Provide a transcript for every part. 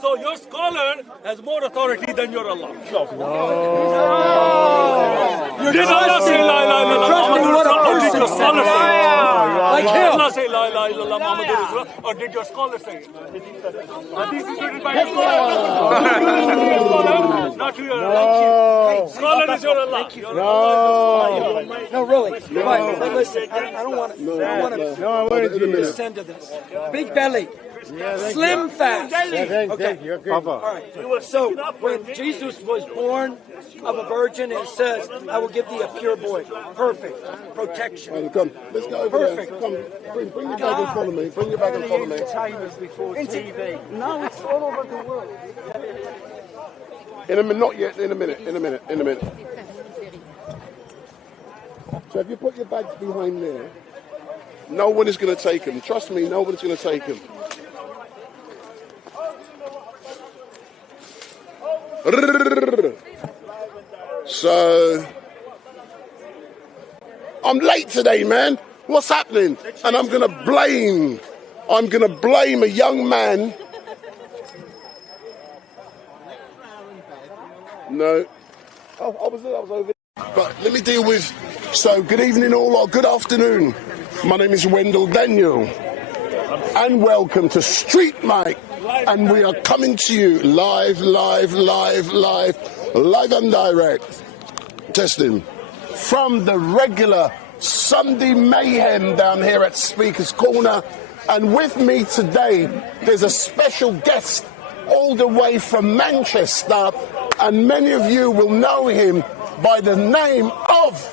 So your scholar has more authority than your Allah. No. Did Allah say la ilaha illallah Muhammad, or did your scholar say it? Did Allah say la ilaha illallah Muhammad, or did your scholar say it? Hadith is written by your scholar. Not your Allah. Scholar is your Allah. No, really. But listen, I don't want to descend to this. Big belly. Slim fast. Okay. All right. So when Jesus was born of a virgin, it says, "I will give thee a pure boy." Perfect. Protection. Come, let's go over there. Come, bring your bag and follow me. Bring your bag and follow me. Before TV. No, it's all over the world. In a minute, not yet. In a minute. So if you put your bags behind there, no one is going to take them. Trust me, nobody's going to take them. So I'm late today, man. What's happening? And I'm gonna blame a young man. No. I was over. But let me deal with. So good evening all, or good afternoon. My name is Wendell Daniel, and welcome to StreetMic. And we are coming to you live and direct. Testing. From the regular Sunday mayhem down here at Speaker's Corner. And with me today, there's a special guest all the way from Manchester. And many of you will know him by the name of...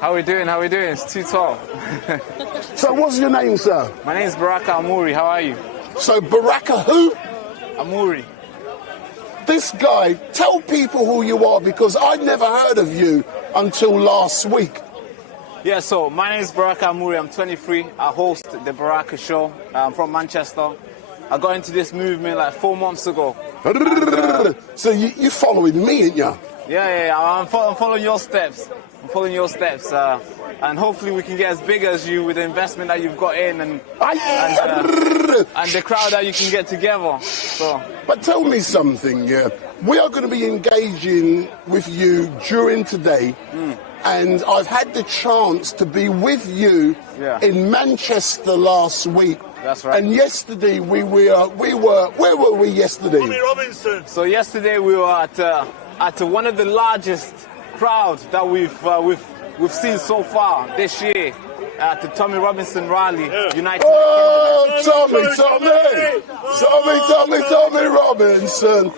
How we doing? It's too tall. So what's your name, sir? My name is Baraka Amurri. How are you? So Baraka who? Amurri. This guy, tell people who you are, because I'd never heard of you until last week. Yeah, so my name is Baraka Amurri. I'm 23. I host the Baraka show. I'm from Manchester. I got into this movement like 4 months ago. So you following me, ain't you? Yeah, I'm following your steps. And hopefully we can get as big as you with the investment that you've got in and the crowd that you can get together. So. But tell me something, yeah. We are going to be engaging with you during today, and I've had the chance to be with you in Manchester last week. That's right. And yesterday we were where were we yesterday? Tommy Robinson. So yesterday we were at one of the largest crowds that we've seen so far this year at the Tommy Robinson rally, United. Oh, Tommy Robinson.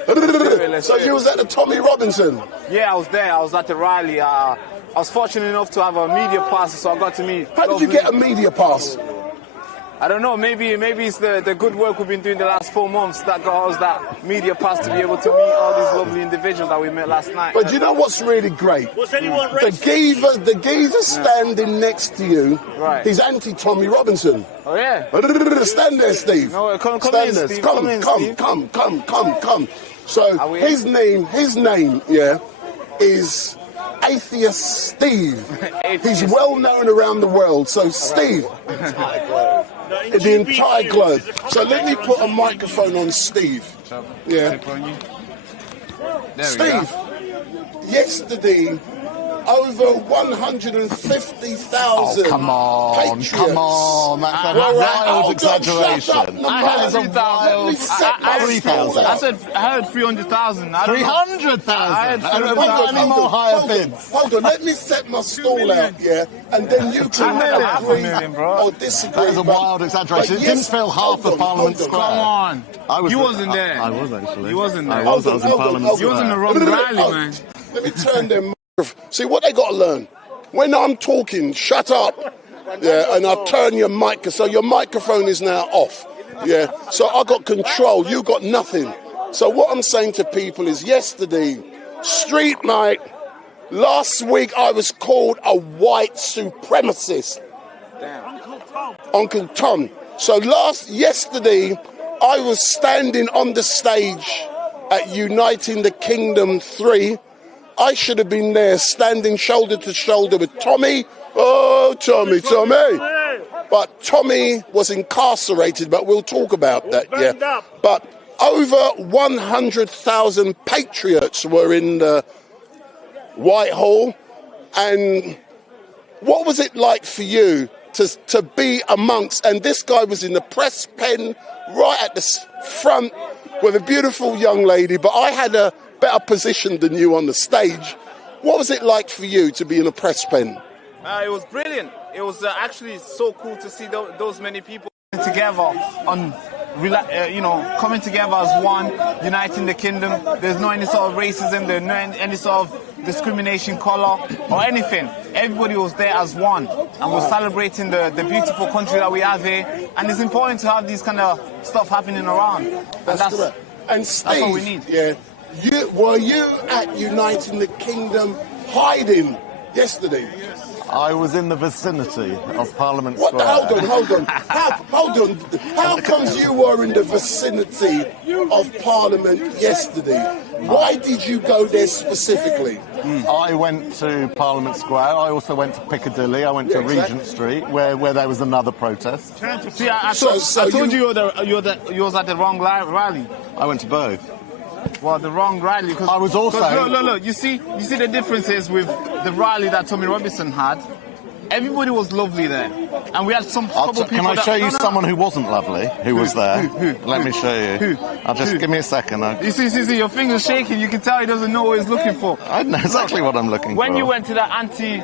So you was at the Tommy Robinson? Yeah, I was there. I was at the rally. I was fortunate enough to have a media pass, so I got to meet. How did you get a media pass? I don't know, maybe it's the good work we've been doing the last 4 months that got us that media pass to be able to meet all these lovely individuals that we met last night. But you know what's really great? Was anyone the geezer standing next to you, he's anti-Tommy Robinson. Oh yeah? Stand there, Steve. No, come stand in, there. Steve. Come. So his name, is Atheist Steve. He's well known around the world. So Steve, the entire globe. So let me put a microphone on Steve. Yeah. Steve, yesterday, over 150,000 patriots. Come on, that's a wild exaggeration. I heard 300,000. 300,000. Any more higher bids? Hold on, let me set my stall out, and then you can agree or disagree. That is a wild exaggeration. It didn't fill half the Parliament Square. Come on. You wasn't there. I was actually. You wasn't there. I was in Parliament Square. You was in the wrong rally, man. Let me turn them. See what they got to learn. When I'm talking, shut up. Yeah, and I'll turn your mic, so your microphone is now off. Yeah, so I got control. You got nothing. So what I'm saying to people is, yesterday, StreetMic. Last week I was called a white supremacist. Uncle Tom. So yesterday I was standing on the stage at Uniting the Kingdom 3. I should have been there standing shoulder to shoulder with Tommy. Oh, Tommy. But Tommy was incarcerated, but we'll talk about that, yeah. But over 100,000 patriots were in the Whitehall. And what was it like for you to be amongst, and this guy was in the press pen right at the front with a beautiful young lady, but I had a better position than you on the stage. What was it like for you to be in a press pen? It was brilliant. It was actually so cool to see those many people together on, coming together as one, uniting the kingdom. There's no any sort of racism, there's no any sort of discrimination, colour or anything. Everybody was there as one, and we're celebrating the beautiful country that we have here. And it's important to have these kind of stuff happening around. That's correct. And Steve, that's what we need. Yeah, were you at Uniting the Kingdom hiding yesterday? I was in the vicinity of Parliament Square. Hold on. How comes you were in the vicinity of Parliament yesterday? Why did you go there specifically? I went to Parliament Square. I also went to Piccadilly. I went to Regent Street, where there was another protest. See, I told you you was at the wrong rally. I went to both. Well, the wrong rally. I was also. Look. You see the differences with the rally that Tommy Robinson had. Everybody was lovely there, and we had some couple people. Can I show you someone who wasn't lovely? Who was there? Let me show you. Give me a second. You see, your finger's shaking. You can tell he doesn't know what he's looking for. I know exactly what I'm looking for. When you went to that anti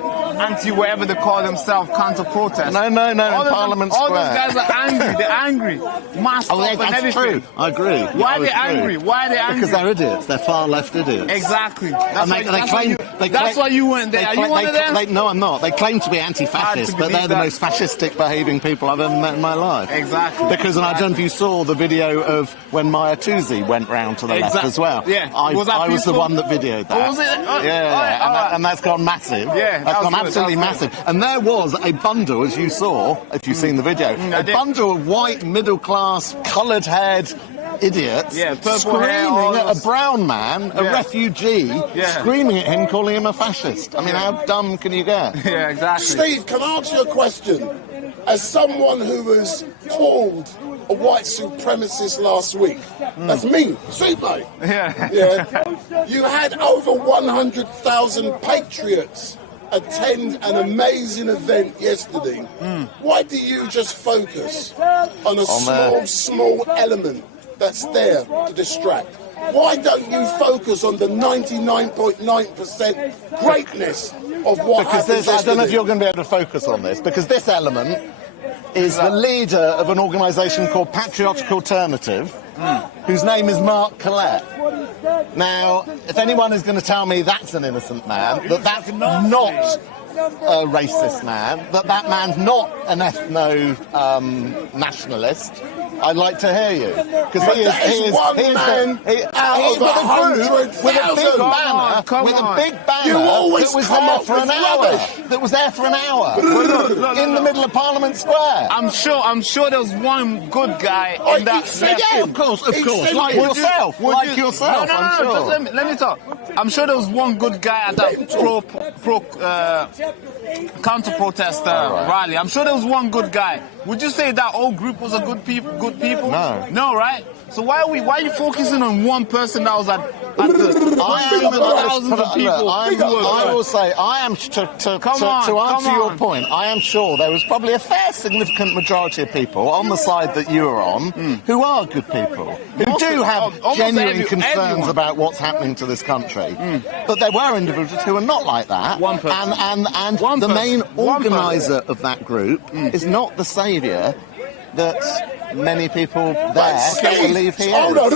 whatever they call themselves, counter protest. No, in Parliament Square. All those guys are angry. They're angry. Masked up and everything. True. I agree. Why are they angry? Why are they angry? Because they're idiots. They're far left idiots. Exactly. That's why you weren't there. Are you one of them? No, I'm not. They claim to be anti-fascist, but they're the most fascistic behaving people I've ever met in my life. Exactly. Because, and I don't know if you saw the video of when Maya Toosey went round to the left as well. Yeah. I was the one that videoed that. Oh, was it? And that's gone massive. Yeah. That's gone absolutely massive. And there was a bundle, as you saw, if you've seen the video, a bundle of white, middle-class, coloured-haired idiots screaming at a brown man, a refugee, screaming at him, calling him a fascist. I mean, how dumb can you get? Yeah, exactly. Steve, can I ask you a question? As someone who was called a white supremacist last week, that's me, StreetMic. Yeah. You had over 100,000 patriots attend an amazing event yesterday. Why do you just focus on a small element that's there to distract? Why don't you focus on the 99.9% greatness of what happened yesterday? I don't know if you're going to be able to focus on this, because this element is the leader of an organisation called Patriotic Alternative, whose name is Mark Collette. Now, if anyone is going to tell me that's an innocent man, that's not a racist man, that man's not an ethno-nationalist, I'd like to hear you. Because he is one man out of 100,000. With a big banner that was there for an hour. That was there for an hour. In the middle of Parliament Square. I'm sure there was one good guy in that. Yeah, of course. Like yourself. I'm sure. Just let me talk. I'm sure there was one good guy at that counter-protest rally. I'm sure there was one good guy. Would you say that whole group was a good people? No. No, right? So why are you focusing on one person that was at the thousands of people? I will say, to answer your point, I am sure there was probably a fair significant majority of people on the side that you are on who are good people, who do have genuine concerns about what's happening to this country. But there were individuals who are not like that. One person. And the main organiser of that group is not the saviour that many people there believe he is. Hold on,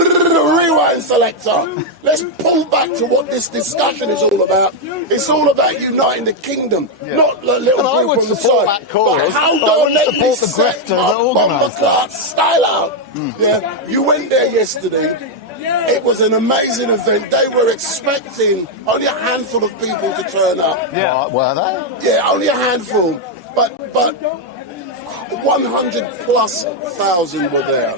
rewind, selector. Let's pull back to what this discussion is all about. It's all about uniting the kingdom, not the little group on the side. That cause, but how don't let me support the set grifter that organised that style out. Yeah, you went there yesterday. It was an amazing event. They were expecting only a handful of people to turn up. Yeah, were they? Yeah, only a handful, but 100,000+ were there.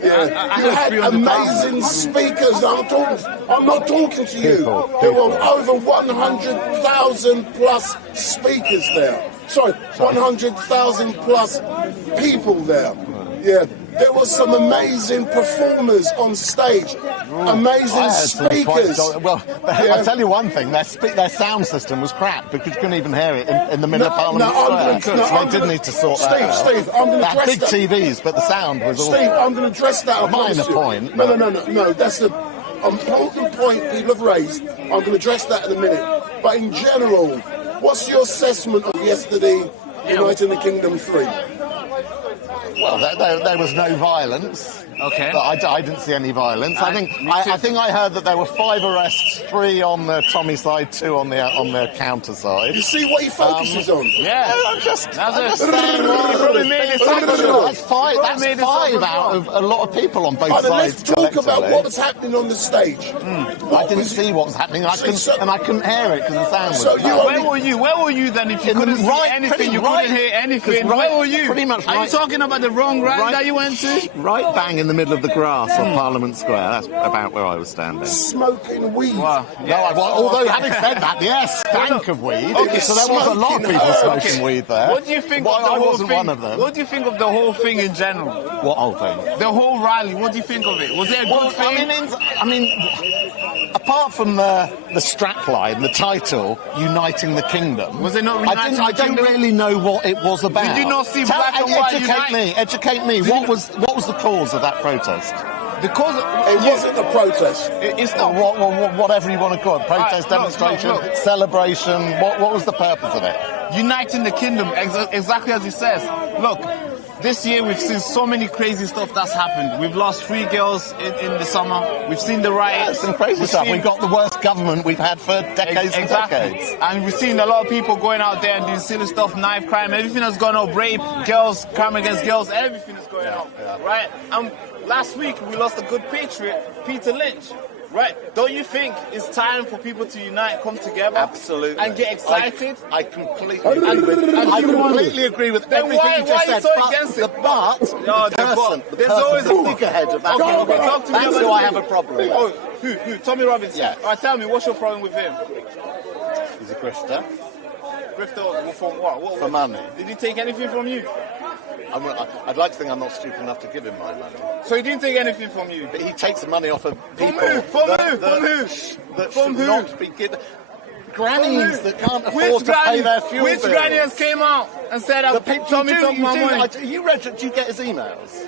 Yeah, you had amazing speakers. I'm not talking to you. There were over 100,000+ speakers there. Sorry, 100,000+ people there. Yeah, There was some amazing performers on stage, amazing speakers. I'll tell you one thing: their sound system was crap because you couldn't even hear it in the middle of Parliament Square. They did need to sort that out. Steve, I'm going to address big TVs, but the sound was awful. Steve, I'm going to address that. A minor point. No. That's the important point people have raised. I'm going to address that in a minute. But in general, what's your assessment of yesterday, Uniting the Kingdom 3? Well, there was no violence. Okay. But I didn't see any violence. I think I heard that there were 5 arrests, 3 on the Tommy side, 2 on the counter side. You see what he focuses on? Yeah. I'm just saying. That's 5 out of a lot of people on both sides. Let's talk about what was happening on the stage. I didn't see what was happening. I couldn't hear it because the sound was bad. Where were you then if you couldn't see anything, you couldn't hear anything? Where were you? Pretty much Are you talking about the wrong rally that you went to? Right bang in the middle of the grass on Parliament Square. That's about where I was standing. Smoking weed. Although having said that, yes, stank of weed. Okay, so there was a lot of people smoking weed there. What do you think of the I whole wasn't thing? one of them. What do you think of the whole thing in general? What whole thing? The whole rally. What do you think of it? Was it a good thing? I mean, apart from the strapline, the title, Uniting the Kingdom. Was it not Uniting the Kingdom? I don't really know what it was about. Did you not see black and white unite? Educate me. What was the cause of that protest? It wasn't a protest. It's not whatever you want to call it. Protest, demonstration, celebration. What was the purpose of it? Uniting the kingdom, exactly as he says. Look, this year we've seen so many crazy stuff that's happened. We've lost 3 girls in the summer. We've seen the riots. Some crazy stuff. We've got the worst government we've had for decades and decades. And we've seen a lot of people going out there and doing silly stuff, knife crime, everything that's gone up, rape, girls, crime against girls, everything is going on, right? Last week, we lost a good patriot, Peter Lynch, right? Don't you think it's time for people to unite, come together? Absolutely. And get excited? I completely agree with everything you just said. So against it? There's always a figurehead of that. That's who I have a problem with. Oh, who? Tommy Robinson? Yeah. All right, tell me, what's your problem with him? He's a grifter. Grifter from what? For money. Did he take anything from you? I'd like to think I'm not stupid enough to give him my money. So he didn't take anything from you? But he takes the money off of people. From who? Grannies that can't afford to pay their fuel bills. Which granny has came out and said, Tommy took my money? Do you get his emails?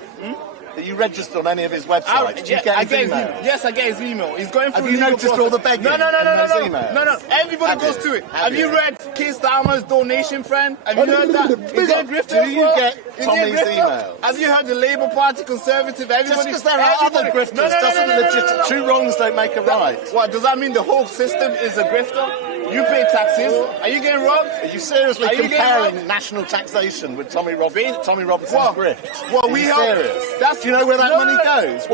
Are you registered on any of his websites? Do you get his emails? Yes, I get his email. He's going through. Have you noticed all the begging? No. Everybody goes to it. Have you read Keith Starmer's donation, friend? Have you heard that? Is there a grifter? Do you get Tommy's emails? Have you heard the Labour Party, Conservative? Everybody. Just because there are other grifters doesn't legit. 2 wrongs don't make a right. What does that mean? The whole system is a grifter? You pay taxes. Are you getting robbed? Are you seriously comparing national taxation with Tommy Robinson's grift? Well, are you serious? Do you know where that money goes?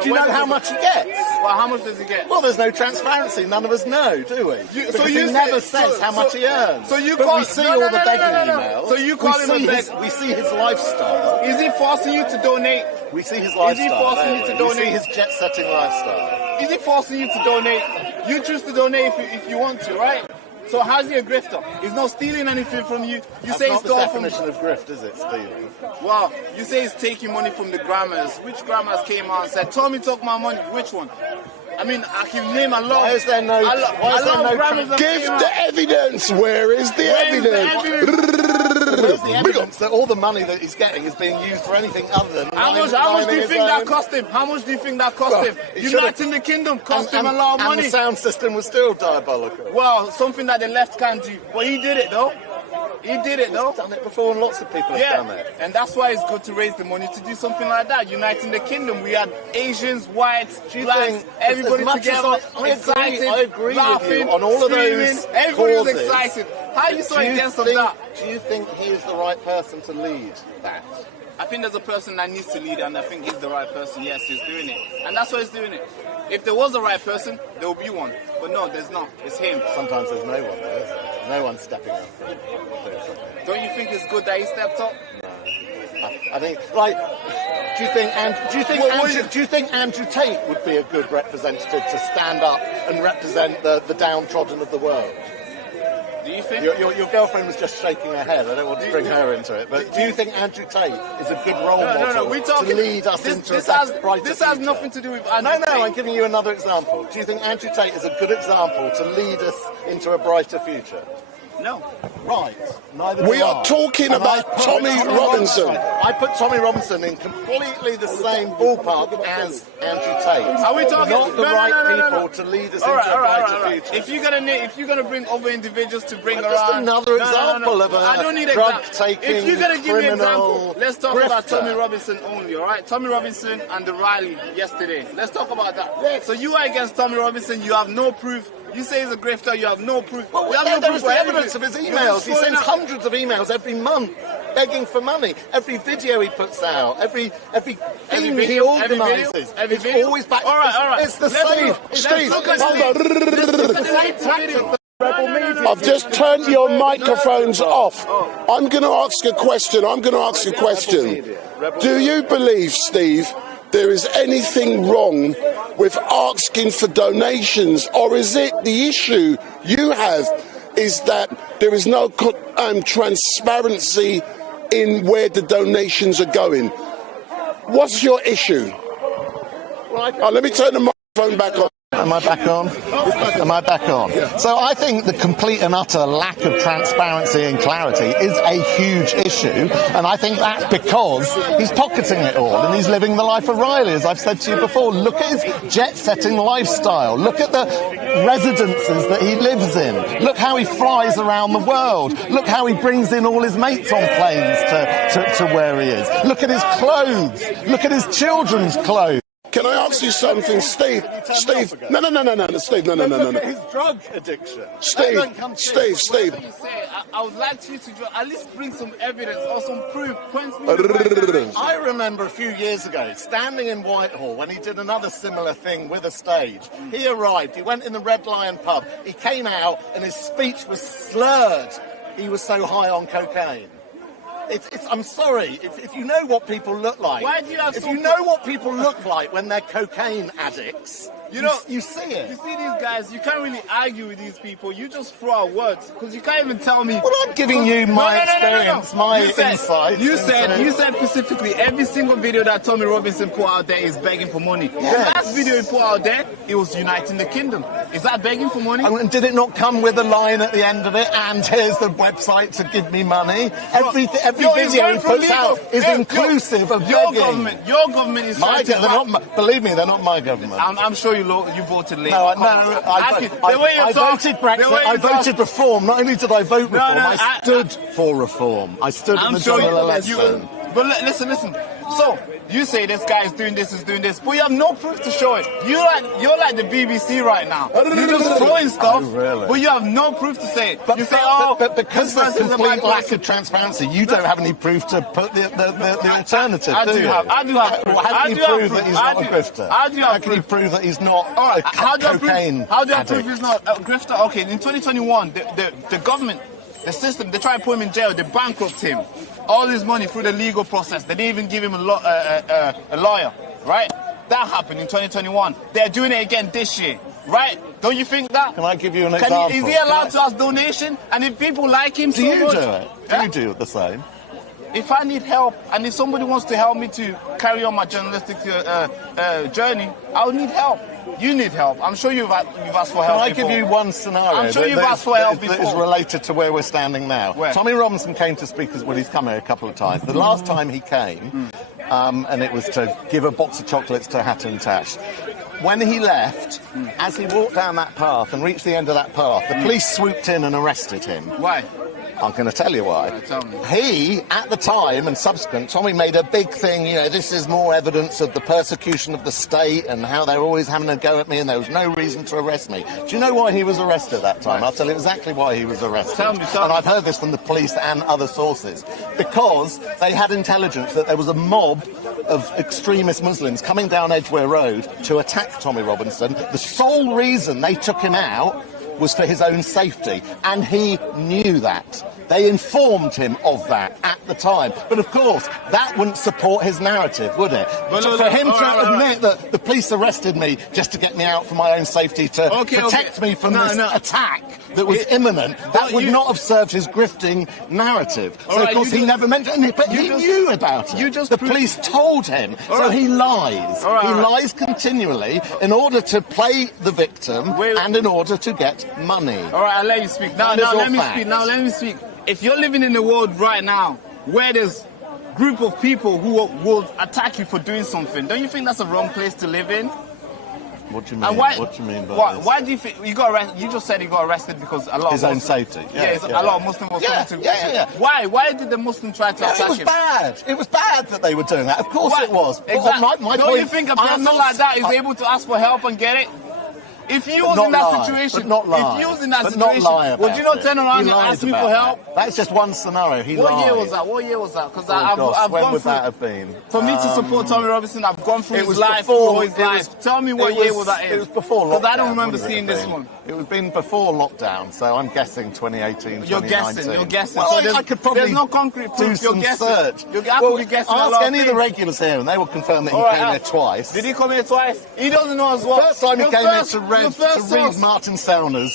Do you know how much he gets? Well, how much does he get? Well, there's no transparency. None of us know, do we? Because he never says how much he earns. So you we see all the begging emails. So you call him a beggar. We see his lifestyle. Is he forcing you to donate? We see his lifestyle. Is he forcing you to donate? We see his jet-setting lifestyle. Is he forcing you to donate? You choose to donate if you want to, right? So how's he a grifter? He's not stealing anything from you. That's say not the definition of grift, is it, stealing? Well, you say he's taking money from the grammars. Which grammars came out and said, Tommy took my money? Which one? I mean, I can name a lot. Why is there no... Give the evidence. Where is the evidence? Where's the evidence that all the money that he's getting is being used for anything other than... How much do you think that cost him? How much do you think that cost him? Uniting the Kingdom cost him a lot of money. And the sound system was still diabolical. Well, something that the left can't do. Well, he did it, though. He did it, though. He's done it before, and lots of people have done it. And that's why it's good to raise the money to do something like that. Uniting the Kingdom. We had Asians, whites, blacks, everybody together, excited, I agree laughing, with you on all of screaming. those Everybody was causes. excited. How are you so against that? Do you think he is the right person to lead that? I think there's a person that needs to lead, and I think he's the right person. Yes, he's doing it. And that's why he's doing it. If there was a right person, there will be one. But no, there's not. It's him. Sometimes there's no one there, is there? No one's stepping up. Don't you think it's good that he stepped up? No. I think, like, do you think Andrew Tate would be a good representative to stand up and represent the downtrodden of the world? Do you think? Your girlfriend was just shaking her head. I don't want to bring her into it. But do you think Andrew Tate is a good role model to lead us into a brighter This future? has nothing to do with Andrew Tate. No, I'm giving you another example. Do you think Andrew Tate is a good example to lead us into a brighter future? No. Right. Neither We do are I. talking And about I put Tommy Robinson. I put Tommy Robinson in completely the same ballpark as Andrew Tate. Are we talking? Not the right people to lead us into a brighter future. If you're gonna bring other individuals to bring Just around another example of a I don't need drug-taking, If you're gonna give me an example, criminal let's talk about grifter. Tommy Robinson only, all right? Tommy Robinson and the rally yesterday. Let's talk about that. Yes. So you are against Tommy Robinson. You have no proof. You say he's a grifter. You have no proof. Well, we have no there proof is for the anything. evidence of his You're emails. just He throwing sends out- hundreds of emails every month begging for money. Every video he puts out, every thing he video, organises, every it's video. always back. All right. It's the Let's same. look- let's Steve, look at hold on. the same tactic. Rebel media. I've just turned your microphones off. I'm going to ask a question. Do you believe, Steve, there is anything wrong with asking for donations, or is it the issue you have is that there is no transparency in where the donations are going? What's your issue? Let me turn the microphone back on. Am I back on? Am I back on? So I think the complete and utter lack of transparency and clarity is a huge issue, and I think that's because he's pocketing it all and he's living the life of Riley, as I've said to you before. Look at his jet-setting lifestyle. Look at the residences that he lives in. Look how he flies around the world. Look how he brings in all his mates on planes to where he is. Look at his clothes. Look at his children's clothes. Can I ask you something, Steve? Steve, no, Steve, no. His drug addiction. Steve, I would like you to at least bring some evidence or some proof. I remember a few years ago, standing in Whitehall when he did another similar thing with a stage. He arrived, he went in the Red Lion pub, he came out and his speech was slurred. He was so high on cocaine. I'm sorry, if you know what people look like, Why do you have if you know what people look like when they're cocaine addicts, you see it. You see these guys, you can't really argue with these people. You just throw out words because you can't even tell me. Well, I'm giving you my experience, my You said- insights. You said specifically every single video that Tommy Robinson put out there is begging for money. Yes. The last video he put out there, it was uniting the kingdom. Is that begging for money? And did it not come with a line at the end of it? And here's the website to give me money. Every video he puts out is inclusive of your begging. Your government is My, trying to they're not. Believe me, they're not my government. I'm sure you voted late. No, The way you I talk- voted the way Brexit. you I talk- voted reform. Not only did I vote reform, no, I stood for reform. I stood in the general election. But listen. So you say this guy is doing this, but you have no proof to show it. You're like the BBC right now. You're just throwing stuff, really? but you have no proof to say it. But, you say, but because this there's person's a complete bad lack person. of transparency, you don't have any proof to put the alternative. I do do you? have proof. How can you prove that he's not a grifter? How do you have How can you prove that he's not All right, a how do I cocaine prove? How do I addict? prove he's not a grifter? Okay, in 2021, the government, the system, they try to put him in jail. They bankrupt him. All his money through the legal process. They didn't even give him a lawyer, right? That happened in 2021. They're doing it again this year, right? Don't you think that? Can I give you an example? Is he allowed to ask donation? And if people like him Do so you much, do it? Do you do the same? if I need help and if somebody wants to help me to carry on my journalistic journey, I'll need help. You need help. I'm sure you've asked for help. Can I before. give you one scenario I'm sure you've asked for help that is before. related to where we're standing now? Where? Tommy Robinson came to speak he's come here a couple of times. The last time he came, and it was to give a box of chocolates to Hatun Tash. When he left, as he walked down that path and reached the end of that path, the police swooped in and arrested him. Why? I'm going to tell you why. Tell me. He, at the time and subsequent, Tommy made a big thing, this is more evidence of the persecution of the state and how they're always having a go at me and there was no reason to arrest me. Do you know why he was arrested that time? I'll tell you exactly why he was arrested. Tell me. And I've heard this from the police and other sources. Because they had intelligence that there was a mob of extremist Muslims coming down Edgware Road to attack Tommy Robinson. The sole reason they took him out was for his own safety, and he knew that. They informed him of that at the time. But of course, that wouldn't support his narrative, would it? For him to admit that the police arrested me just to get me out for my own safety, to protect me from this attack that was imminent, that would not have served his grifting narrative. So of course he never mentioned it, but he knew about it. The police told him, so he lies. He lies continually in order to play the victim and in order to get money. All right, I'll let you speak. Now let me speak. If you're living in a world right now where there's a group of people who will attack you for doing something, don't you think that's a wrong place to live in? What do you mean? What do you mean by this? Why do you think you got arrested? You just said he got arrested because a lot his of own safety. A lot of Muslims were coming to. Why? Why did the Muslim try to attack him? It was bad. It was bad that they were doing that. Of course it was. Exactly. Don't you think a person like that is able to ask for help and get it? If you was in that situation, would you not turn around and ask me for help? That's just one scenario. What year was that? Because I've gone through. When would that have been? For me to support Tommy Robinson, I've gone through his life. Tell me what year was that in? It was before lockdown. Because I don't remember seeing this one. It was been before lockdown, so I'm guessing 2018, 2019. You're guessing. Well, so I could probably there's no concrete proof. do some search. Ask any of the regulars here, and they will confirm that he came here twice. Did he come here twice? He doesn't know as well. First time he came here to read Martin Sellner's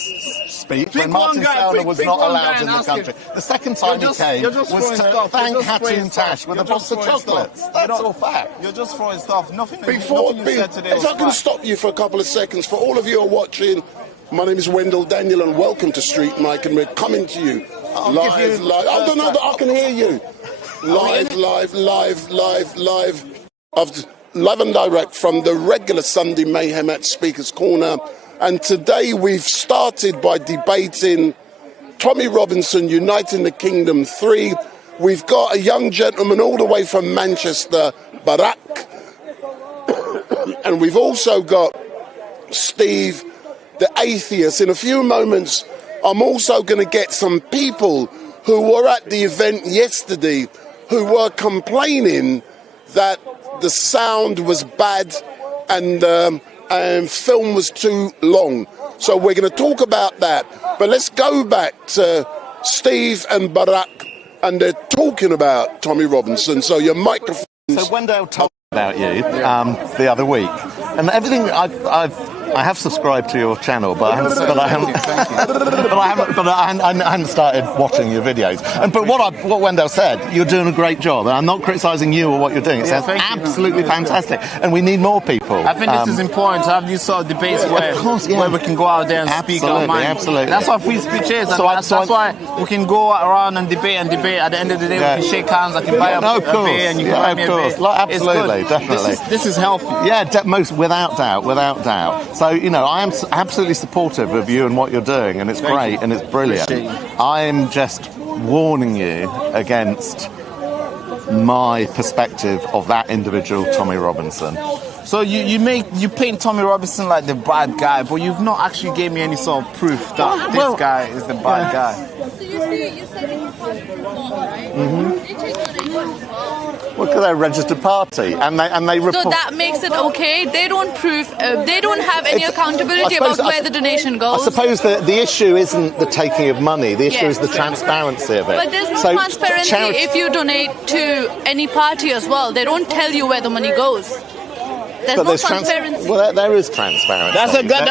speech when Martin Sellner was not allowed in the country. The second time he came was to thank Hatun Tash with a box of chocolates. That's all fact. You're just throwing stuff. Nothing you said today. If I can stop you for a couple of seconds, for all of you who are watching, my name is Wendell Daniel and welcome to StreetMic, and we're coming to you live. I don't know that I can hear you. Live and direct from the regular Sunday Mayhem at Speaker's Corner. And today we've started by debating Tommy Robinson, Uniting the Kingdom 3. We've got a young gentleman all the way from Manchester, Baraka. And we've also got Steve, the atheist. In a few moments, I'm also going to get some people who were at the event yesterday who were complaining that the sound was bad and film was too long. So we're going to talk about that. But let's go back to Steve and Baraka, and they're talking about Tommy Robinson. So your microphone. So Wendell told me about you the other week, and everything I have subscribed to your channel, but I haven't started watching your videos. But what Wendell said, you're doing a great job, and I'm not criticising you or what you're doing. It sounds absolutely fantastic, and we need more people. I think this is important to have these sort of debates where we can go out there and speak our mind. Absolutely, that's what free speech is. That's why we can go around and debate. At the end of the day, we can shake hands. I can buy a beer, and you can buy me a beer. Absolutely, definitely. This is healthy. Yeah, without doubt. So, I am absolutely supportive of you and what you're doing, and it's great and it's brilliant. I'm just warning you against my perspective of that individual, Tommy Robinson. So you paint Tommy Robinson like the bad guy, but you've not actually gave me any sort of proof that this guy is the bad guy. So you said in the party reform, right? They take donations as well. Well, because they're a registered party, and they report. So that makes it okay. They don't they don't have any accountability about where the donation goes. I suppose the issue isn't the taking of money. The issue is the transparency of it. But there's no transparency if you donate to any party as well. They don't tell you where the money goes. There's no transparency. Well, there is transparency. That's a good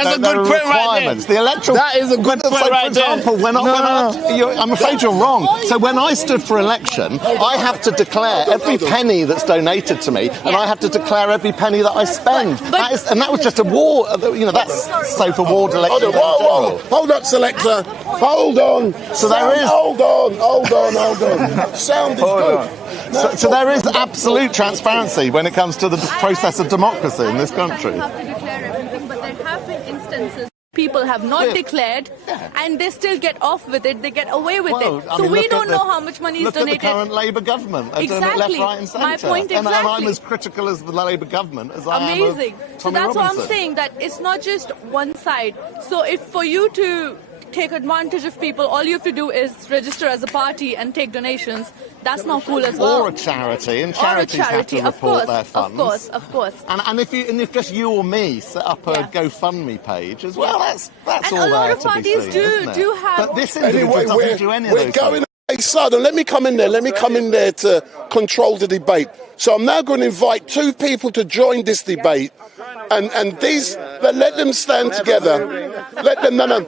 point right there. The electoral. That is a good point right there. For example, I'm afraid you're wrong. So when I stood for election, I have to declare every penny that's donated to me, and I have to declare every penny that I spend. And that was just a war. That's so for ward election. Hold up, selector. Hold on. So there is. Hold on. Sound is good. So there is absolute transparency when it comes to the process of democracy in this country. You have to declare everything, but there have been instances people have not declared, and they still get off with it. They get away with it. So we don't know how much money is donated. Look at the current Labour government. They're doing it left, right, and centre. My point exactly. And I'm as critical as the Labour government as I am of Tommy So that's Robinson. what I'm saying. That it's not just one side. So if for you to take advantage of people. All you have to do is register as a party and take donations. That's not cool as well. Or a charity, and charities have to report their funds. Of course. And if just you or me set up a GoFundMe page as well, that's And all a lot there of to be parties seen, do isn't it? do have. But this individual doesn't do any of we're those going. things. Hey, Sada, let me come in there. Let me come in there to control the debate. So I'm now going to invite two people to join this debate, and these let them stand together. Let them no.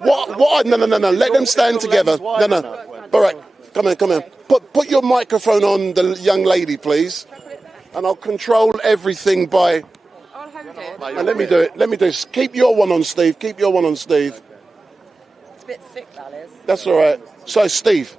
What? No. Let them stand together. No. Barak, come here. Put your microphone on the young lady, please, and I'll control everything by. And let me do it. Keep your one on, Steve. It's a bit thick, that is. That's all right. So, Steve.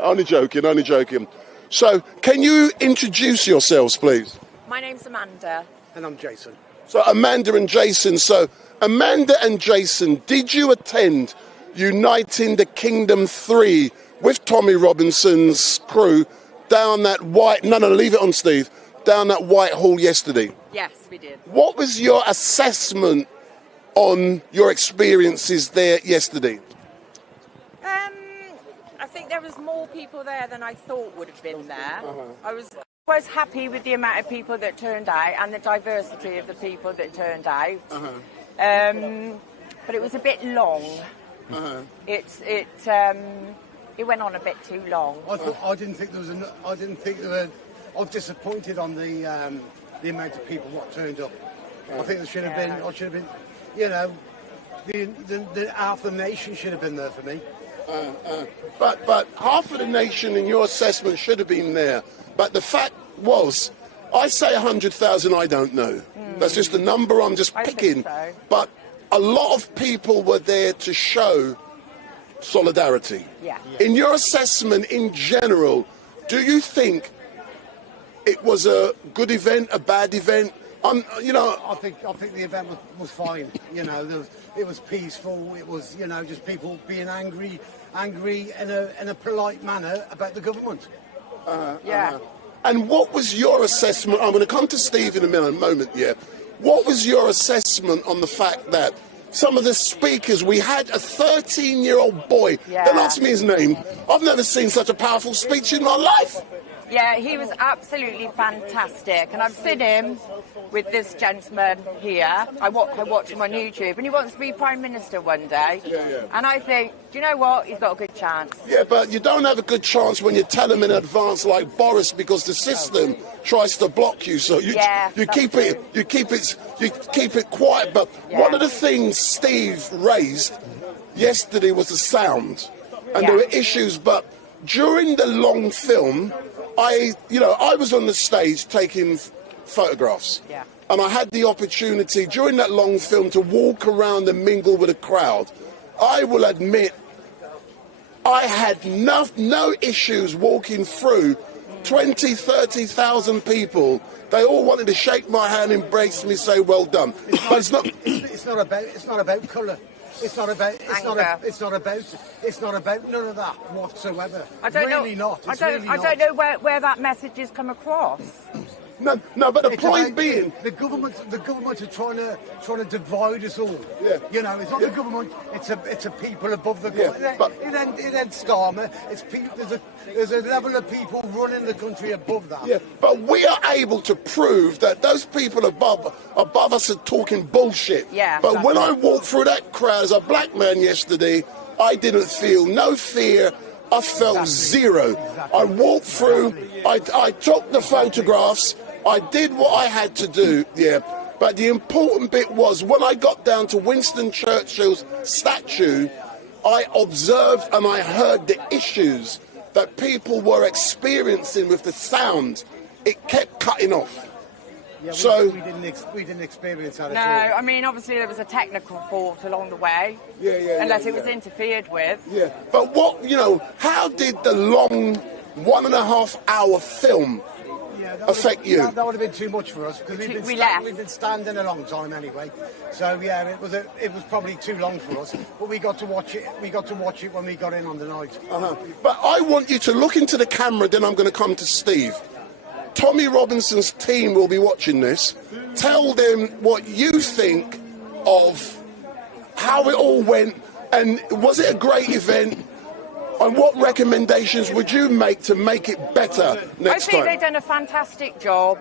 Only joking. So, can you introduce yourselves, please? My name's Amanda. And I'm Jason. So, Amanda and Jason. So, Amanda and Jason, did you attend Uniting the Kingdom 3 with Tommy Robinson's crew down that white... No, leave it on, Steve. Down that white hall yesterday? Yes, we did. What was your assessment on your experiences there yesterday? I think there was more people there than I thought would have been there. I was happy with the amount of people that turned out and the diversity of the people that turned out. But it was a bit long. It went on a bit too long. I didn't think there was I was disappointed on the amount of people what turned up. I think there should have been. You know, the half the nation should have been there for me. But half of the nation, in your assessment, should have been there. But the fact was, I say 100,000. I don't know. That's just a number I'm just picking. So. But a lot of people were there to show solidarity. Yeah. In your assessment, in general, do you think it was a good event, a bad event? I think the event was fine. You know, it was peaceful. It was, just people being angry in a polite manner about the government. And what was your assessment? I'm going to come to Steve in a moment. Yeah. What was your assessment on the fact that some of the speakers, we had a 13-year-old boy. Yeah. Don't ask me his name. I've never seen such a powerful speech in my life. Yeah, he was absolutely fantastic, and I've seen him with this gentleman here. I watch him on YouTube, and he wants to be Prime Minister one day. Yeah. And I think, do you know what? He's got a good chance. Yeah, but you don't have a good chance when you tell him in advance, like Boris, because the system tries to block you. So you keep it quiet. But one of the things Steve raised yesterday was the sound, and there were issues. But during the long film, I was on the stage taking photographs, and I had the opportunity during that long film to walk around and mingle with a crowd. I will admit, I had no issues walking through 20, 30,000 people. They all wanted to shake my hand, embrace me, say well done. But it's not about colour. It's not about none of that whatsoever. I don't know where that message has come across. No, but the point being, the government are trying to divide us all. Yeah. You know, it's not the government; it's a people above the government. Yeah, but it ain't Starmer. It's people. There's a level of people running the country above that. Yeah, but we are able to prove that those people above us are talking bullshit. Yeah. But Exactly. when I walked through that crowd as a black man yesterday, I didn't feel no fear. I felt zero. I walked through. I took the photographs. I did what I had to do, but the important bit was when I got down to Winston Churchill's statue, I observed and I heard the issues that people were experiencing with the sound. It kept cutting off. Yeah, we didn't experience that No, at all. I mean, obviously there was a technical fault along the way. Unless it was interfered with. Yeah, but how did the long 1.5 hour film affect you? That would have been too much for us because we've been standing a long time anyway. So it was probably too long for us. But we got to watch it. We got to watch it when we got in on the night. But I want you to look into the camera. Then I'm going to come to Steve. Tommy Robinson's team will be watching this. Tell them what you think of how it all went, and was it a great event? And what recommendations would you make to make it better next time? I think they've done a fantastic job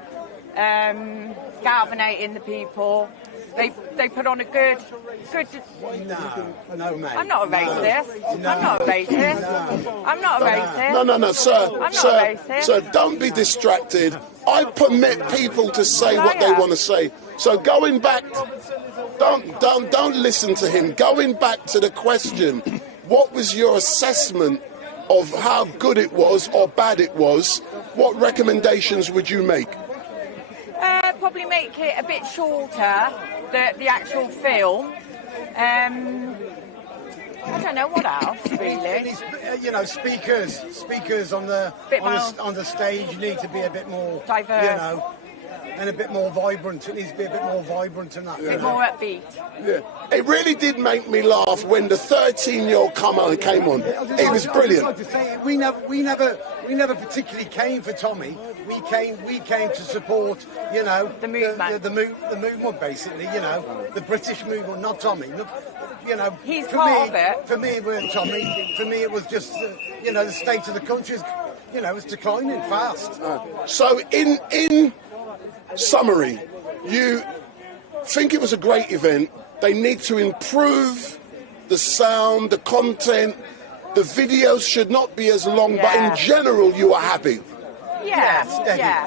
galvanizing the people. They put on a good. No, mate. I'm not a racist. I'm not a racist. I'm not a racist. No, sir. I'm not a racist. Sir, don't be distracted. I permit people to say what they want to say. So going back, don't listen to him. Going back to the question, what was your assessment of how good it was or bad it was? What recommendations would you make? Probably make it a bit shorter, the actual film. I don't know what else really. You know, speakers on the stage need to be a bit more diverse. You know, and a bit more vibrant. It needs to be a bit more vibrant than that. A bit more upbeat. Yeah. It really did make me laugh when the 13-year-old came on. It was brilliant. We never particularly came for Tommy. We came to support, you know, the movement. The movement, basically. You know, the British movement, not Tommy. You know, he's part of it. For me, it wasn't Tommy. For me, it was just, you know, the state of the country is, you know, it's declining fast. So in summary, you think it was a great event. They need to improve the sound, the content. The videos should not be as long, but in general, you are happy.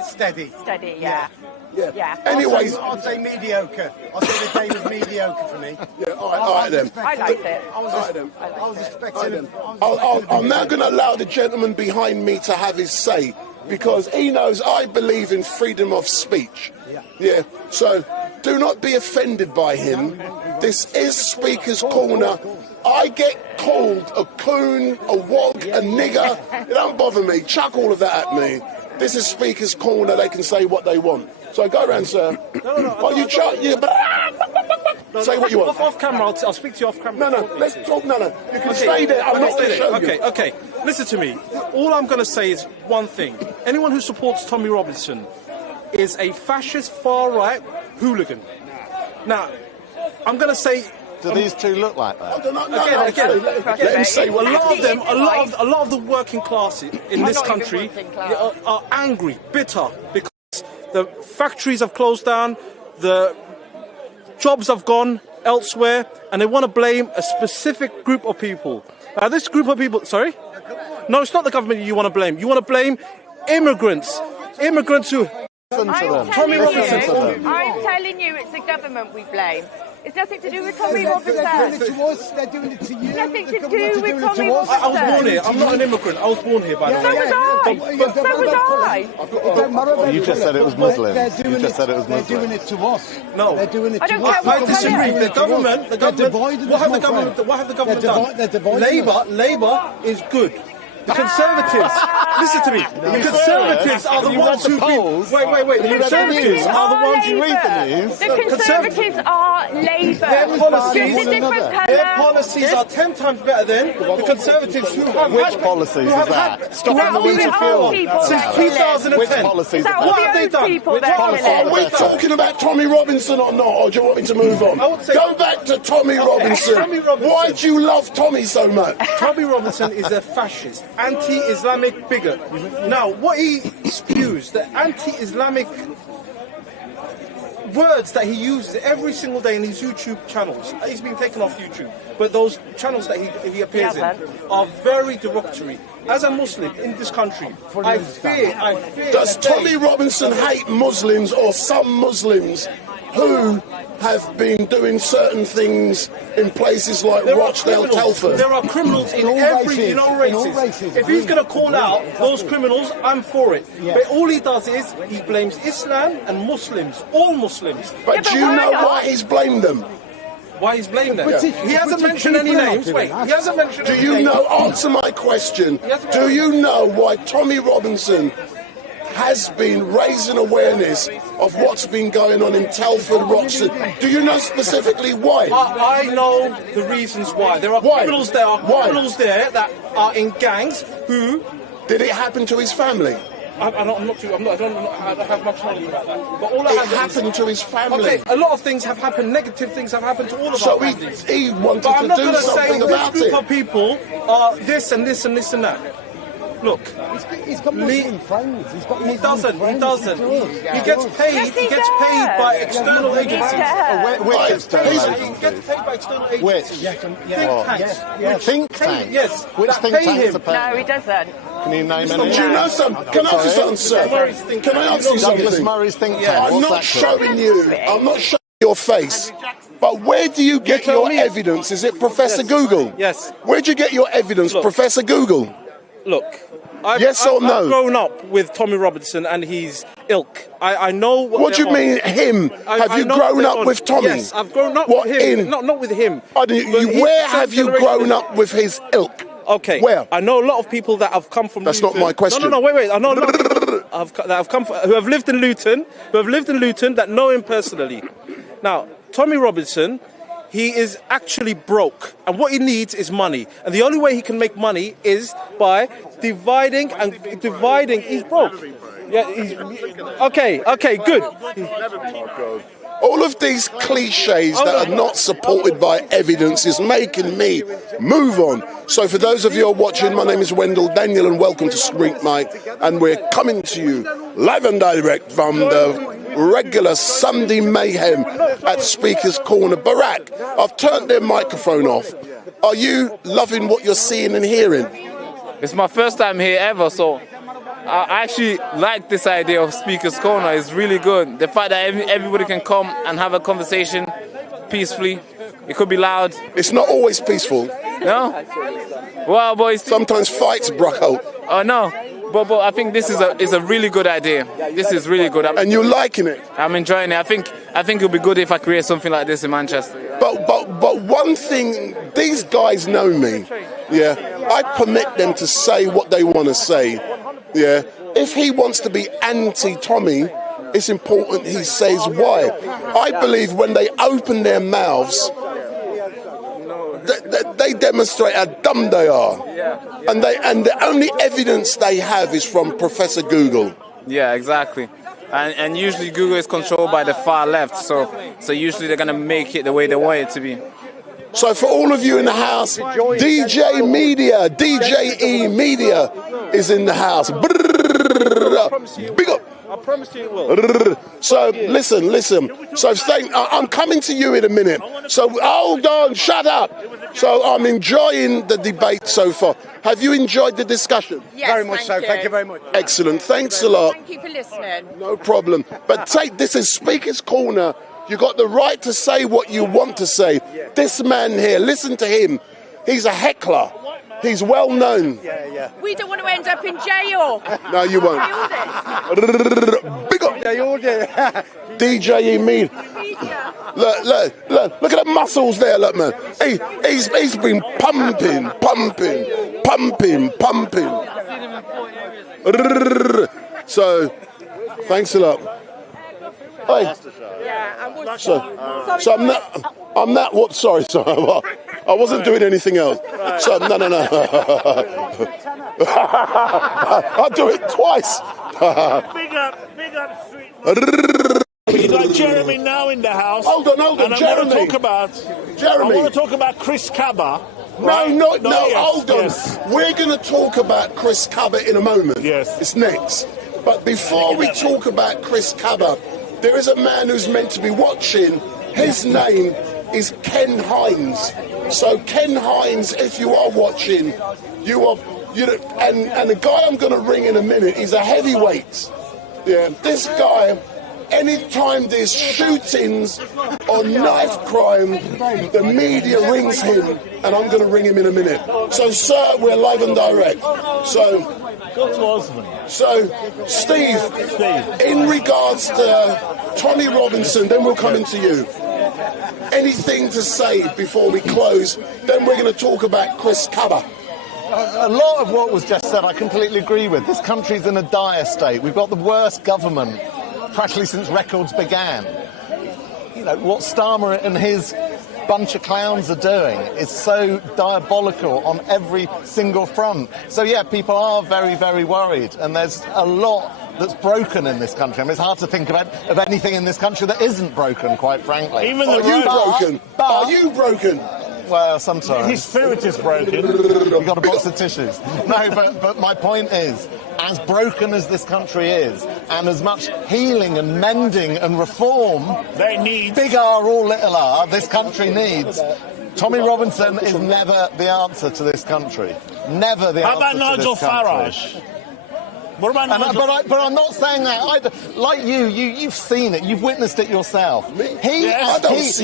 Steady. Yeah. Anyways, I'd say mediocre. I'd say the day was mediocre for me. Yeah, all right then. I liked it. I was expecting. I'm now going to allow the gentleman behind me to have his say, because he knows I believe in freedom of speech. Yeah. So do not be offended by him. This is Speaker's Corner. I get called a coon, a wog, a nigger. It don't bother me. Chuck all of that at me. This is Speaker's Corner. They can say what they want. So go around, sir. Say what you want. Off camera, I'll speak to you off camera. No, let's talk. No. You can stay there. I'm not going to show you. Okay. Listen to me. All I'm going to say is one thing. Anyone who supports Tommy Robinson is a fascist far-right hooligan. Now, I'm going to say... Do these two look like that? Again, let him say what a lot of the working class in this country are angry, bitter, because the factories have closed down, the jobs have gone elsewhere, and they want to blame a specific group of people. Now, this group of people... Sorry? No, it's not the government you want to blame. You want to blame immigrants. Immigrants who... Tommy Robinson. I'm telling you, it's the government we blame. It's nothing to do with Tommy Robinson. They're doing it to us. They're doing it to you. Nothing to do with Tommy Robinson. I was born here. I'm not an immigrant. I was born here, by the way. So was I. You just said it was Muslim. They're doing it to us. No. They're doing it to us. I disagree. The government. What have the government done? Labour is good. The Conservatives, listen to me. The Conservatives are the ones who... Wait. The Conservatives are the ones who read the news. The Conservatives are Labour. Their policies are 10 times better than the Conservatives who have... Which policies is that? Stopping the winter fuel. Since 2010. Which policies? What have they done? Are we talking about Tommy Robinson or not, or do you want me to move on? Go back to Tommy Robinson. Why do you love Tommy so much? Tommy Robinson is a fascist, anti-Islamic bigot. Now, what he spews, the anti-Islamic words that he uses every single day in his YouTube channels. He's been taken off YouTube, but those channels that he appears in are very derogatory. As a Muslim in this country, I fear. Does Tommy Robinson hate Muslims or some Muslims who have been doing certain things in places like Rochdale, Telford? There are criminals in all races. If he's going to call out those criminals, I'm for it. Yeah. But all he does is he blames Islam and Muslims, all Muslims. But do you know why he's blamed them? Why he's blamed them? He hasn't mentioned any names. Wait, he hasn't mentioned any names. Do you know, answer my question, do you know why Tommy Robinson has been raising awareness of what's been going on in Telford, Roxton? Do you know specifically why? I know the reasons why. There are criminals there. Criminals there that are in gangs who... Did it happen to his family? I don't have much knowledge about that. But all It happened to his family. Okay, a lot of things have happened. Negative things have happened to all of our families. So he wanted but I'm to not do going to say something about this group it. of people are this and this and this and that. Look, He's got Muslim friends. He's got he doesn't. He doesn't. He gets paid. Yes, He gets paid by external agencies. Which external He agencies? gets paid by external agencies. Which? Think tanks. Think tanks? Yes. Which that think pay tanks him. are paying? No, he doesn't. Can you name any? Do you know something? Can I ask you something, sir? Can I ask you Douglas something? Murray's think tank. Yeah. I'm What's not that called? showing you. I'm not showing your face. But where do you get tell your me. evidence? Is it Professor Google? Yes. Where do you get your evidence, Look. Professor Google? Look. I've no? grown up with Tommy Robinson and his ilk. I know What do you mean, him? Have you grown up with Tommy? Yes, I've grown up What, with him. in? Not with him. Where have you grown up with his ilk? Okay. Where? I know a lot of people that have come from. That's Luton. not my question. No, wait. I know a lot of people that have come who have lived in Luton, that know him personally. Now, Tommy Robinson, he is actually broke, and what he needs is money. And the only way he can make money is by dividing. He's broke. Yeah. Okay. Good. All of these cliches that are not supported by evidence is making me move on. So for those of you who are watching, my name is Wendell Daniel and welcome to StreetMic, and we're coming to you live and direct from the regular Sunday mayhem at Speaker's Corner. Barak, I've turned their microphone off. Are you loving what you're seeing and hearing? It's my first time here ever, so I actually like this idea of Speaker's Corner. It's really good. The fact that everybody can come and have a conversation peacefully. It could be loud. It's not always peaceful. No? Well, boys. Sometimes fights broke out. Oh, no. But I think this is a really good idea. This is really good. And you're liking it? I'm enjoying it. I think it'll be good if I create something like this in Manchester. But one thing, these guys know me. Yeah, I permit them to say what they want to say. Yeah, if he wants to be anti-Tommy, it's important he says why. I believe when they open their mouths, they demonstrate how dumb they are. And the only evidence they have is from Professor Google. Yeah, exactly. And usually Google is controlled by the far left, so usually they're going to make it the way they want it to be. So for all of you in the house, DJE Media is in the house. Big up. I promise you it will. So listen. So I'm coming to you in a minute. So hold on, shut up. So I'm enjoying the debate so far. Have you enjoyed the discussion? Yes, Very much so. Thank you very much. Excellent. Thanks a lot. Thank you for listening. No problem. But this is Speaker's Corner. You got the right to say what you want to say. This man here, listen to him. He's a heckler. He's well known. We don't want to end up in jail. No, you won't. Big up. Yeah, you all do. DJE Media. Look at the muscles there, look, man. He's been pumping. So, thanks a lot. Hey. So I'm not what? Sorry. I wasn't doing anything else. So no. I'll do it twice. Big up, Street. We've got Jeremy now in the house. Hold on, Jeremy. I want to talk about Chris Kaba. Right? No, hold on. Yes. We're going to talk about Chris Kaba in a moment. Yes. It's next. But before we talk about Chris Kaba, there is a man who's meant to be watching. His name is Ken Hines. So Ken Hines, if you are watching, and the guy I'm going to ring in a minute, he's a heavyweight. Yeah, this guy, anytime there's shootings or knife crime, the media rings him, and I'm going to ring him in a minute. So, sir, we're live and direct. So, Steve, in regards to Tommy Robinson, then we'll come into you. Anything to say before we close? Then we're going to talk about Chris Kaba. A lot of what was just said I completely agree with. This country's in a dire state. We've got the worst government practically since records began. You know, what Starmer and his bunch of clowns are doing is so diabolical on every single front. So yeah, people are very, very worried, and there's a lot that's broken in this country. I mean, it's hard to think of anything in this country that isn't broken, quite frankly. Even Are you broken? Are you broken? Well, sometimes. His spirit is broken. You've got a box of tissues. No, but my point is, as broken as this country is, and as much healing and mending and reform, they need, big R or little r, this country needs. Tommy Robinson is never the answer to this country. Never the answer to this country. How about Nigel Farage? What about Nigel? But I'm not saying that. Like you've seen it. You've witnessed it yourself. He and his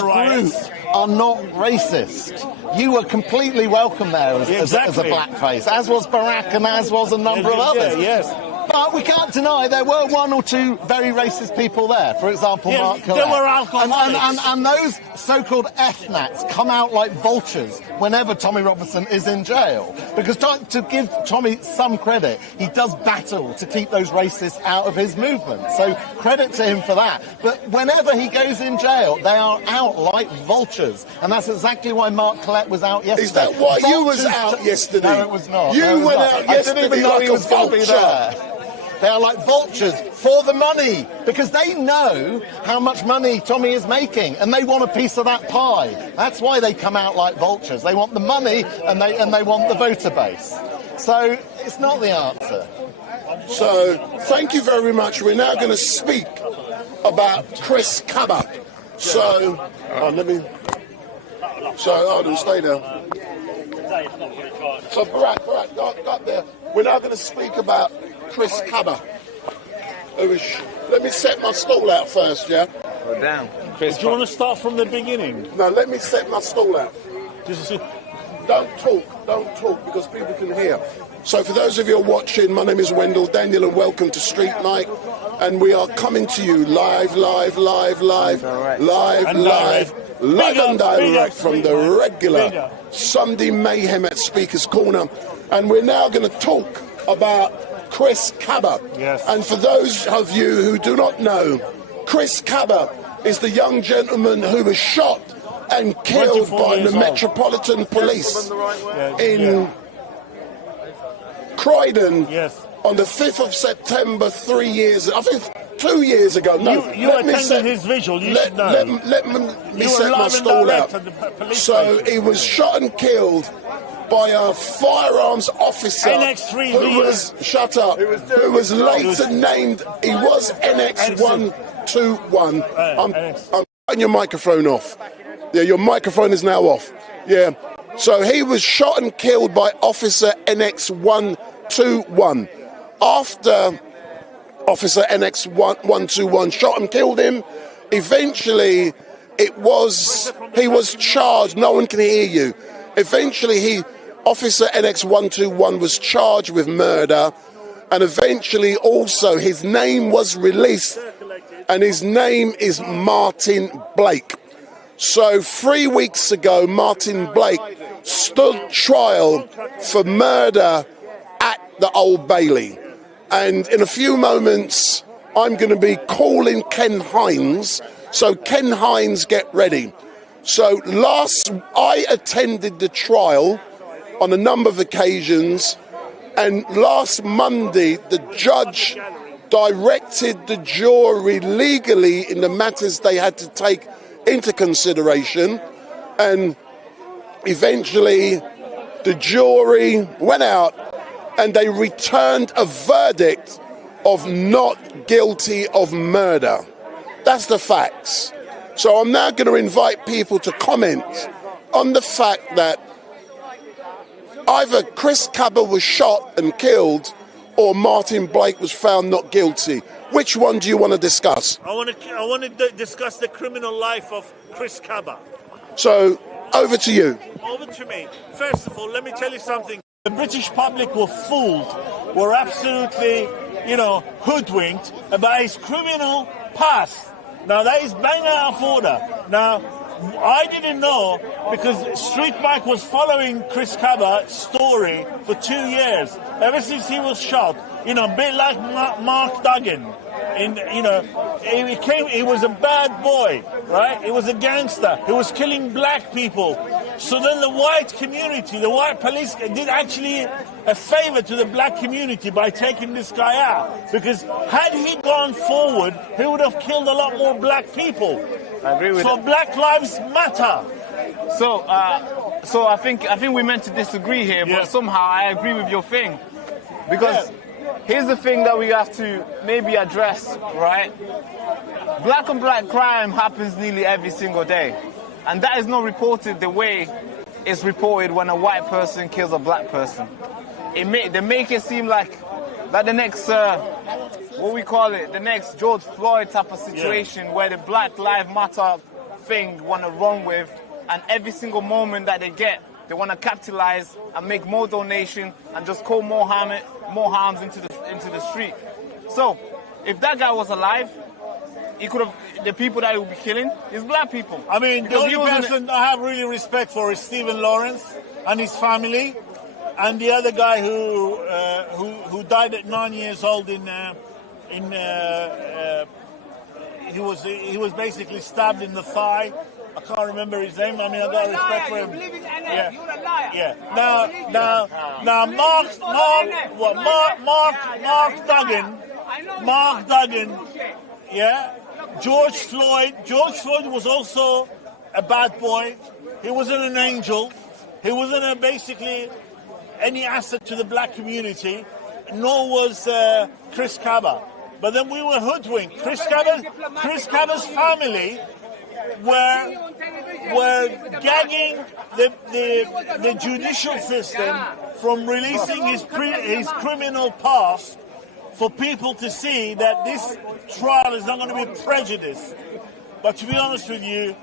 group are not racist. You were completely welcome there as a blackface, as was Baraka and as was a number of others. Yes. But we can't deny there were one or two very racist people there. For example, Mark Collette. There were alcoholics. And those so-called ethnats come out like vultures whenever Tommy Robinson is in jail. Because to give Tommy some credit, he does battle to keep those racists out of his movement. So credit to him for that. But whenever he goes in jail, they are out like vultures. And that's exactly why Mark Collette was out yesterday. Is that why you was out yesterday? No, it was not. You went out yesterday. I didn't even know he was going to be there. They are like vultures for the money, because they know how much money Tommy is making, and they want a piece of that pie. That's why they come out like vultures. They want the money, and they want the voter base. So it's not the answer. So thank you very much. We're now going to speak about Chris Kaba. So hold on, stay there. So Baraka, got there. We're now going to speak about Chris Kaba. Let me set my stall out first, yeah? Go down. Do you want to start from the beginning? No, let me set my stall out. Don't talk, because people can hear. So for those of you who are watching, my name is Wendell Daniel, and welcome to StreetMic. And we are coming to you live and direct from the regular Sunday mayhem at Speaker's Corner. And we're now going to talk about Chris Kaba. Yes. And for those of you who do not know, Chris Kaba is the young gentleman who was shot and killed by the Metropolitan Police in Croydon on the 5th of September 3 years, I think 2 years ago. No, you attended his vigil, you should know. Let me set my stall out. So he was shot and killed by a firearms officer who was, shut up, who was later named, he was NX121. I'm turning your microphone off. Yeah, your microphone is now off. Yeah. So he was shot and killed by Officer NX121. After Officer NX121 shot and killed him, eventually he was charged. No one can hear you. Eventually Officer NX121 was charged with murder, and eventually also his name was released, and his name is Martin Blake. So 3 weeks ago, Martin Blake stood trial for murder at the Old Bailey. And in a few moments, I'm going to be calling Ken Hines. So Ken Hines, get ready. So I attended the trial on a number of occasions, and last Monday the judge directed the jury legally in the matters they had to take into consideration, and eventually the jury went out and they returned a verdict of not guilty of murder. That's the facts. So I'm now going to invite people to comment on the fact that either Chris Kaba was shot and killed or Martin Blake was found not guilty. Which one do you want to discuss? I want to discuss the criminal life of Chris Kaba. So, over to you. Over to me. First of all, let me tell you something. The British public were fooled, were absolutely, hoodwinked about his criminal past. Now, that is bang out of order. Now, I didn't know, because StreetMic was following Chris Kaba's story for 2 years, ever since he was shot. A bit like Mark Duggan. He was a bad boy, right? He was a gangster. He was killing black people. So then the white community, the white police did actually a favor to the black community by taking this guy out. Because had he gone forward, he would have killed a lot more black people. I agree with So that. Black Lives Matter. So I think we're meant to disagree here, but somehow I agree with your thing. Because here's the thing that we have to maybe address, right? Black on black crime happens nearly every single day. And that is not reported the way it's reported when a white person kills a black person. They make it seem like the next, the next George Floyd type of situation where the Black Lives Matter thing want to run with, and every single moment that they get, they want to capitalize and make more donation and just call more harms into the street. So, if that guy was alive, he could have. The people that he would be killing is black people. I mean, the only person I have really respect for is Stephen Lawrence and his family, and the other guy who died at 9 years old he was basically stabbed in the thigh. I can't remember his name. I mean, I got respect for him. Yeah. You're a liar. Yeah. Now, Mark Duggan. Yeah. George Floyd was also a bad boy. He wasn't an angel. He wasn't basically any asset to the black community, nor was Chris Kaba. But then we were hoodwinked. Chris Kaba's family were gagging the judicial system from releasing his criminal past for people to see that this trial is not going to be prejudiced. But to be honest with you,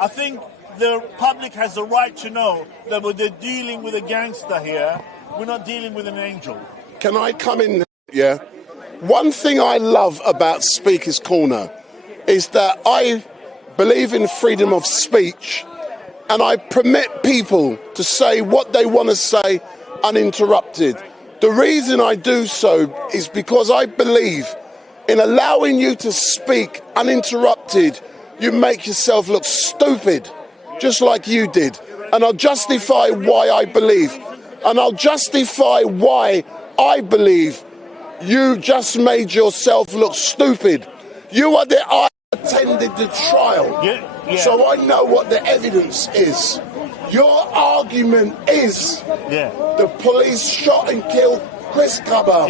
I think the public has the right to know that we're dealing with a gangster here. We're not dealing with an angel. Can I come in? Yeah. One thing I love about Speaker's Corner is that I believe in freedom of speech, and I permit people to say what they want to say uninterrupted. The reason I do so is because I believe in allowing you to speak uninterrupted. You make yourself look stupid, just like you did. And I'll justify why I believe. And I'll justify why I believe you just made yourself look stupid. You are I attended the trial, so I know what the evidence is. Your argument is the police shot and killed Chris Kaba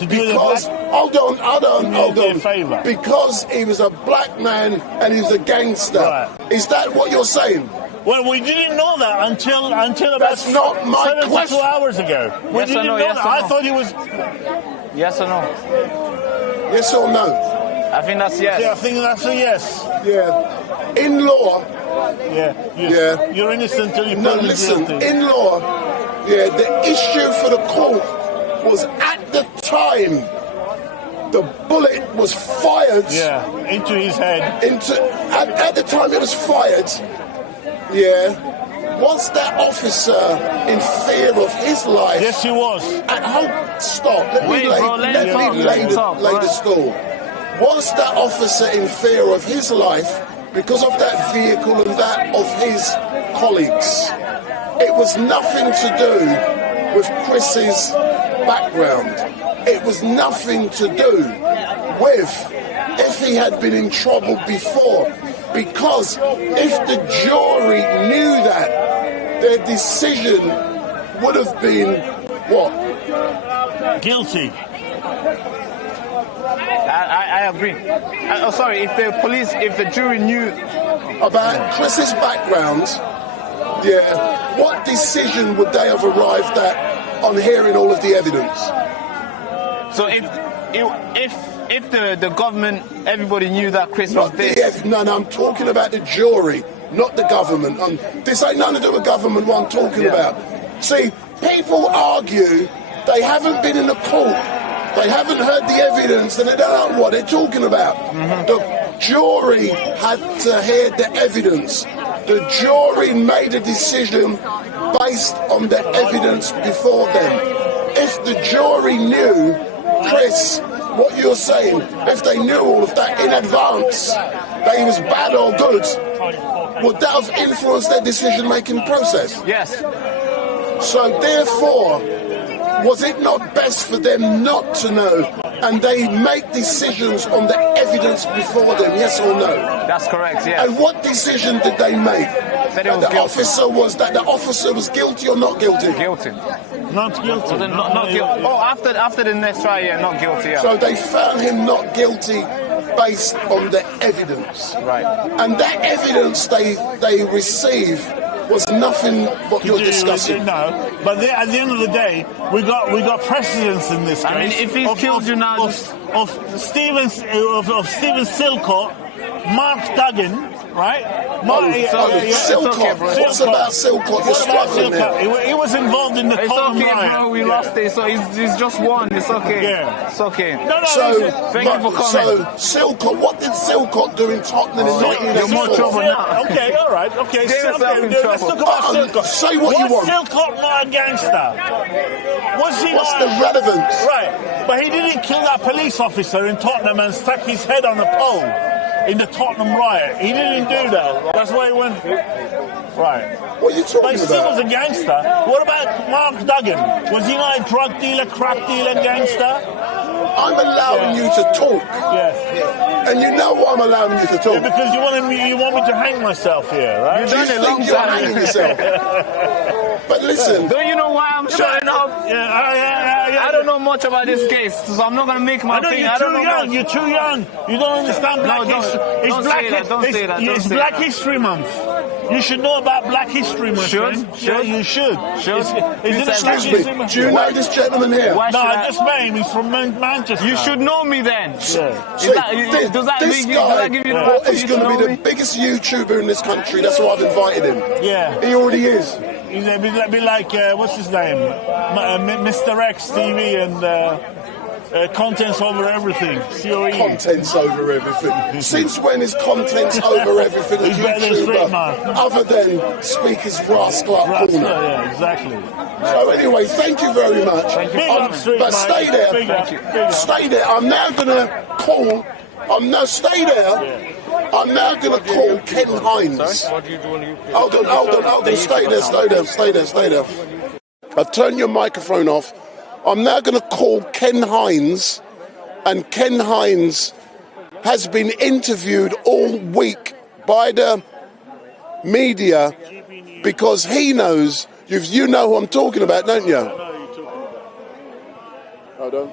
because hold on, because he was a black man and he was a gangster. Right. Is that what you're saying? Well, we didn't know that until about That's not my 72 hours ago. We didn't know that. I thought he was. Yes or no? Yes or no? I think that's yes. Yeah, I think that's a yes. Yeah. In law. Yeah. You're innocent until you prove guilty. In law, the issue for the court was at the time the bullet was fired. Yeah, into his head. At the time it was fired. Yeah. Was that officer in fear of his life? Yes, he was. At home, stop. Let me lay the stool. Was that officer in fear of his life because of that vehicle and that of his colleagues? It was nothing to do with Chris's background. It was nothing to do with if he had been in trouble before. Because if the jury knew that, their decision would have been what? Guilty. I agree. Sorry, if the jury knew about Chris's background, what decision would they have arrived at on hearing all of the evidence? So if the government, everybody knew that Chris was this. No, I'm talking about the jury, not the government. This ain't nothing to do with government, what I'm talking about. See, people argue they haven't been in the court, they haven't heard the evidence, and they don't know what they're talking about. Mm-hmm. The jury had to hear the evidence. The jury made a decision based on the evidence before them. If the jury knew Chris what you're saying, if they knew all of that in advance, that he was bad or good, would that have influenced their decision-making process? Yes. So therefore, was it not best for them not to know, and they make decisions on the evidence before them, yes or no? That's correct, yes. And what decision did they make? That the officer was guilty or not guilty? Guilty. Not guilty. Not guilty. Oh, after the next trial, yeah, not guilty, yeah. So they found him not guilty based on the evidence. Right. And that evidence they receive was nothing what you're discussing. No, but at the end of the day, we got precedents in this case. I mean, if he's killed you now, of Stephen Silcott, Mark Duggan, right? Silcott. What's about Silcott? You're struggling there. He was involved in the Tottenham riot. Bro, we lost it, so he's just won. It's okay. Yeah. It's okay. No, thank you for coming. So what did Silcott do in Tottenham in 1984? Okay, all right. Okay, let's talk about Silcott. Say what you want. Was Silcott not a gangster? What's the relevance? Right, but he didn't kill that police officer in Tottenham and stuck his head on a pole in the Tottenham riot. He didn't do that. That's why he went. Right. What are you talking But he still about? was a gangster. What about Mark Duggan? Was he not a drug dealer, crack dealer, gangster? I'm allowing you to talk. Yes. And you know why I'm allowing you to talk? Yeah, because you want me to hang myself here, right? You think you're hanging yourself. But listen. Don't you know why I'm shutting up? I don't know much about this case, so I'm not going to make my opinion. You're too young. You don't understand Black History. Don't say that. It's Black History Month. You should know about Black History Month. Yeah, you should. Excuse me. Do you know this gentleman here? No, I just met him. He's from Manchester. You should know me then. Does that give you the is going to be the biggest YouTuber in this country. That's why I've invited him. Yeah. He already is. He's a bit like, what's his name? Mr. X TV and contents over everything. COE. Contents over everything. Since when is contents over everything a YouTuber? Other than Speaker's Rascal Corner. Yeah, exactly. So anyway, thank you very much. But stay there. Stay there. I'm now going to call. Stay there. I'm now going to call Ken Hines. Hold on. Stay there. I've turned your microphone off. I'm now going to call Ken Hines, and Ken Hines has been interviewed all week by the media because he knows, you know who I'm talking about, don't you? Hold on.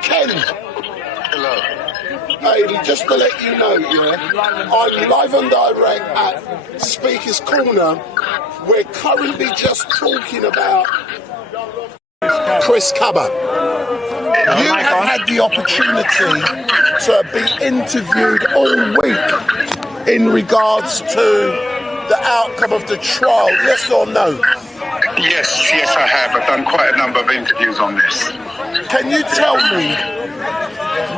Ken! Hello. Hey, just to let you know, I'm live and direct at Speaker's Corner. We're currently just talking about Chris Kaba. You have had the opportunity to be interviewed all week in regards to the outcome of the trial, yes or no? Yes, I have. I've done quite a number of interviews on this. Can you tell me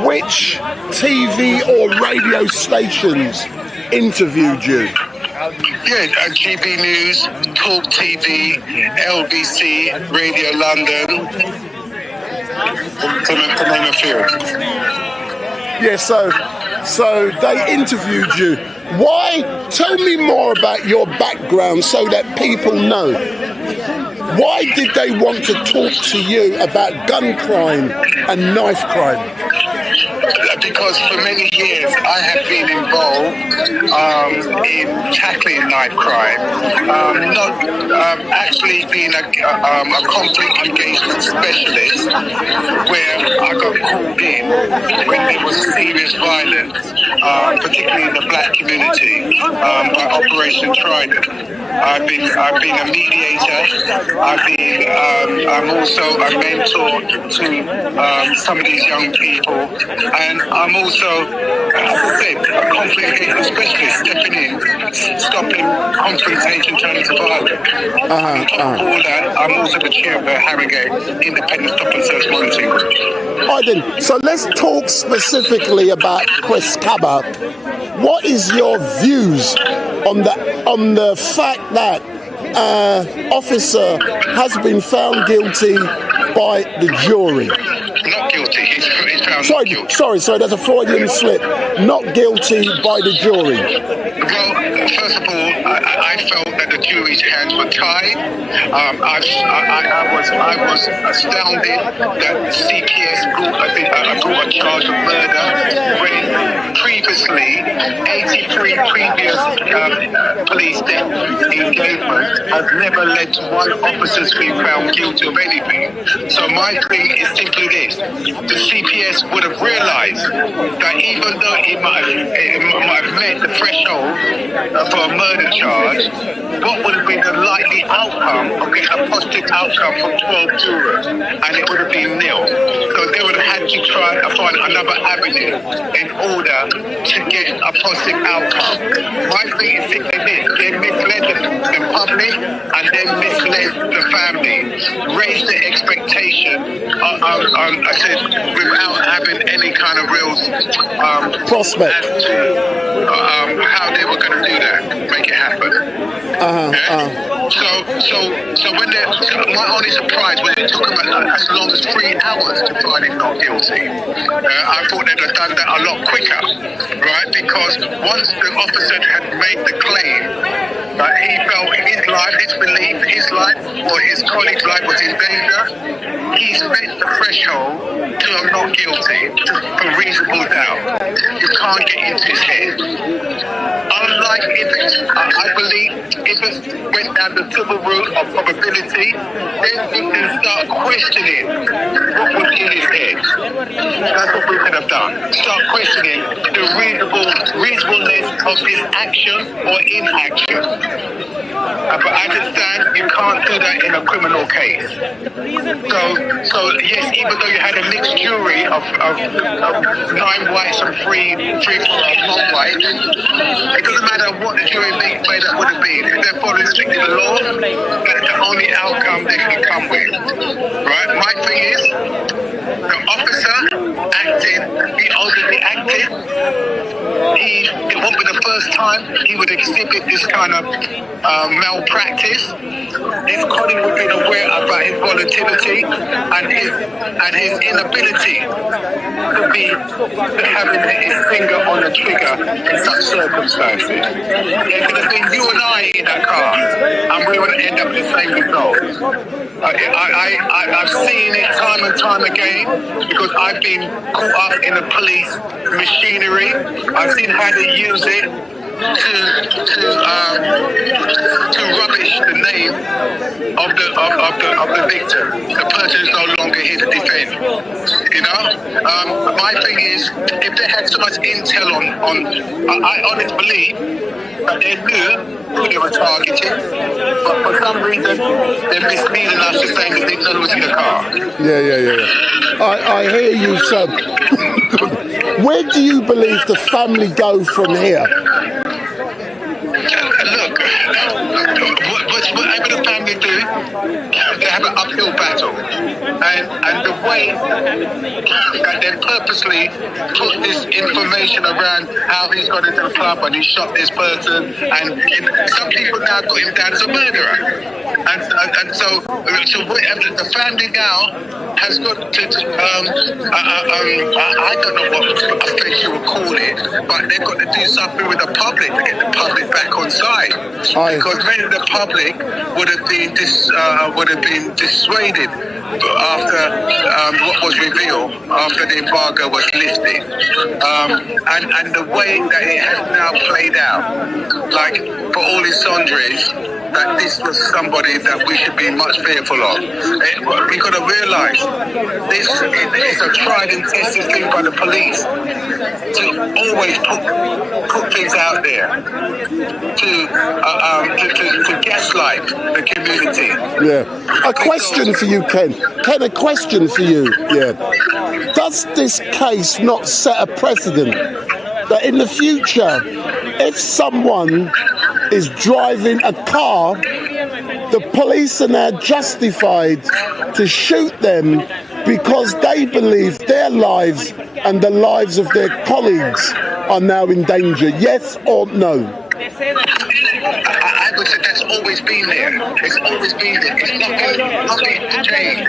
which TV or radio stations interviewed you? Yeah, GB News, Talk TV, LBC, Radio London, to name a few. Yeah, so they interviewed you. Why? Tell me more about your background so that people know. Why did they want to talk to you about gun crime and knife crime? Because for many years I have been involved in tackling knife crime, not actually being a conflict engagement specialist, where I got called in when there was serious violence, particularly in the black community, by Operation Trident. I've been a mediator. I'm also a mentor to some of these young people, and I'm also, as I said, a conflict engagement specialist, stepping in, stopping confrontation turning to violence. On top of all that, I'm also the chair of the Harrogate Independent Stop and Search Monitoring Group. Right then, so let's talk specifically about Chris Kaba. What is your views on the fact that officer has been found guilty by the jury. Not guilty. He's found Sorry, not guilty. sorry, there's a Freudian slip. Not guilty by the jury. Well, first of all, I felt that the jury's hands were tied. I was astounded that CPS brought a charge of murder when previously 83 previous police engagements has never led to one officer's being found guilty of anything. So my thing is simply this: the CPS would have realised that even though it might have met the threshold for a murder charge, what would have been the likely outcome of getting a positive outcome from 12 jurors, and it would have been nil. So they would have had to try and find another avenue in order to get a positive outcome. My thing is simply this: they misled the public and then misled the family, raised the expectation I said, without having any kind of real prospect as to how they were going to do that, make it happen. So when my only surprise was it took them as long as 3 hours to find him not guilty. I thought they'd have done that a lot quicker, right? Because once the officer had made the claim that he felt his life, his belief, his life or his colleague's life was in danger, he's met the threshold to not guilty for reasonable doubt. You can't get into his head. Unlike I believe if it went down the civil route of probability, then you can start questioning what was in his head. That's what we could have done. Start questioning the reasonableness of his action or inaction. But as it stands, you can't do that in a criminal case. So yes, even though you had a mixed jury of 9 whites and 3 non-whites, it doesn't matter what the jury made that would have been. If they're following strictly the law, that's the only outcome they can come with. Right? My thing is, the officer acted, he openly acted. It won't be the first time he would exhibit this kind of malpractice. His colleague would be aware about his volatility and his inability to be having his finger on the trigger in such circumstances. It could have been you and I in that car, and we would end up with the same result. I've seen it time and time again because I've been caught up in the police machinery. I've seen how they use it to rubbish the name of the victim. The person is no longer here to defend. You know, my thing is, if they had so much intel on I honestly believe that they knew who they were targeting, but for some reason they're misleading us to saying that they know who was in the car. Yeah. I hear you, sir. Where do you believe the family go from here? Look, whatever the family do, they have an uphill battle. And the way that they purposely put this information around how he's got into the club and he shot this person, and some people now got him down as a murderer. And so the family now has got to, I don't know what offence you would call it, but they've got to do something with the public to get the public back on side. Because many of the public would have been dissuaded after what was revealed, after the embargo was lifted. And the way that it has now played out, like for all his sundries, that this was somebody that we should be much fearful of. We've got to realise this is a tried and tested thing by the police to always put things out there to gaslight the community. Yeah. A question for you, Ken. Ken, a question for you. Yeah. Does this case not set a precedent that in the future, if someone is driving a car, the police are now justified to shoot them because they believe their lives and the lives of their colleagues are now in danger? Yes or no? that's always been there. It's always been there. It's nothing changed.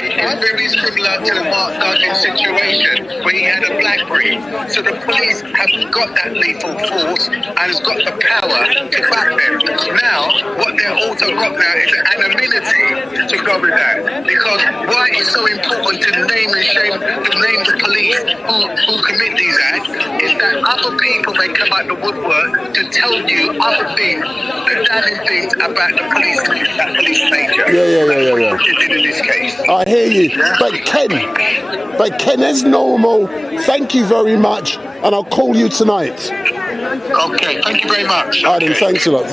It's very similar to the Mark Duggan situation where he had a BlackBerry. So the police have got that lethal force and has got the power to back them. Now, what they've also got now is anonymity to go with that. Because why it's so important to name and shame, to name the police who commit these acts, is that other people may come out the woodwork to tell you other things, the damning things about the police, that police nature. Yeah. What you did in this case. I hear you. Yeah? But Ken, as normal, thank you very much, and I'll call you tonight. Okay, thank you very much. Adam, thanks a lot.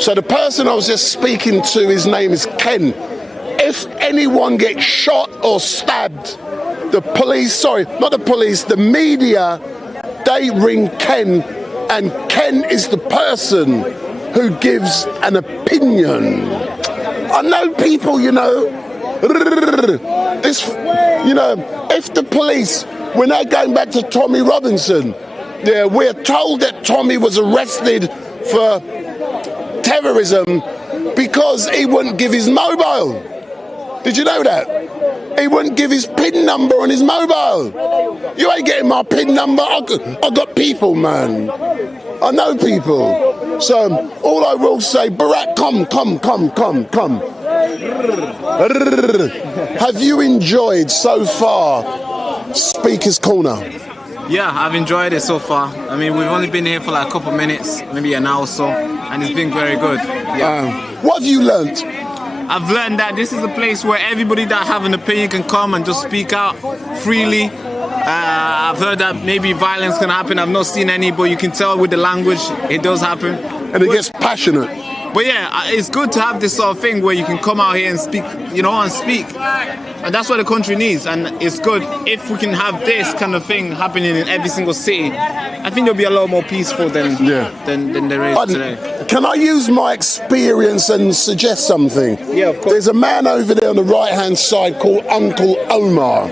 So the person I was just speaking to, his name is Ken. If anyone gets shot or stabbed, the police, the media, they ring Ken, and Ken is the person who gives an opinion. I know people, if the police, when they're going back to Tommy Robinson, we're told that Tommy was arrested for terrorism because he wouldn't give his mobile. Did you know that? He wouldn't give his PIN number on his mobile. You ain't getting my PIN number. I got people, man. I know people. So all I will say, Barak, come. Have you enjoyed so far Speaker's Corner? Yeah, I've enjoyed it so far. I mean, we've only been here for like a couple minutes, maybe an hour or so, and it's been very good. Yeah. What have you learnt? I've learned that this is a place where everybody that have an opinion can come and just speak out freely. I've heard that maybe violence can happen. I've not seen any, but you can tell with the language it does happen. And it gets passionate. But yeah, it's good to have this sort of thing where you can come out here and speak, And that's what the country needs. And it's good if we can have this kind of thing happening in every single city. I think there'll be a lot more peaceful than there is today. Can I use my experience and suggest something? Yeah, of course. There's a man over there on the right-hand side called Uncle Omar.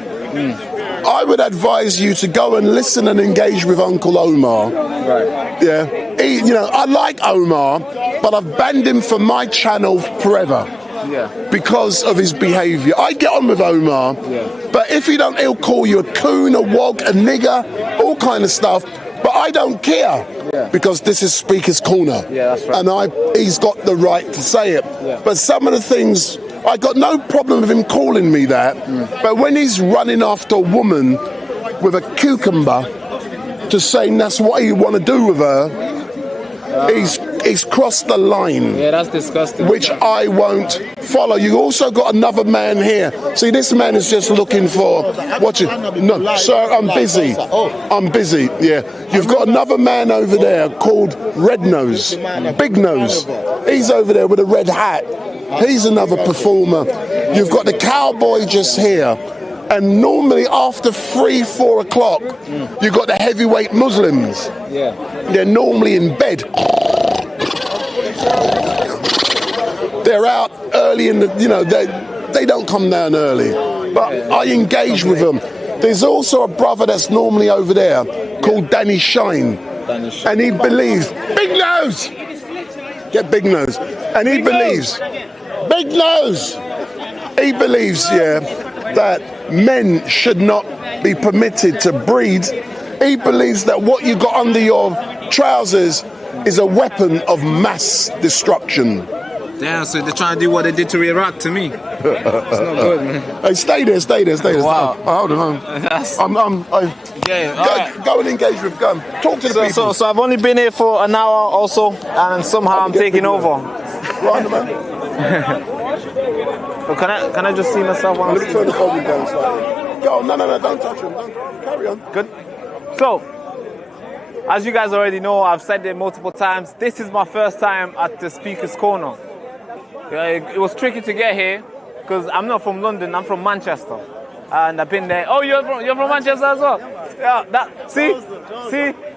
I would advise you to go and listen and engage with Uncle Omar. Right. Yeah. I like Omar, but I've banned him from my channel forever. Yeah. Because of his behaviour. I get on with Omar, but if he'll call you a coon, a wog, a nigger, all kind of stuff. But I don't care because this is Speaker's Corner. Yeah, that's right. And he's got the right to say it. Yeah. But some of the things, I got no problem with him calling me that. But when he's running after a woman with a cucumber to saying that's what he want to do with her, he's crossed the line. Yeah, that's disgusting. Which I won't follow. You also got another man here. See, this man is just looking for No, sir, I'm busy. I'm busy. Yeah, you've got another man over there called Red Nose, Big Nose. He's over there with a red hat. He's another performer. You've got the cowboy just here. And normally after 3-4 o'clock, you've got the heavyweight Muslims. Yeah. They're normally in bed. They're out early in the, they don't come down early. But I engage with them. There's also a brother that's normally over there called Danny Shine. And he believes, Big Nose! Get Big Nose. And he believes, Big Nose! He believes, that men should not be permitted to breed. He believes that what you got under your trousers is a weapon of mass destruction. Yeah, so they're trying to do what they did to Iraq to me. It's not good, man. Hey, stay there. Wow. Hold on. Go and engage with them. Talk to the people. So I've only been here for an hour also, and somehow I'm taking over. Right, man. So can I just see myself while Let me turn the volume down slightly. Go on, no, don't touch him. Carry on. Good. So, as you guys already know, I've said it multiple times, this is my first time at the Speaker's Corner. It was tricky to get here, because I'm not from London, I'm from Manchester. And I've been there. Oh, you're from Manchester as well? Yeah, see?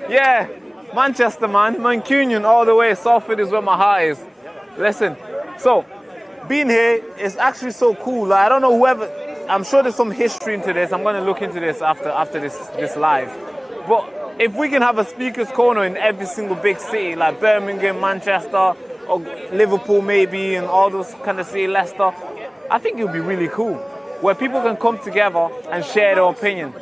Yeah, Manchester, man. Mancunian all the way. Salford is where my heart is. Listen, so, being here is actually so cool. Like, I don't know I'm sure there's some history into this. I'm going to look into this after this live. But if we can have a speaker's corner in every single big city, like Birmingham, Manchester, or Liverpool maybe, and all those kind of cities, Leicester, I think it would be really cool, where people can come together and share their opinion.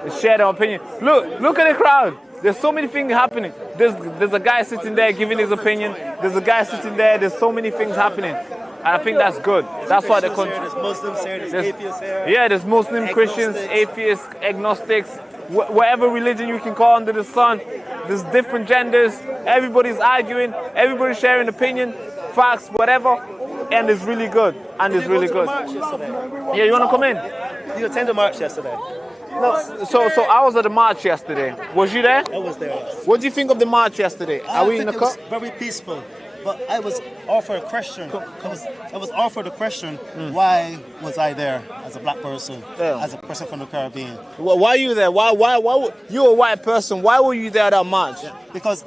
Look at the crowd. There's so many things happening. There's a guy sitting there giving his opinion. There's a guy sitting there. There's so many things happening. And I think that's good. That's why the country. There's Muslims here, there's atheists here. Yeah, there's Muslim, Christians, atheists, agnostics, whatever religion you can call under the sun. There's different genders. Everybody's arguing. Everybody's sharing opinion, facts, whatever. And it's really good. And it's really good. Yeah, you want to come in? You attended the march yesterday? No. So I was at the march yesterday. Was you there? I was there. Yes. What do you think of the march yesterday? Are we in the cup? Very peaceful. But I was offered a question. I was offered a question. Why was I there as a black person, as a person from the Caribbean? Why are you there? Why you're a white person? Why were you there at that march? Yeah, because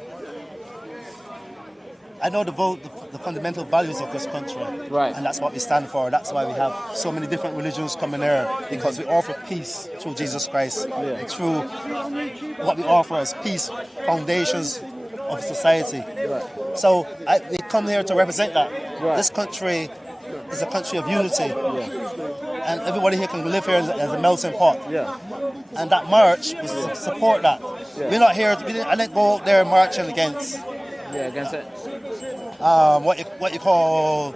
I know the fundamental values of this country, right? And that's what we stand for. That's why we have so many different religions coming here, because we offer peace through Jesus Christ, and through what we offer as peace foundations of society. Right. So we come here to represent that. Right. This country is a country of unity, and everybody here can live here as a melting pot. Yeah. And that march was to support that. Yeah. We're not here. I didn't go out there marching against. Yeah, against it. What you call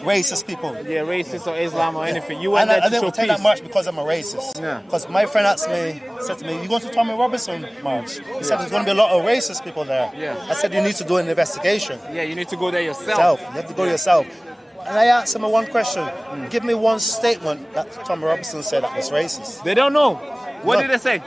racist people. Yeah, racist or Islam or anything. You went there to I didn't show attend peace. that march because I'm a racist. Yeah. Because my friend said to me, "You going to Tommy Robinson march?" He said there's going to be a lot of racist people there. Yeah. I said you need to do an investigation. Yeah, you need to go there yourself. You have to go yourself. And I asked him one question. Give me one statement that Tommy Robinson said that was racist. They don't know. What did they say?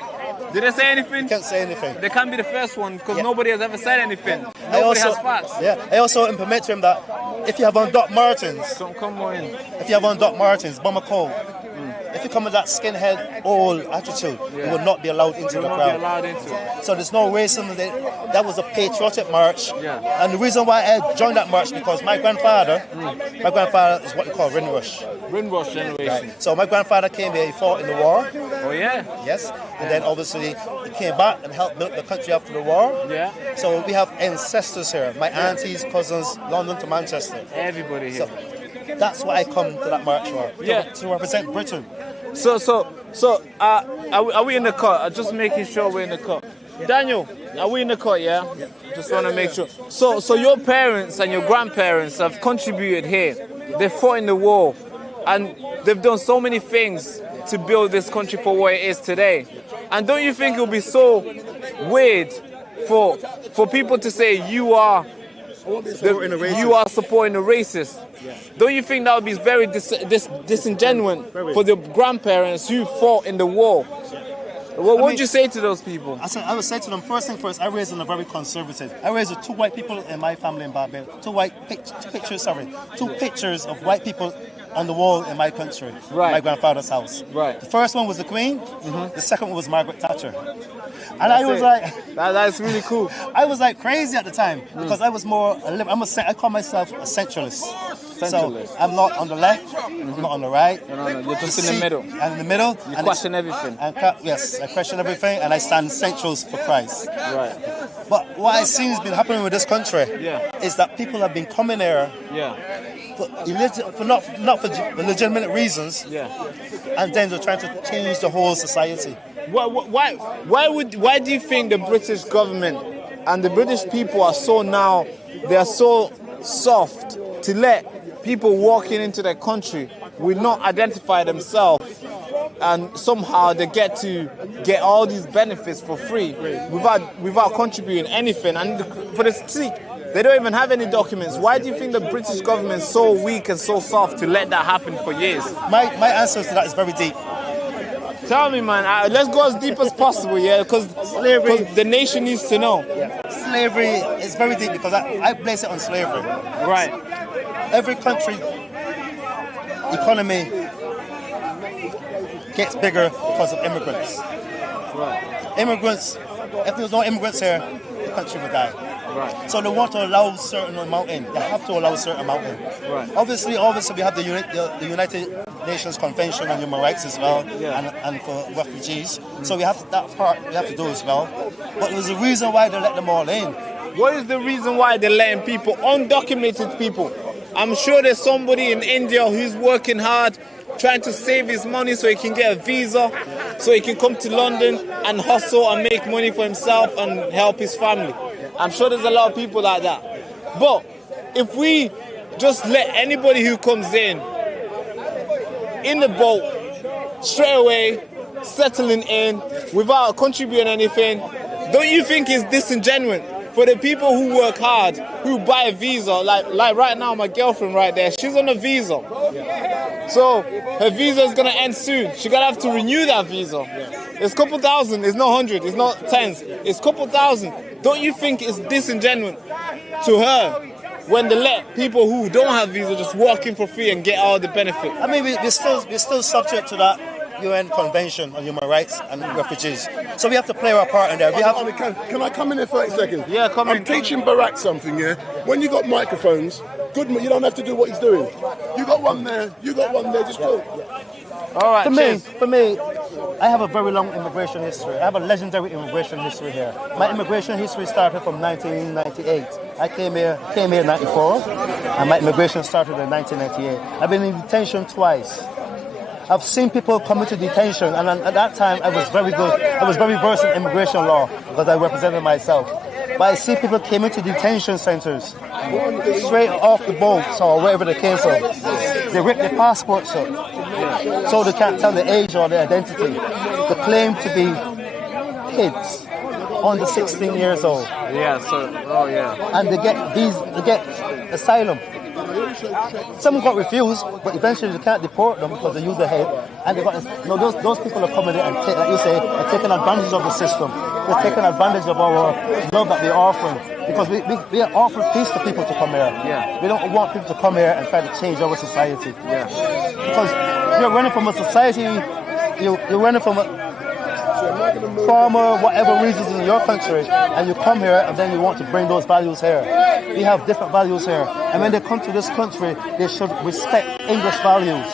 Did they say anything? Can't say anything. They can't be the first one because nobody has ever said anything. I Nobody has facts. I also implement to him that if you have on Doc Martens, come on. If you have on Doc Martens, bomber coat, if you come with that skinhead old attitude, you will not be allowed into the crowd. So there's no racism. That was a patriotic march. Yeah. And the reason why I joined that march because my grandfather is what we call Windrush. Windrush generation. Right. So my grandfather came here, he fought in the war. Oh yeah? Yes. And then obviously he came back and helped build the country after the war. Yeah. So we have ancestors here. My aunties, cousins, London to Manchester. Everybody here. So that's what I come to that march for. To represent Britain. So are we in the cut? Just making sure we're in the cut. Daniel, are we in the cut, yeah? Just want to make sure. So your parents and your grandparents have contributed here. They fought in the war. And they've done so many things to build this country for what it is today. And don't you think it would be so weird for people to say you are supporting the racist? Yeah. Don't you think that would be very disingenuous for the grandparents who fought in the war? What would you say to those people? I would say to them, first thing first, I raised them very conservative. I raised two white people in my family in Barbados. Two pictures of white people on the wall in my country, my grandfather's house. Right. The first one was the Queen. The second one was Margaret Thatcher. And I was like, that's really cool. I was like crazy at the time because I was more. I call myself a centralist. So I'm not on the left, I'm not on the right. No, you're just in the middle. I'm in the middle. You question everything. Yes, I question everything, and I stand centrals for Christ. Right. But what I see has been happening with this country is that people have been coming here. Not for legitimate reasons. And then they're trying to change the whole society. Why do you think the British government and the British people are so soft to let people walking into their country will not identify themselves, and somehow they get all these benefits for free without contributing anything? And for the sake, they don't even have any documents. Why do you think the British government is so weak and so soft to let that happen for years? My answer to that is very deep. Tell me, man. Let's go as deep as possible, because the nation needs to know. Slavery is very deep because I place it on slavery. Right. Every country's economy gets bigger because of immigrants. Right. Immigrants. If there was no immigrants here, the country would die. Right. So they want to allow certain amount in. They have to allow a certain amount in. Right. Obviously we have the United Nations Convention on Human Rights as well, and for refugees. So we have that part we have to do as well. But there's a reason why they let them all in. What is the reason why they're letting people, undocumented people? I'm sure there's somebody in India who's working hard, trying to save his money so he can get a visa, so he can come to London and hustle and make money for himself and help his family. I'm sure there's a lot of people like that. But if we just let anybody who comes in the boat, straight away, settling in, without contributing anything, don't you think it's disingenuous for the people who work hard, who buy a visa, like right now, my girlfriend right there, she's on a visa. So her visa is gonna end soon. She's gonna have to renew that visa. It's a couple thousand, it's not 100, it's not tens, it's a couple thousand. Don't you think it's disingenuous to her when they let people who don't have visa just walk in for free and get all the benefit? I mean, we're still subject to that UN Convention on Human Rights and Refugees. So we have to play our part in there. Can I come in here 30 seconds? Yeah, come in. I'm teaching Baraka something, yeah? When you got microphones, you don't have to do what he's doing. You got one there, just talk. All right, for me, I have a very long immigration history. I have a legendary immigration history here. My immigration history started from 1998. I came here in 94, and my immigration started in 1998. I've been in detention twice. I've seen people come into detention, and at that time I was very good. I was very versed in immigration law because I represented myself. But I see people came into detention centers straight off the boats or wherever they came from. They rip their passports up, so they can't tell their age or their identity. They claim to be kids under 16 years old. Yeah. And they get asylum. Some got refused, but eventually they can't deport them because they use their head. And they got, those people are coming in and, like you say, are taking advantage of the system. They're taking advantage of our love that we're offering. Because we are offering peace to people to come here. Yeah. We don't want people to come here and try to change our society. Yeah. Because you're running from a society, you're running from a former whatever reasons in your country, and you come here and then you want to bring those values here. We have different values here, and when they come to this country, they should respect English values.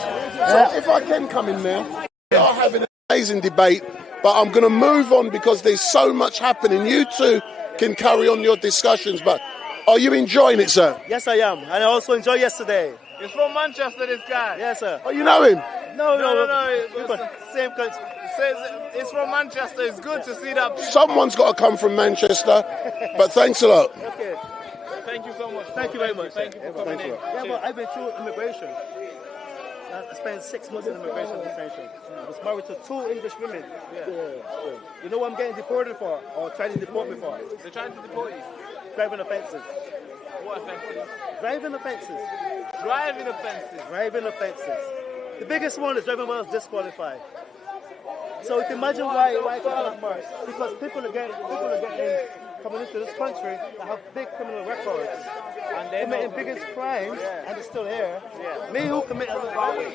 So if I can come in there, we are having an amazing debate, but I'm going to move on because there's so much happening. You two can carry on your discussions, but are you enjoying it, sir? Yes, I am, and I also enjoyed yesterday. He's from Manchester, this guy. Yes, sir. Oh, you know him? No. Same country. It's from Manchester. It's good to see that. Someone's got to come from Manchester, but thanks a lot. Okay. Thank you so much. Thank you very much. Thank you for coming in. Yeah, but I've been through immigration. I spent 6 months in immigration detention. I was married to 2 English women. Yeah. You know what I'm getting deported for, or trying to deport me for? They're trying to deport you? Driving offences. What offences? Driving offences. Driving offences. Driving offences. The biggest one is driving while disqualified. So you can imagine why it's that much. Because people are getting coming into this country that have big criminal records. And they're committing biggest crimes, and they're still here. Yeah. Me who commit a vote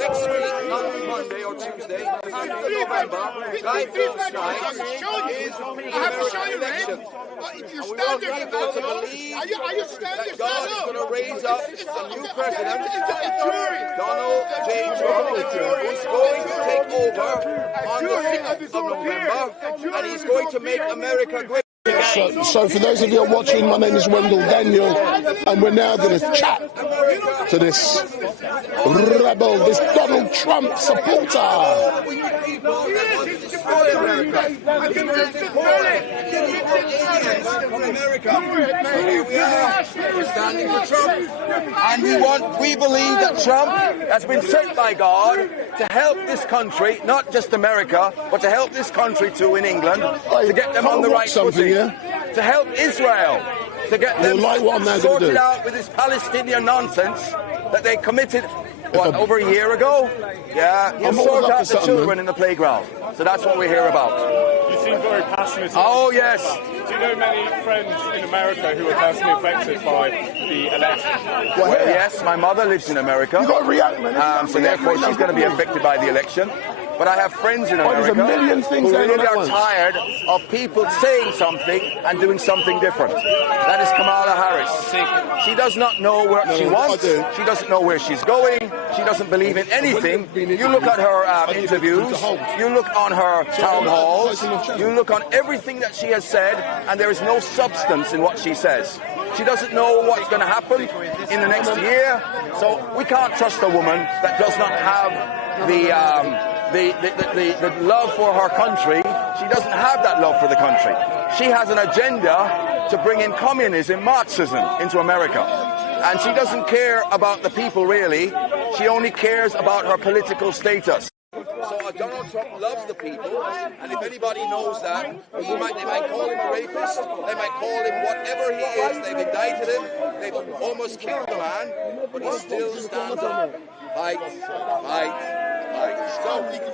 next week, on Monday or Tuesday, 9th of November, Guy-Fawkes is repeating the election. You stand there for that, are you standing? God is going to raise up a new president, Donald J. Trump, who's going to take over on the 6th of November, and he's going to make America great. So for those of you who are watching, my name is Wendell Daniel, and we're now going to chat to this rebel, this Donald Trump supporter. Here we are, we're standing for Trump, and we believe that Trump has been sent by God to help this country, not just America, but to help this country too in England, to get them on the right footing, to help Israel, to get them sorted out with this Palestinian nonsense that they committed, over a year ago? Yeah, you sort out the children in the playground. So that's what we're here about. You seem very passionate. Oh, yes. Do you know many friends in America who were personally affected by the election? Well, yes, my mother lives in America. You've got to react, man. So therefore she's going to be affected by the election. but I have friends in America there's a million things who going on really at are once. tired of people saying something and doing something different. That is Kamala Harris. She does not know where she wants. She doesn't know where she's going. She doesn't believe in anything. You look at her interviews. You look on her town halls. You look on everything that she has said, and there is no substance in what she says. She doesn't know what's going to happen in the next year. So we can't trust a woman that does not have the love for her country. She doesn't have that love for the country. She has an agenda to bring in communism, Marxism into America. And she doesn't care about the people, really. She only cares about her political status. So Donald Trump loves the people, and if anybody knows that, they might call him a rapist, they might call him whatever he is, they've indicted him, they've almost killed the man, but he still stands up. Fight, fight, fight.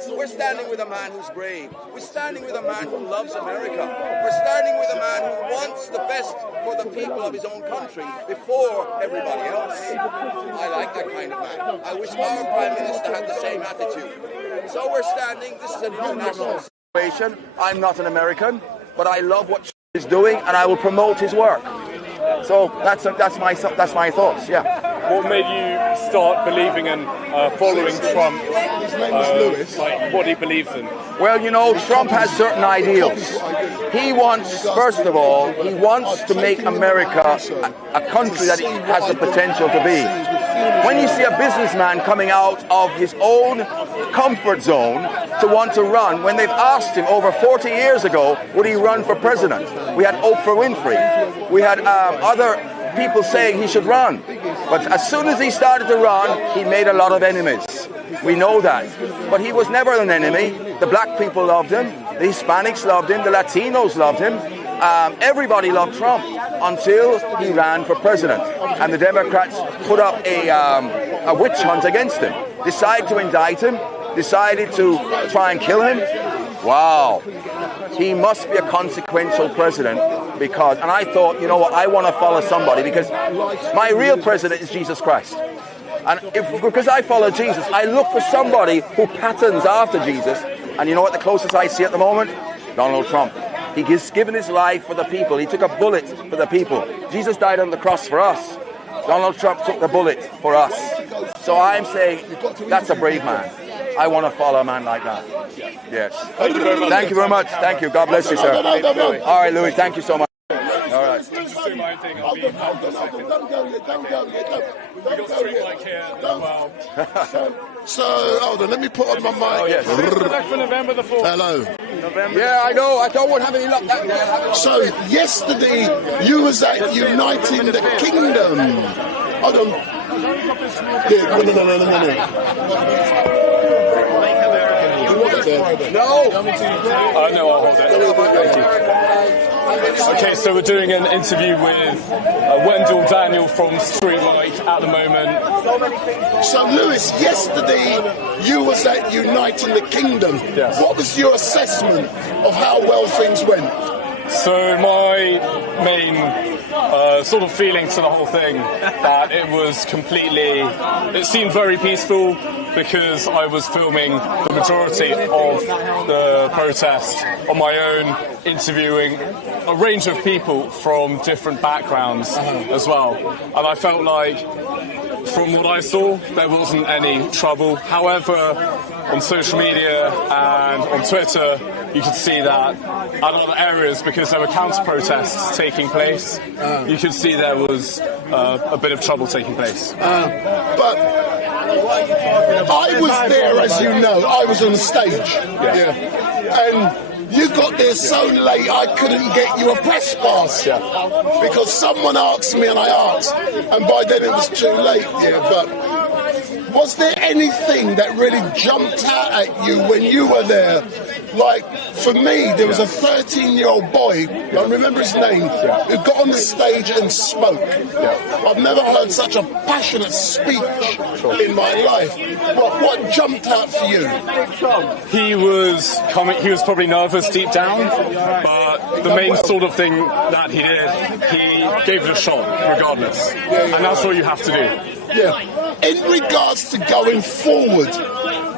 So we're standing with a man who's brave. We're standing with a man who loves America. We're standing with a man who wants the best for the people of his own country before everybody else. I like that kind of man. I wish our Prime Minister had the same attitude. So we're standing, this is an international situation. I'm not an American, but I love what he's doing and I will promote his work. So that's my thoughts, yeah. What made you start believing and following Trump, like what he believes in? Well, you know, Trump has certain ideals. He wants, first of all, he wants to make America a country that it has the potential to be. When you see a businessman coming out of his own comfort zone to want to run, when they've asked him over 40 years ago, would he run for president? We had Oprah Winfrey. We had other people saying he should run. But as soon as he started to run, he made a lot of enemies. We know that. But he was never an enemy. The black people loved him. The Hispanics loved him. The Latinos loved him. Everybody loved Trump until he ran for president. And the Democrats put up a witch hunt against him. Decided to indict him. Decided to try and kill him. Wow. He must be a consequential president because, and I thought, you know what, I want to follow somebody because my real president is Jesus Christ. And because I follow Jesus, I look for somebody who patterns after Jesus. And you know what the closest I see at the moment? Donald Trump. He's given his life for the people. He took a bullet for the people. Jesus died on the cross for us. Donald Trump took the bullet for us. So I'm saying that's a brave man. I want to follow a man like that. Yes. Thank you very much. Thank you very much. Thank you. God bless you, sir. All right, Louis. Thank you so much. All right. Just do my thing. I'll be in half a second. Don't go yet. We got StreetMic here as well. So, hold on, let me put on my mic. Oh, yes. Back for November the 4th. Hello. Yeah, I know. I don't want to have any luck that day. So, yesterday, you was at Uniting the Kingdom. Hold on. Yeah, no. No, I'll hold it. Thank you. Okay, so we're doing an interview with Wendell Daniel from StreetMic at the moment. So, Lewis, yesterday you was at Uniting the Kingdom. Yes. What was your assessment of how well things went? So my main sort of feeling to the whole thing, that it was completely, it seemed very peaceful because I was filming the majority of the protest on my own, interviewing a range of people from different backgrounds as well. And I felt like, from what I saw, there wasn't any trouble. However, on social media and on Twitter, you could see that at other areas, because there were counter-protests taking place, you could see there was a bit of trouble taking place. But I was there, as you know. I was on the stage. Yeah. And you got there so late, I couldn't get you a press pass. Yeah. Because someone asked me and I asked, and by then it was too late. Yeah, but was there anything that really jumped out at you when you were there? Like, for me, there was a 13-year-old boy, I don't remember his name, who got on the stage and spoke. I've never heard such a passionate speech in my life. What jumped out for you? He was probably nervous deep down, but the main sort of thing that he did, he gave it a shot, regardless. And that's what you have to do. Yeah. in regards to going forward,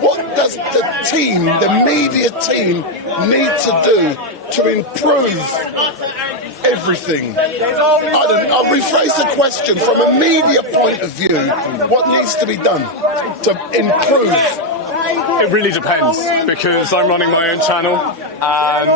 what does the team, the media team, need to do to improve everything? I'll rephrase the question. From a media point of view, what needs to be done to improve? It really depends, because I'm running my own channel, and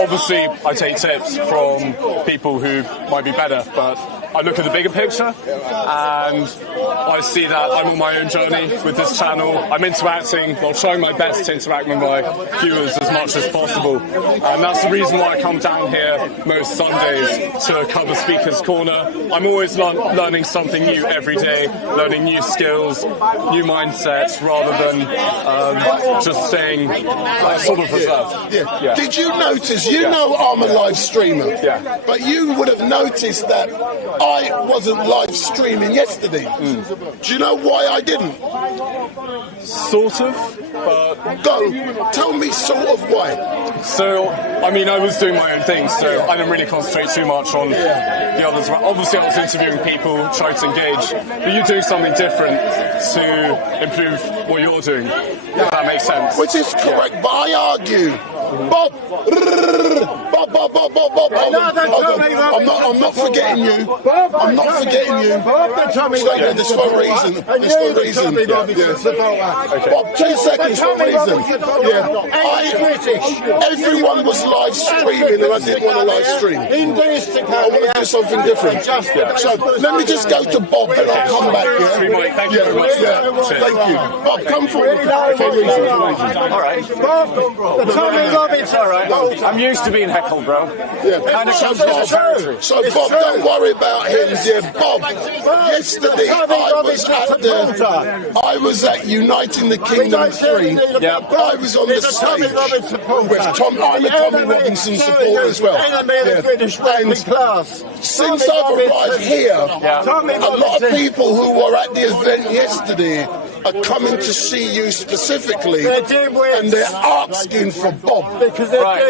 obviously I take tips from people who might be better, but I look at the bigger picture, and I see that I'm on my own journey with this channel. I'm interacting, well, trying my best to interact with my viewers as much as possible, and that's the reason why I come down here most Sundays to cover Speaker's Corner. I'm always learning something new every day, learning new skills, new mindsets, rather than just staying sort of reserved. Yeah. Did you notice, you know I'm a live streamer, but you would have noticed that I wasn't live streaming yesterday. Do you know why I didn't? Sort of, but... Go, tell me sort of why. So, I mean, I was doing my own thing, so I didn't really concentrate too much on the others. Obviously, I was interviewing people, trying to engage, but you're doing something different to improve what you're doing, if that makes sense. Which is correct, but I argue, Bob, I'm not forgetting you. I'm not forgetting you. There's for a reason. There's for a reason. Bob, 2 seconds for a reason. Everyone was live streaming and I didn't want to live stream. I want to do something different. So let me just go to Bob and I'll come back. Thank you very much. Thank you. Bob, come forward. All right. It's all right. I'm used to being heckled, bro. So Bob, don't worry about him, dear Bob. Yesterday I was at Uniting the Kingdom 3. I was on the stage with Tom. I'm a Tommy Robinson supporter as well. And since I've arrived here, a lot of people who were at the event yesterday are coming to see you specifically, and they're asking for Bob.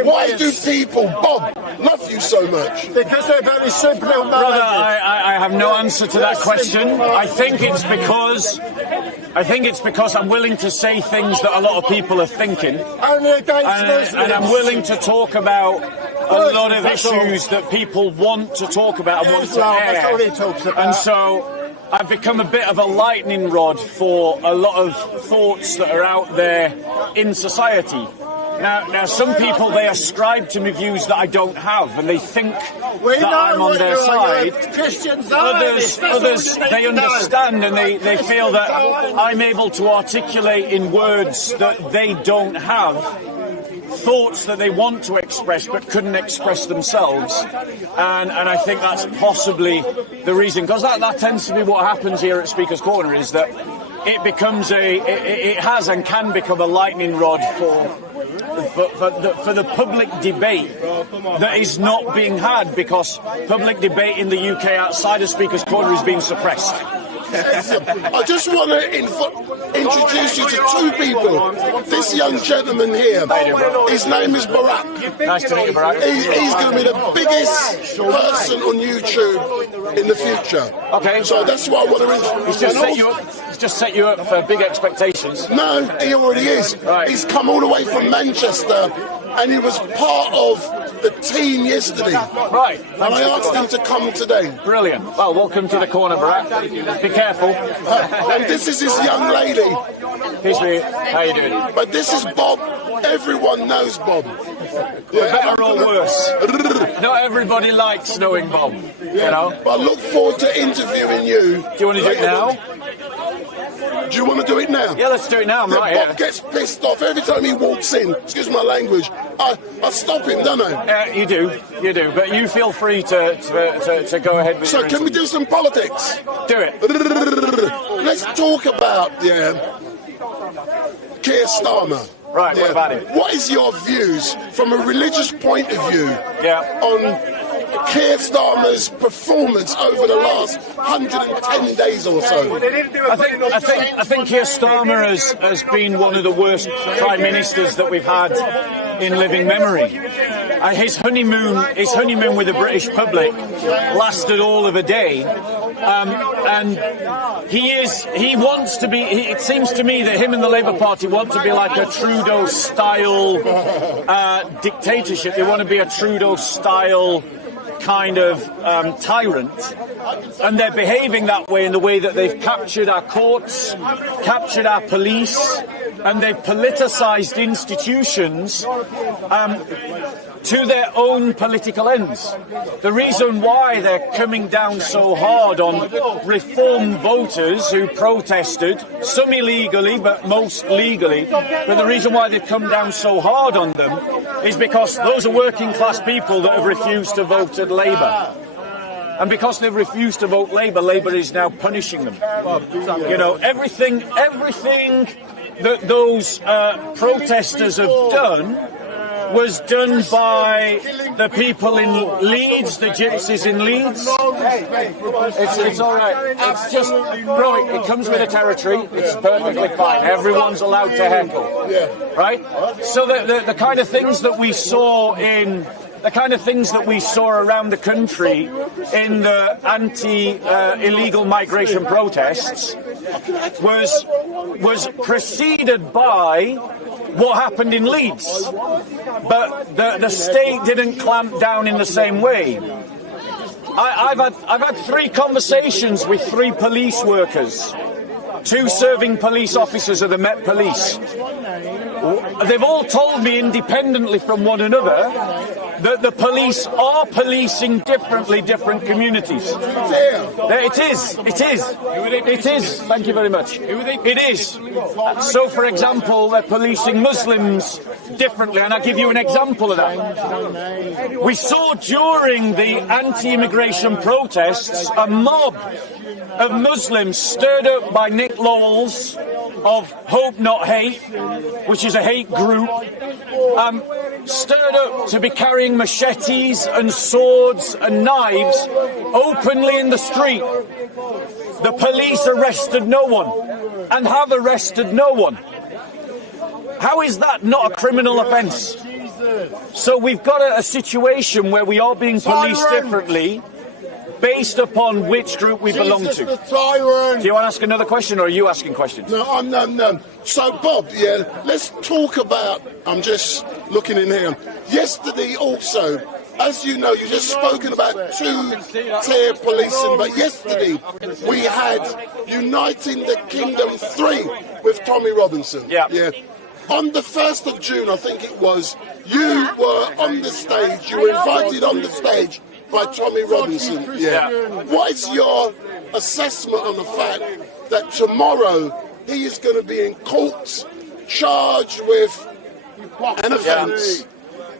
Why do people, Bob, love you so much? Because they're very simple. Brother, I have no answer to that question. I think it's because I'm willing to say things that a lot of people are thinking, and I'm willing to talk about a lot of issues that people want to talk about and want to air. And so I've become a bit of a lightning rod for a lot of thoughts that are out there in society. Now, some people, they ascribe to me views that I don't have, and they think that I'm on their side. Others, they understand, and they feel that I'm able to articulate in words that they don't have thoughts that they want to express but couldn't express themselves, and I think that's possibly the reason, because that tends to be what happens here at Speaker's Corner, is that it becomes it has and can become a lightning rod for the public debate that is not being had, because public debate in the UK outside of Speaker's Corner is being suppressed. I just want to introduce you to 2 people. This young gentleman here, his name is Baraka. Nice to meet you, Baraka. He's going to be the biggest person on YouTube in the future. Okay. So that's what I want to introduce. He's just set you up for big expectations. No, he already is. Right. He's come all the way from Manchester, and he was part of the team yesterday. Right. And I asked him to come today. Brilliant. Well, welcome to the corner, Baraka. Be careful. And this is his young lady. Excuse me. How you doing? But this is Bob. Everyone knows Bob. For better or worse. Not everybody likes knowing Bob, you know. But I look forward to interviewing you. Do you want to do it now? Do you want to do it now? Yeah, let's do it now. I'm right here. Bob gets pissed off every time he walks in. Excuse my language. I stop him, don't I? You do. But you feel free to go ahead with. So can we do some politics? Do it. Let's talk about Keir Starmer. Right. What about him? What is your views from a religious point of view on Keir Starmer's performance over the last 110 days or so? I think Keir Starmer has been one of the worst prime ministers that we've had in living memory. His honeymoon with the British public lasted all of a day, and he wants to be. It seems to me that him and the Labour Party want to be like a Trudeau-style dictatorship. They want to be a Trudeau-style kind of tyrant, and they're behaving that way in the way that they've captured our courts, captured our police, and they've politicised institutions to their own political ends. The reason why they're coming down so hard on reform voters who protested, some illegally but most legally, but the reason why they've come down so hard on them is because those are working class people that have refused to vote at Labour. And because they've refused to vote Labour, Labour is now punishing them. You know, everything that those protesters have done was done by the people in Leeds, the gypsies in Leeds. It's all right. It's just, bro, it comes with the territory. It's perfectly fine. Everyone's allowed to heckle, right? So the kind of things that we saw around the country in the anti-illegal migration protests was preceded by what happened in Leeds, but the state didn't clamp down in the same way. I've had 3 conversations with 3 police workers, 2 serving police officers of the Met Police. They've all told me independently from one another that the police are policing differently different communities. It is. Thank you very much. It is. So, for example, they're policing Muslims differently, and I'll give you an example of that. We saw during the anti-immigration protests a mob of Muslims stirred up by Nick Lowell's of Hope Not Hate, which is a hate group, stirred up to be carrying machetes and swords and knives openly in the street. The police arrested no one and have arrested no one. How is that not a criminal offence? So we've got a situation where we are being policed differently based upon which group we belong to. Do you want to ask another question, or are you asking questions? No. So, Bob, let's talk about, I'm just looking in here. Yesterday also, as you know, you've just spoken about 2-tier policing, but yesterday we had Uniting the Kingdom 3 with Tommy Robinson. Yeah. On the 1st of June, I think it was, you were on the stage, you were invited on the stage by Tommy Robinson. What is your assessment on the fact that tomorrow he is going to be in court, charged with an offence?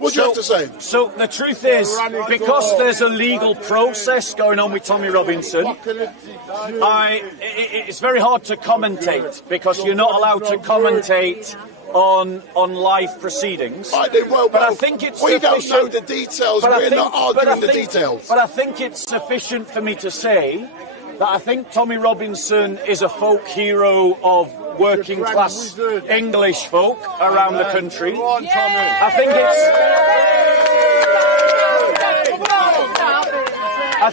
What do you have to say? So the truth is, because there's a legal process going on with Tommy Robinson, it's very hard to commentate, because you're not allowed to commentate on live proceedings. But I think it's we don't know the details. We're not arguing the details. But I think it's sufficient for me to say that I think Tommy Robinson is a folk hero of working class English folk around the country. I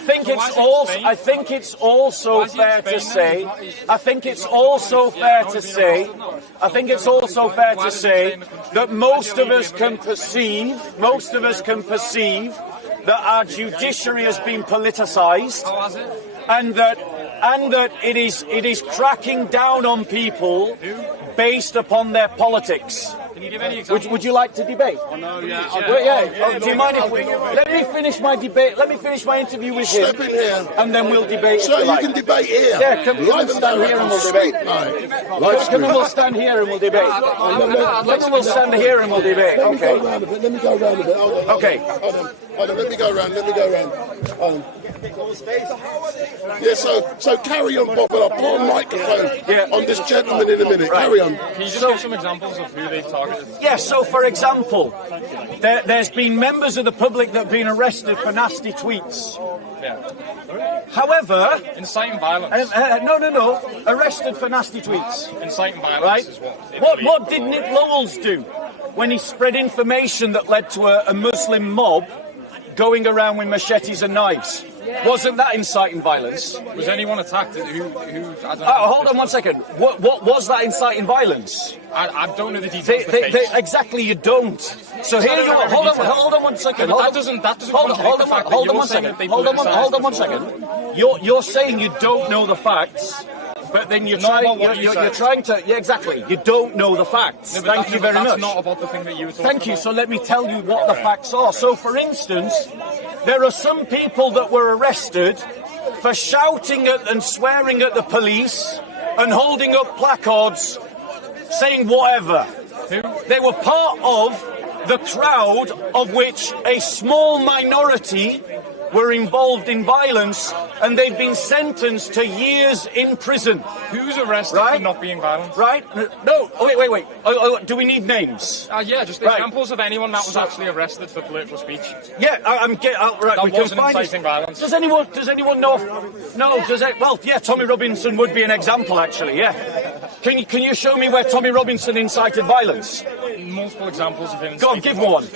think it's also fair to say that most of us can perceive that our judiciary has been politicised, and that it is cracking down on people based upon their politics. Can you give any examples? Would you like to debate? Oh, no, yeah. Do you mind if let me finish my debate? Let me finish my interview with him, and then we'll debate. So you can debate here. Yeah, come and stand here and we'll debate. Come and we'll stand here and we'll debate. Come and we'll stand here and we'll debate. Okay. Let me go around a bit. Okay. Hold on. Let me go around. Yeah, so carry on, Bob, and I'll put a microphone on this gentleman in a minute. Carry on. Can you just give some examples of who they've targeted? Yes, so for example, there's been members of the public that have been arrested for nasty tweets. However, inciting violence. No. Arrested for nasty tweets. Inciting violence right? is What did Nick Lowell's do when he spread information that led to a Muslim mob going around with machetes and knives? Wasn't that inciting violence? Was anyone attacked? Who I don't know. Hold on one second. What was that inciting violence? I don't know the details. Exactly, you don't. So here you are. Hold on one second. That doesn't Hold on one second. You're saying you don't know the facts. But then you're trying to... Yeah, exactly. You don't know the facts. No, Thank you very much. That's not about the thing that you were talking Thank you. So let me tell you what the facts are. So, for instance, there are some people that were arrested for shouting at and swearing at the police and holding up placards saying whatever. They were part of the crowd of which a small minority were involved in violence, and they've been sentenced to years in prison. Who's arrested for not being violent? Right? No. Wait. Do we need names? Yeah, just examples of anyone that was actually arrested for political speech. Yeah, right. That we wasn't can find inciting violence. Does anyone know? No. Well, yeah. Tommy Robinson would be an example, actually. Yeah. Can you show me where Tommy Robinson incited violence? Multiple examples of him. Go on, give me one.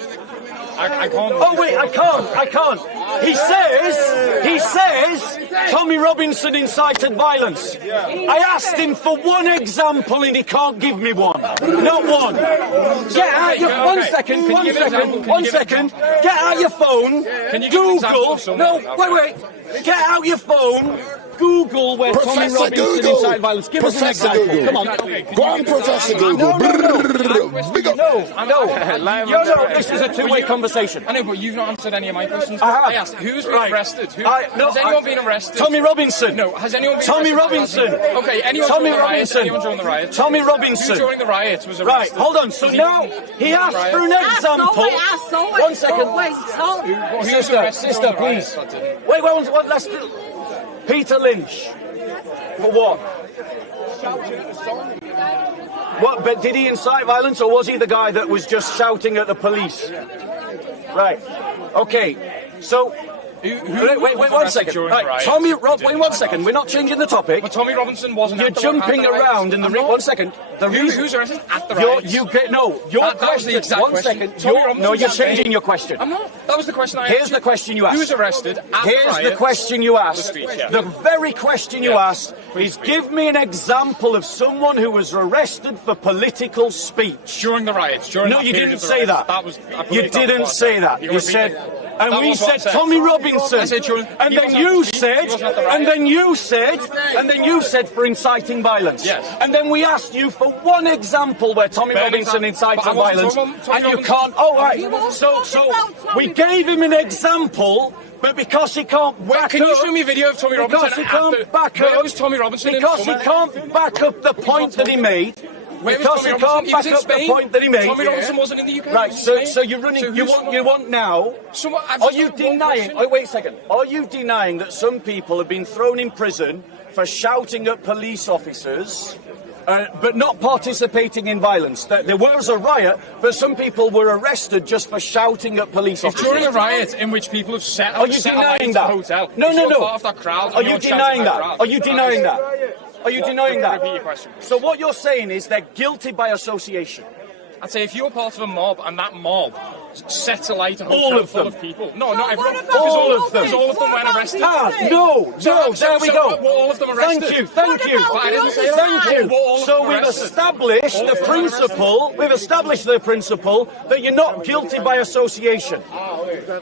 I can't. Oh wait, I can't. He says Tommy Robinson incited violence. I asked him for one example and he can't give me one. Not one. Get out your one second. Get out your phone. Can you Google? No, wait. Get out your phone. Google where Tommy Robinson incited violence. Give us an example. Google. Come on. Go on, Professor Google. Big up. No. This is a two-way conversation. I know, but you've not answered any of my questions. I asked who's been arrested. Has anyone been arrested? Tommy Robinson. No. Has anyone been Tommy arrested? Robinson. Okay. Anyone during the riot? Tommy Robinson. Who during the riot was arrested? Right. Hold on. So now he asked for an example. One second. Sister, please. Wait. Let's. Peter Lynch. For what? What? But did he incite violence, or was he the guy that was just shouting at the police? Right. Okay. So. Wait one second. Right. Tommy wait 1 second. We're not changing the topic. But Tommy Robinson wasn't. You're jumping around in the 1 second. Who's arrested at the riot? Your question. 1 second. You're changing your question. I'm not. That was the question I asked. Here's the question you asked. Who's arrested at the riot? Here's the question you asked. The very question you asked is, give me an example of someone who was arrested for political speech during the riots. No, you didn't say that. You didn't say that. You said. And we said Tommy Robinson, and then you said for inciting violence. Yes. And then we asked you for one example where Tommy Robinson incited violence, and you can't. Oh, right. So we gave him an example. But because he can't back Can you show me a video of Tommy Robinson? Because he can't back up. Where was Tommy Robinson? Because he can't back up the point that he made. Because he can't back up the point that he made. Tommy Robinson wasn't in the UK. Right. So you're running. You want now. Are you denying? Oh, wait a second. Are you denying that some people have been thrown in prison for shouting at police officers? But not participating in violence. There was a riot, but some people were arrested just for shouting at police officers. During a riot in which people have set Are you denying that? Hotel, No. Part of that crowd, Are you denying that? Are you denying that? Are you denying that? Repeat your question. So what you're saying is they're guilty by association. I'd say if you're part of a mob and that mob sets alight a hotel full of people. No, not everyone. All of them. Because all of them went arrested. No, there we go. Were all of them arrested? Thank you. So we've established the principle that you're not guilty by association.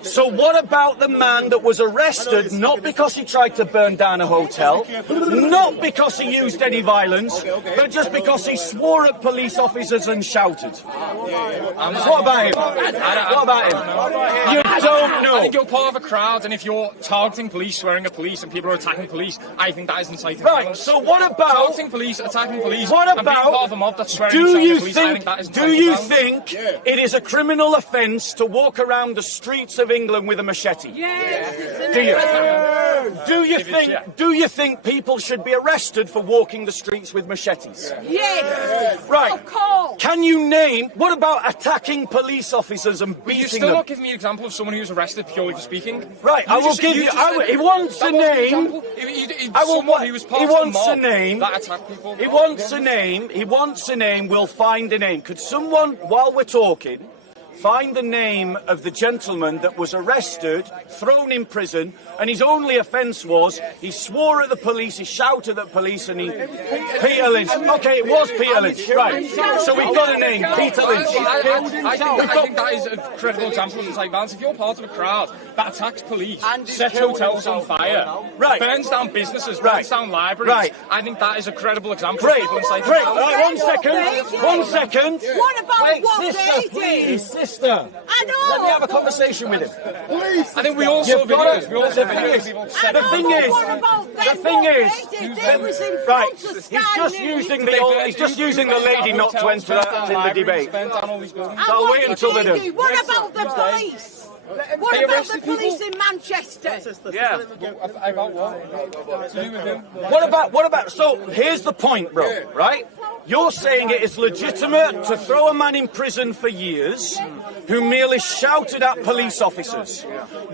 So what about the man that was arrested not because he tried to burn down a hotel, not because he used any violence, but just because he swore at police officers and shouted? What about him? What about him? You don't know. I think you're part of a crowd, and if you're targeting police, swearing at police, and people are attacking police, I think that is inciting violence. So what about targeting police, attacking police, what and about being part of a mob that's swearing at police? I think that is inciting violence. Think it is a criminal offence to walk around the streets of England with a machete? Yes. Do you? Do you think people should be arrested for walking the streets with machetes? Yes. Right. Of course. Can you name? What about attacking police officers and beating You're them? still not giving me an example of someone who was arrested purely for speaking. Right, I will give you. He wants a name. I will. He wants a name. That attacked people. He wants a name. He wants a name. We'll find a name. Could someone, while we're talking, find the name of the gentleman that was arrested, thrown in prison, and his only offence was he swore at the police, he shouted at police, and he... Peter Lynch. Okay, it was Peter Lynch, right. So we've got a name, Peter Lynch. I think that is a credible example of the type violence. If you're part of a crowd that attacks police, sets hotels on fire, burns down businesses, burns down libraries, I think that is a credible example of people inciting violence. 1 second. What about what sister, they did? Sister. I know. Let me have a conversation with him. Please. I think we all saw videos. We all saw videos. The thing is, right, he's just using the lady not to enter that in the debate. So I'll wait until they're done. What about the police? What about the police in Manchester? Yeah. About what? To do with him? What about, so here's the point, bro, right? You're saying it is legitimate to throw a man in prison for years who merely shouted at police officers.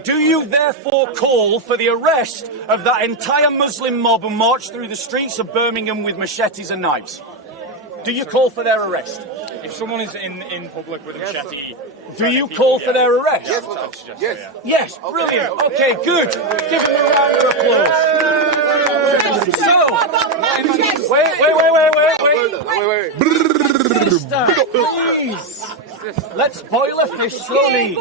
Do you therefore call for the arrest of that entire Muslim mob who marched through the streets of Birmingham with machetes and knives? Do you call for their arrest? If someone is in public with a machete... Do you call for their arrest? Yes. Yes, brilliant. Okay, good. Give him a round of applause. So, wait. Sister, please. Let's boil a fish slowly.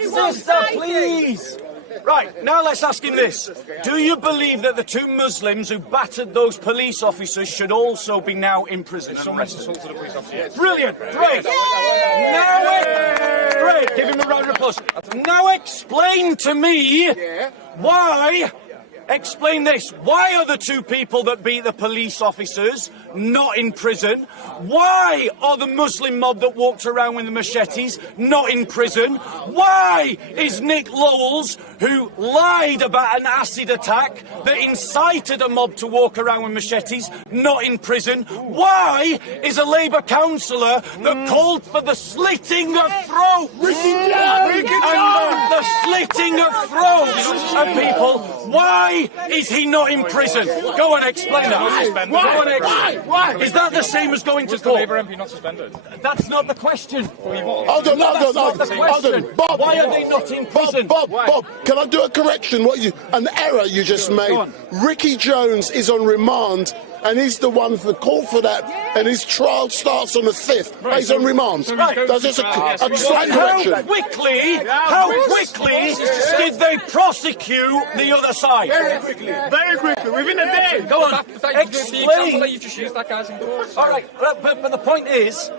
Sister, please. Right, now let's ask him this. Do you believe that the two Muslims who battered those police officers should also be now in prison? Someone's assaulted a police officer, yes. Brilliant, great. Great, give him a round of applause. Now explain to me why... Explain this. Why are the two people that beat the police officers not in prison? Why are the Muslim mob that walked around with the machetes not in prison? Why is Nick Lowell's, who lied about an acid attack that incited a mob to walk around with machetes, not in prison? Why is a Labour councillor that called for the slitting of throats and the slitting of throats of people, why is he not in prison? Go on, explain that. Why? Is that the same as going to court? Labour MP not suspended? That's not the question. Hold on. Bob, why are they not in prison? Bob, can I do a correction? An error you just made. Ricky Jones is on remand, and he's the one that called for that, and his trial starts on the 5th. He's on remand. That's just a slight correction. How quickly did they prosecute the other side? Very quickly, within a day. Go on, explain. You've just used that guy's in court. All right, but the point is,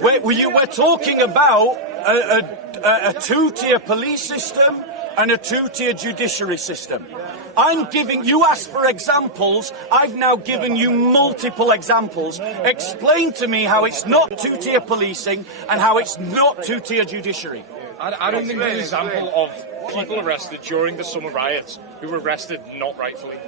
we're talking about a two-tier police system and a two-tier judiciary system. You asked for examples, I've now given you multiple examples. Explain to me how it's not two-tier policing and how it's not two-tier judiciary. I don't think there's an example of people arrested during the summer riots who were arrested not rightfully.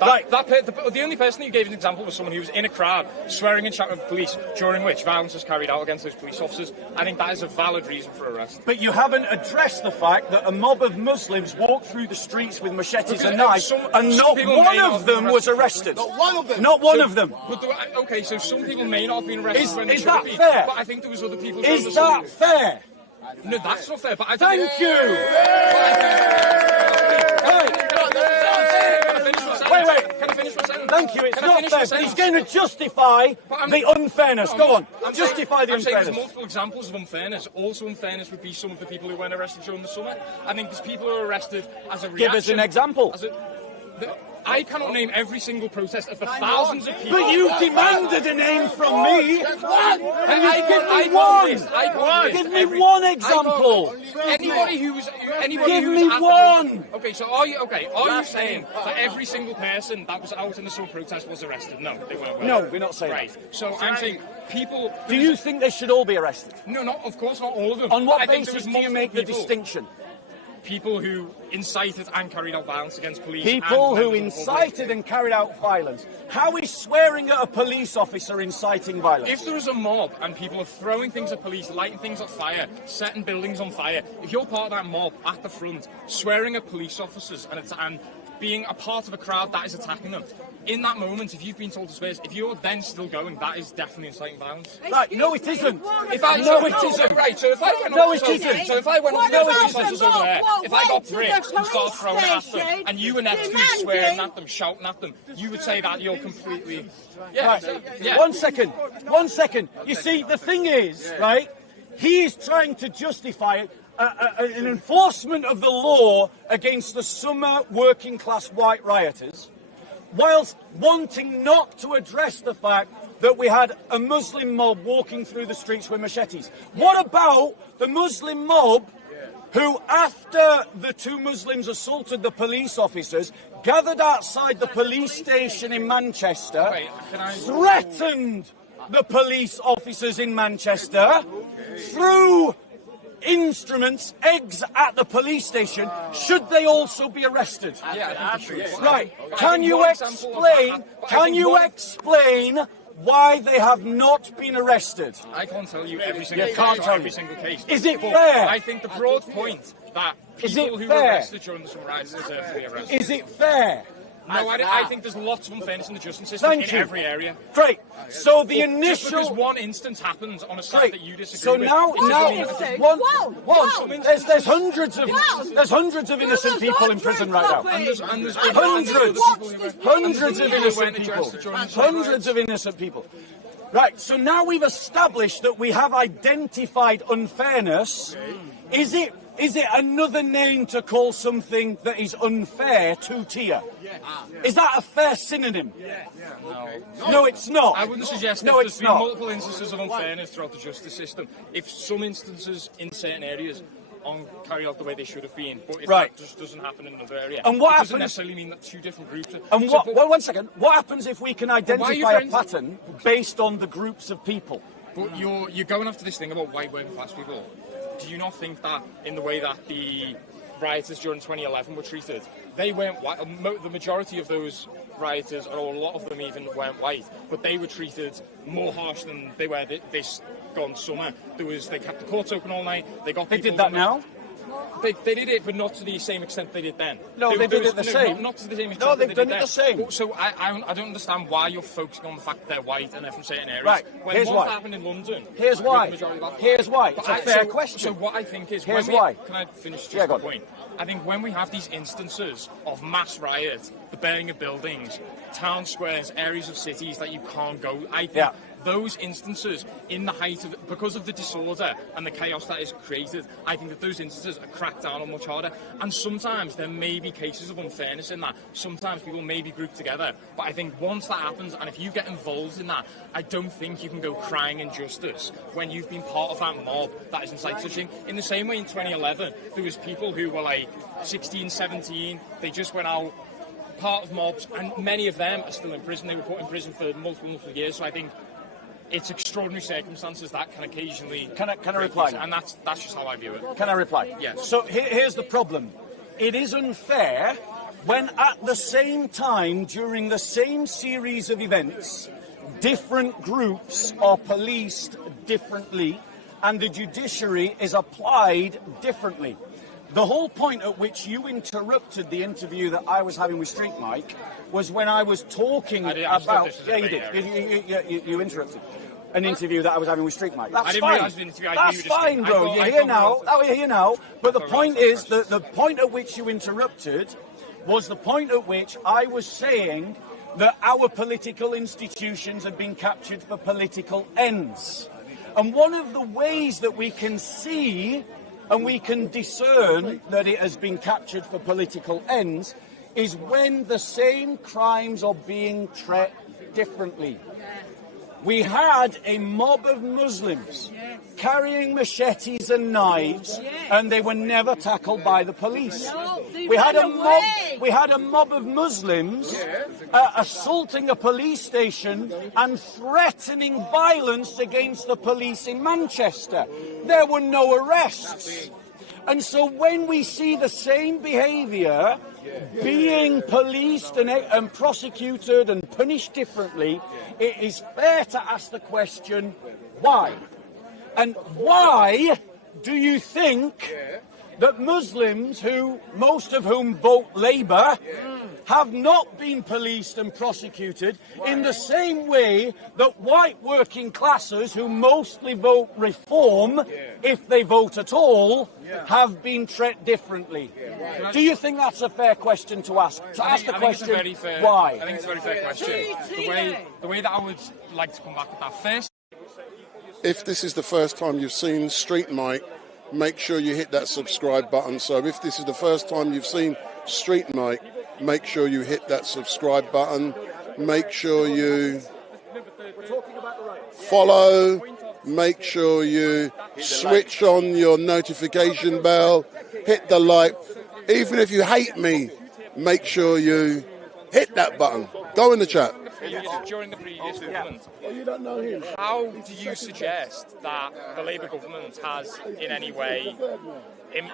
The only person you gave an example was someone who was in a crowd swearing and shouting at the police, during which violence was carried out against those police officers. I think that is a valid reason for arrest. But you haven't addressed the fact that a mob of Muslims walked through the streets with machetes and knives, and not one of them was arrested. Not one of them. Not one of them. Okay, so some people may not have been arrested when they should that be, fair? But I think there was other people... Is that fair? No, that's not fair, but I think... Thank you! Wait. Can I finish my sentence? Thank you, it's not fair, but he's going to justify the unfairness. Go on, justify the unfairness. There's multiple examples of unfairness. Also unfairness would be some of the people who weren't arrested during the summer. I think there's people who are arrested as a reaction. Give us an example. I cannot name every single protest of the thousands of people. But you demanded a name from me. And Give me one example. Anybody who's Give me one. Okay, so are you saying that every single person that was out in the summer protest was arrested? No, they weren't. No, we're not saying right. that. So I'm saying people. Do you think they should all be arrested? No, of course not all of them. On what basis do you make the distinction? people who incited and carried out violence against police. People who incited and carried out violence. How is swearing at a police officer inciting violence? If there is a mob and people are throwing things at police, lighting things on fire, setting buildings on fire, if you're part of that mob at the front, swearing at police officers and being a part of a crowd that is attacking them, in that moment, if you've been told to swear, if you're then still going, that is definitely inciting violence. Right, no, it isn't. If I Right, so if I went no, it isn't. So if I went up to the police officers over there, if I got bricks and started throwing it at them, and you were next to me swearing at them, shouting at them, you would say that you're completely... Yeah, right. so, yeah. 1 second. 1 second. You see, the thing is, right, he is trying to justify an enforcement of the law against the summer working class white rioters, whilst wanting not to address the fact that we had a Muslim mob walking through the streets with machetes. What about the Muslim mob who, after the two Muslims assaulted the police officers, gathered outside the police station in Manchester, threatened the police officers in Manchester, threw instruments, eggs at the police station? Should they also be arrested? Right. Can you explain why they have not been arrested? I can't tell you every single case. Is it fair? I think the broad point that people who were arrested during the summer riots deserve to be arrested. Is it fair? No, I think there's lots of unfairness in the justice system in every area. Great. So the initial... Just because one instance happens on a side that you disagree with... There's hundreds of innocent people in prison right now. Hundreds of innocent people. Right, so now we've established that we have identified unfairness. Is it another name to call something that is unfair two-tier? Is that a fair synonym? No, it's not. I wouldn't suggest that there's been multiple instances of unfairness throughout the justice system. If some instances in certain areas aren't carried out the way they should have been, but if that just doesn't happen in another area, and what it happens, doesn't necessarily mean that two different groups... And one second, what happens if we can identify a pattern based on the groups of people? But you're going after this thing about white working class people. Do you not think that in the way that the rioters during 2011 were treated, they weren't white? The majority of those rioters, or a lot of them even, weren't white, but they were treated more harsh than they were this gone summer. They kept the courts open all night. They did that now? They did it, but not to the same extent they did then. No, they did it the same. Not to the same extent. No, they've done it the same. So I don't understand why you're focusing on the fact that they're white and they're from certain areas. Right. When what happened in London? Here's why. Here's why. It's a fair question. So what I think is... Here's why. Can I finish just the point? I think when we have these instances of mass riots, the burning of buildings, town squares, areas of cities that you can't go, I think those instances in the height of, because of the disorder and the chaos that is created, I think that those instances are cracked down on much harder. And sometimes there may be cases of unfairness in that. Sometimes people may be grouped together. But I think once that happens, and if you get involved in that, I don't think you can go crying injustice when you've been part of that mob that is inciting such thing. In the same way in 2011, there was people who were like 16, 17, they just went out, part of mobs, and many of them are still in prison. They were put in prison for multiple years. So I think it's extraordinary circumstances that can occasionally... Can I reply? And that's just how I view it. Can I reply? Yes. So here's the problem. It is unfair when at the same time, during the same series of events, different groups are policed differently and the judiciary is applied differently. The whole point at which you interrupted the interview that I was having with StreetMic was when I was talking about... Yeah, you did. You interrupted an interview that I was having with StreetMic. That's fine. That's fine, bro. You're here now. You're here now. But the point is that the point at which you interrupted was the point at which I was saying that our political institutions have been captured for political ends. And one of the ways that we can see and we can discern that it has been captured for political ends is when the same crimes are being treated differently. We had a mob of Muslims carrying machetes and knives, and they were never tackled by the police. We had a mob of Muslims assaulting a police station and threatening violence against the police in Manchester. There were no arrests. And so when we see the same behaviour being policed and prosecuted and punished differently, it is fair to ask the question, why? And why do you think that Muslims, who most of whom vote Labour, have not been policed and prosecuted in the same way that white working classes, who mostly vote Reform, if they vote at all, have been treated differently? Do you think that's a fair question to ask? I think it's a very fair, why? I think it's a very fair question. The way that I would like to come back at that first. If this is the first time you've seen StreetMic, make sure you hit that subscribe button. So if this is the first time you've seen StreetMic, make sure you hit that subscribe button. Make sure you follow. Make sure you switch on your notification bell. Hit the like. Even if you hate me, make sure you hit that button. Go in the chat. During the previous government, you don't know him. How do you suggest that the Labour government has in any way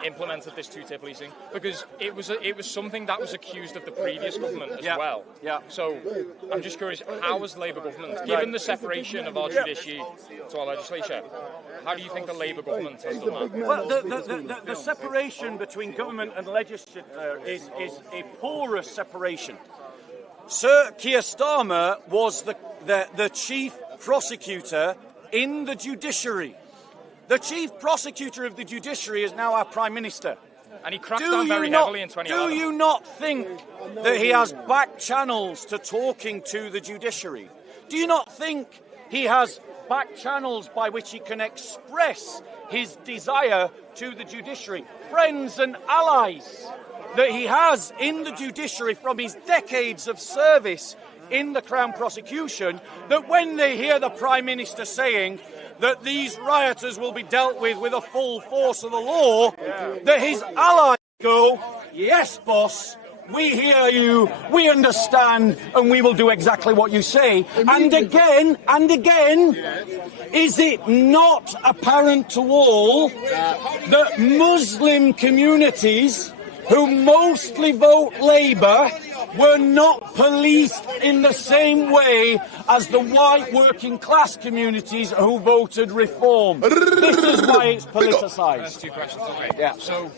implemented this two-tier policing? Because it was something that was accused of the previous government as well. Yeah. So I'm just curious, how has the Labour government, given the separation of our judiciary to our legislature, how do you think the Labour government has done that? Well, the separation between government and legislature is a porous separation. Sir Keir Starmer was the chief prosecutor in the judiciary. The chief prosecutor of the judiciary is now our Prime Minister. And he cracked down very heavily in 2011. Do you not think that he has back channels to talking to the judiciary? Do you not think he has back channels by which he can express his desire to the judiciary? Friends and allies that he has in the judiciary from his decades of service in the Crown prosecution, that when they hear the Prime Minister saying that these rioters will be dealt with the full force of the law, that his allies go, yes, boss, we hear you, we understand, and we will do exactly what you say. And again, is it not apparent to all that Muslim communities who mostly vote Labour were not policed in the same way as the white working class communities who voted Reform? This is why it's politicised. That's two questions, okay. Yeah. So,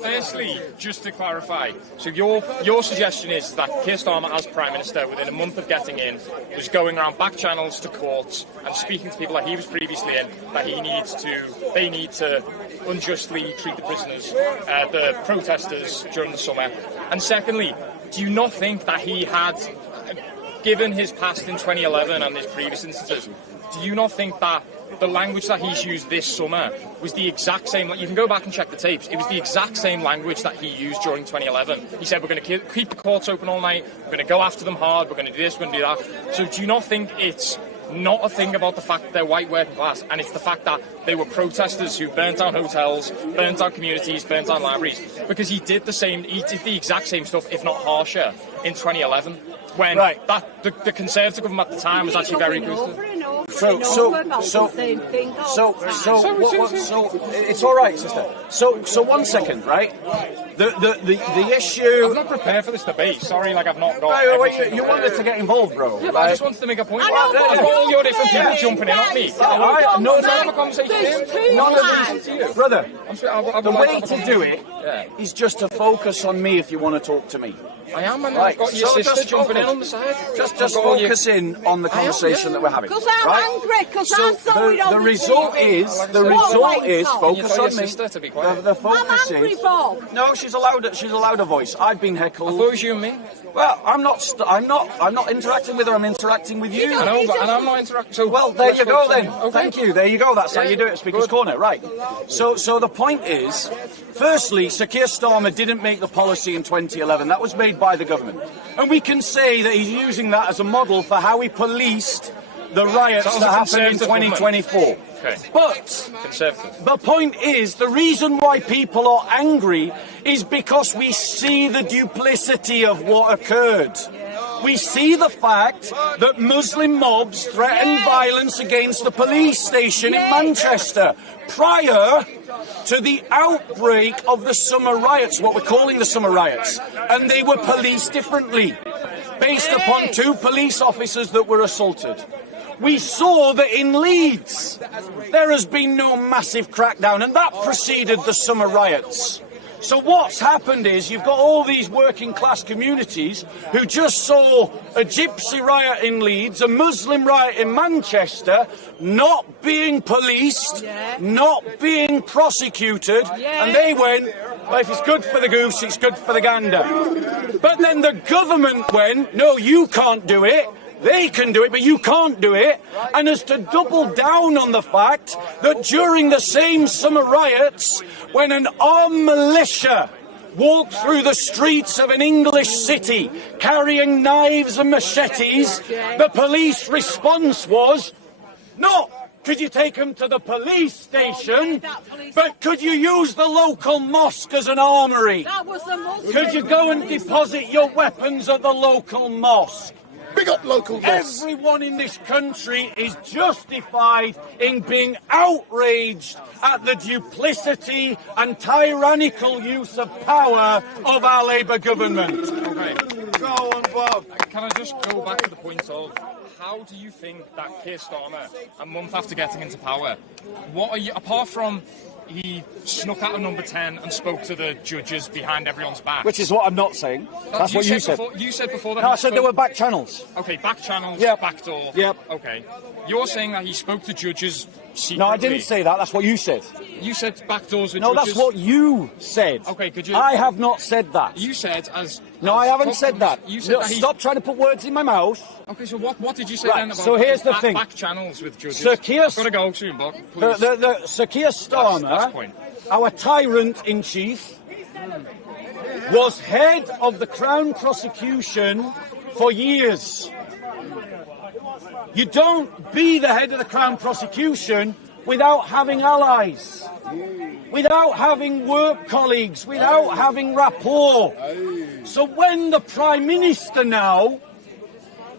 firstly, just to clarify, so your suggestion is that Keir Starmer, as Prime Minister, within a month of getting in, was going around back channels to courts and speaking to people that he was previously in, that they need to unjustly treat the prisoners, the protesters during the summer. And secondly, do you not think that he had, given his past in 2011 and his previous instances, do you not think that the language that he's used this summer was the exact same? You can go back and check the tapes. It was the exact same language that he used during 2011. He said, we're going to keep the courts open all night, we're going to go after them hard, we're going to do this, we're going to do that. So do you not think it's not a thing about the fact that they're white working class, and it's the fact that they were protesters who burnt down hotels, burnt down communities, burnt down libraries? Because he did the exact same stuff, if not harsher, in 2011, when the Conservative government at the time was actually very good. So it's all right, sister. So 1 second, right? The issue. I'm not prepared for this debate. Sorry, I've not got. Wait, you wanted to get involved, bro. Yeah, I just wanted to make a point. All your different people jumping in on me. No, have a conversation. None of these, brother. The way to do it is just to focus on me if you want to talk to me. I am, and I've got your sister jumping in on the side. Just focus in on the conversation that we're having. Because I'm angry, because I saw it on the result is focus on me. The focus I'm angry, is. Bob. No, she's allowed a voice. I've been heckled. I thought it was you and me. Well, I'm not interacting with her. I'm interacting with you. I know, and I'm not interacting. So well, there you go then. Okay. Thank you. There you go. That's how you do it at Speaker's Corner, right? So the point is, firstly, Sir Keir Starmer didn't make the policy in 2011. That was made by the government, and we can say that he's using that as a model for how he policed the riots that happened in 2024. Okay. But the point is, the reason why people are angry is because we see the duplicity of what occurred. We see the fact that Muslim mobs threatened violence against the police station in Manchester prior to the outbreak of the summer riots, what we're calling the summer riots, and they were policed differently, based upon 2 police officers that were assaulted. We saw that in Leeds there has been no massive crackdown, and that preceded the summer riots. So what's happened is you've got all these working class communities who just saw a gypsy riot in Leeds, a Muslim riot in Manchester, not being policed, not being prosecuted, and they went, well, if it's good for the goose, it's good for the gander. But then the government went, no, you can't do it. They can do it, but you can't do it, and has to double down on the fact that during the same summer riots, when an armed militia walked through the streets of an English city carrying knives and machetes, the police response was, no, could you take them to the police station, but could you use the local mosque as an armoury? Could you go and deposit your weapons at the local mosque? Big up local boss. Everyone in this country is justified in being outraged at the duplicity and tyrannical use of power of our Labour government. Okay. Go on, Bob. Can I just go back to the point of how do you think that Keir Starmer, a month after getting into power, what are you, apart from he snuck out of number 10 and spoke to the judges behind everyone's back. Which is what I'm not saying. That's what you said. You said before that. No, I said there were back channels. Okay, back channels, back door. Yep. Okay. You're saying that he spoke to judges secretly. No, I didn't say that. That's what you said. You said back doors with judges. No, that's what you said. Okay, could you... I have not said that. You said as... No, I haven't said that. You said that stop trying to put words in my mouth. Okay, so what did you say then about so here's the thing. Back channels with judges? Sir Keir... I've got to go soon, Bob. Please. Sir Keir Starmer... Last point. Our tyrant-in-chief was head of the Crown prosecution for years. You don't be the head of the Crown prosecution without having allies, without having work colleagues, without having rapport. So when the Prime Minister now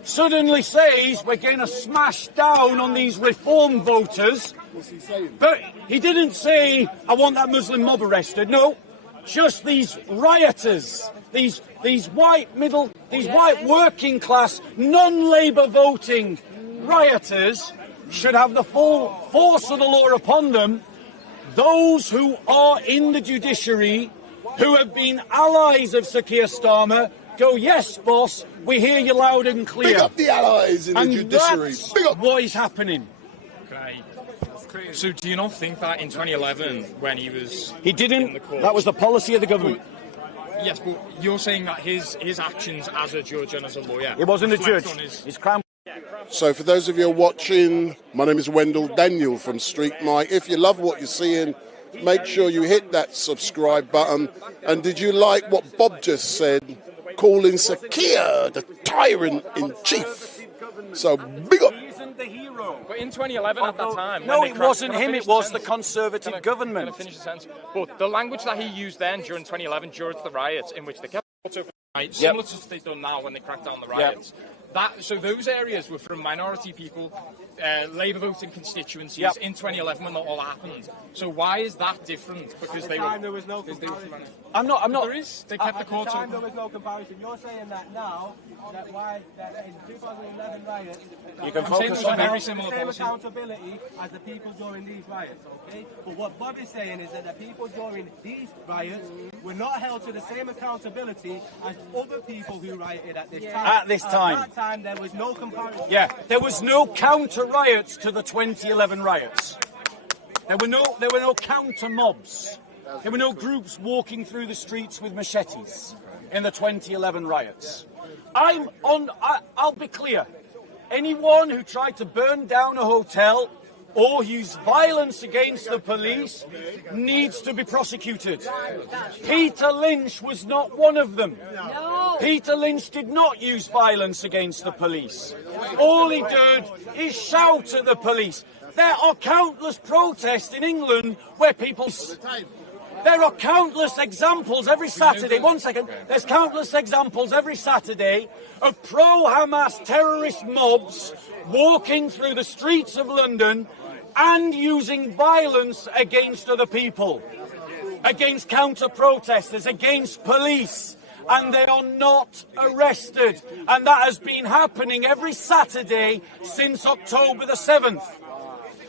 suddenly says we're going to smash down on these reform voters... What's he saying? But he didn't say, I want that Muslim mob arrested. No, just these rioters, these white working class, non-Labour voting rioters should have the full force of the law upon them. Those who are in the judiciary, who have been allies of Sir Keir Starmer, go, yes, boss, we hear you loud and clear. Big up the allies in the judiciary. That's what is happening. Okay. So do you not think that in 2011, when he was in the court... That was the policy of the government. Yes, but you're saying that his actions as a judge and as a lawyer... He wasn't a judge. His crown... So for those of you watching, my name is Wendell Daniel from StreetMic. If you love what you're seeing, make sure you hit that subscribe button. And did you like what Bob just said, calling Sir Keir the tyrant-in-chief? So big up. The hero. But in 2011 at that time... No, it wasn't him, it was the Conservative government. Can I finish the sentence? But the language that he used then during 2011, during the riots, in which they kept similar to what they've done now when they cracked down the riots. So those areas were from minority people, Labour voting constituencies in 2011 when that all happened. So why is that different? Because they were... There was no comparison. I'm not... There is. They kept the courts open. There was no comparison. You're saying that now, that in 2011 riots... You can focus on very similar policy. Accountability as the people during these riots, okay? But what Bob is saying is that the people during these riots were not held to the same accountability as other people who rioted at this time. At this time. At that time, there was no comparison. Yeah, there was no counter riots to the 2011 riots. There were no counter mobs. There were no groups walking through the streets with machetes in the 2011 riots. I'll be clear. Anyone who tried to burn down a hotel or use violence against the police needs to be prosecuted. Peter Lynch was not one of them. No. Peter Lynch did not use violence against the police. All he did is shout at the police. There are countless protests in England where people... There are countless examples every Saturday. One second. There's countless examples every Saturday of pro-Hamas terrorist mobs walking through the streets of London and using violence against other people, against counter-protesters, against police, and they are not arrested. And that has been happening every Saturday since October the 7th.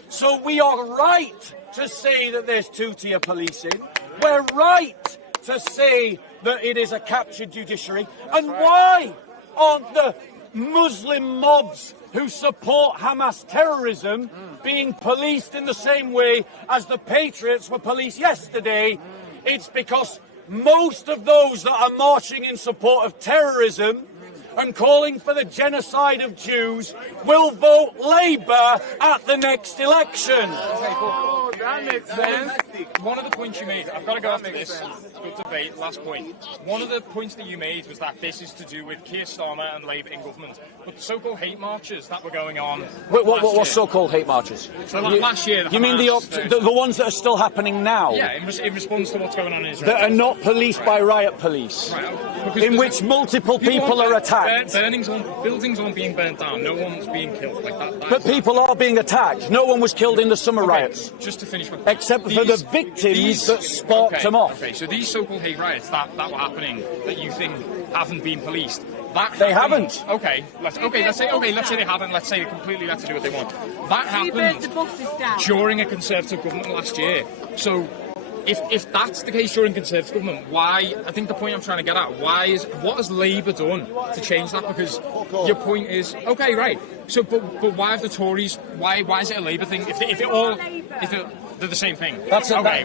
So we are right to say that there's two-tier policing. We're right to say that it is a captured judiciary. And why aren't the Muslim mobs who support Hamas terrorism being policed in the same way as the Patriots were policed yesterday? It's because most of those that are marching in support of terrorism and calling for the genocide of Jews will vote Labour at the next election. That makes sense. One of the points you made, I've got to go after this good debate, last point. One of the points that you made was that this is to do with Keir Starmer and Labour in government. But the so-called hate marches that were going on... What so-called hate marches? So last year... You mean the ones that are still happening now? Yeah, in response to what's going on in Israel. That are not policed by riot police, in which multiple people are attacked. Buildings aren't being burnt down, no one's being killed. Like that But people are being attacked. No one was killed in the summer riots. Just to finish with... Except for the victims that sparked them off. Okay, so these so-called hate riots that were happening, that you think haven't been policed, they haven't. Okay, let's say they haven't. Let's say they completely let to do what they want. That happened during a Conservative government last year. So if that's the case during Conservative government, why? I think the point I'm trying to get at, what has Labour done to change that? Because your point is okay, right? So, but why have the Tories? Why is it a Labour thing? They're the same thing. That's a fair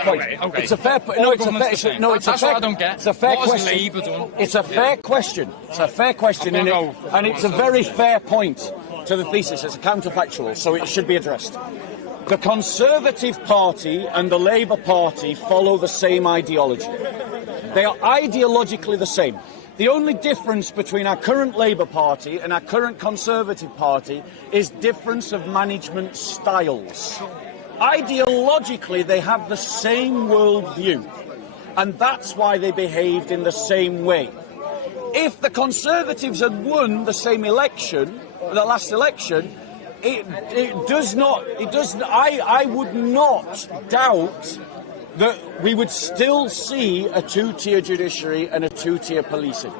point. Okay. It's a fair point. That's what I don't get. It's a fair question. What has Labour done? It's a fair question. It's a fair question, and it's a very fair point to the thesis. It's a counterfactual, so it should be addressed. The Conservative Party and the Labour Party follow the same ideology. They are ideologically the same. The only difference between our current Labour Party and our current Conservative Party is difference of management styles. Ideologically, they have the same worldview, and that's why they behaved in the same way. If the Conservatives had won the same election, the last election, I would not doubt that we would still see a two-tier judiciary and a two-tier policing.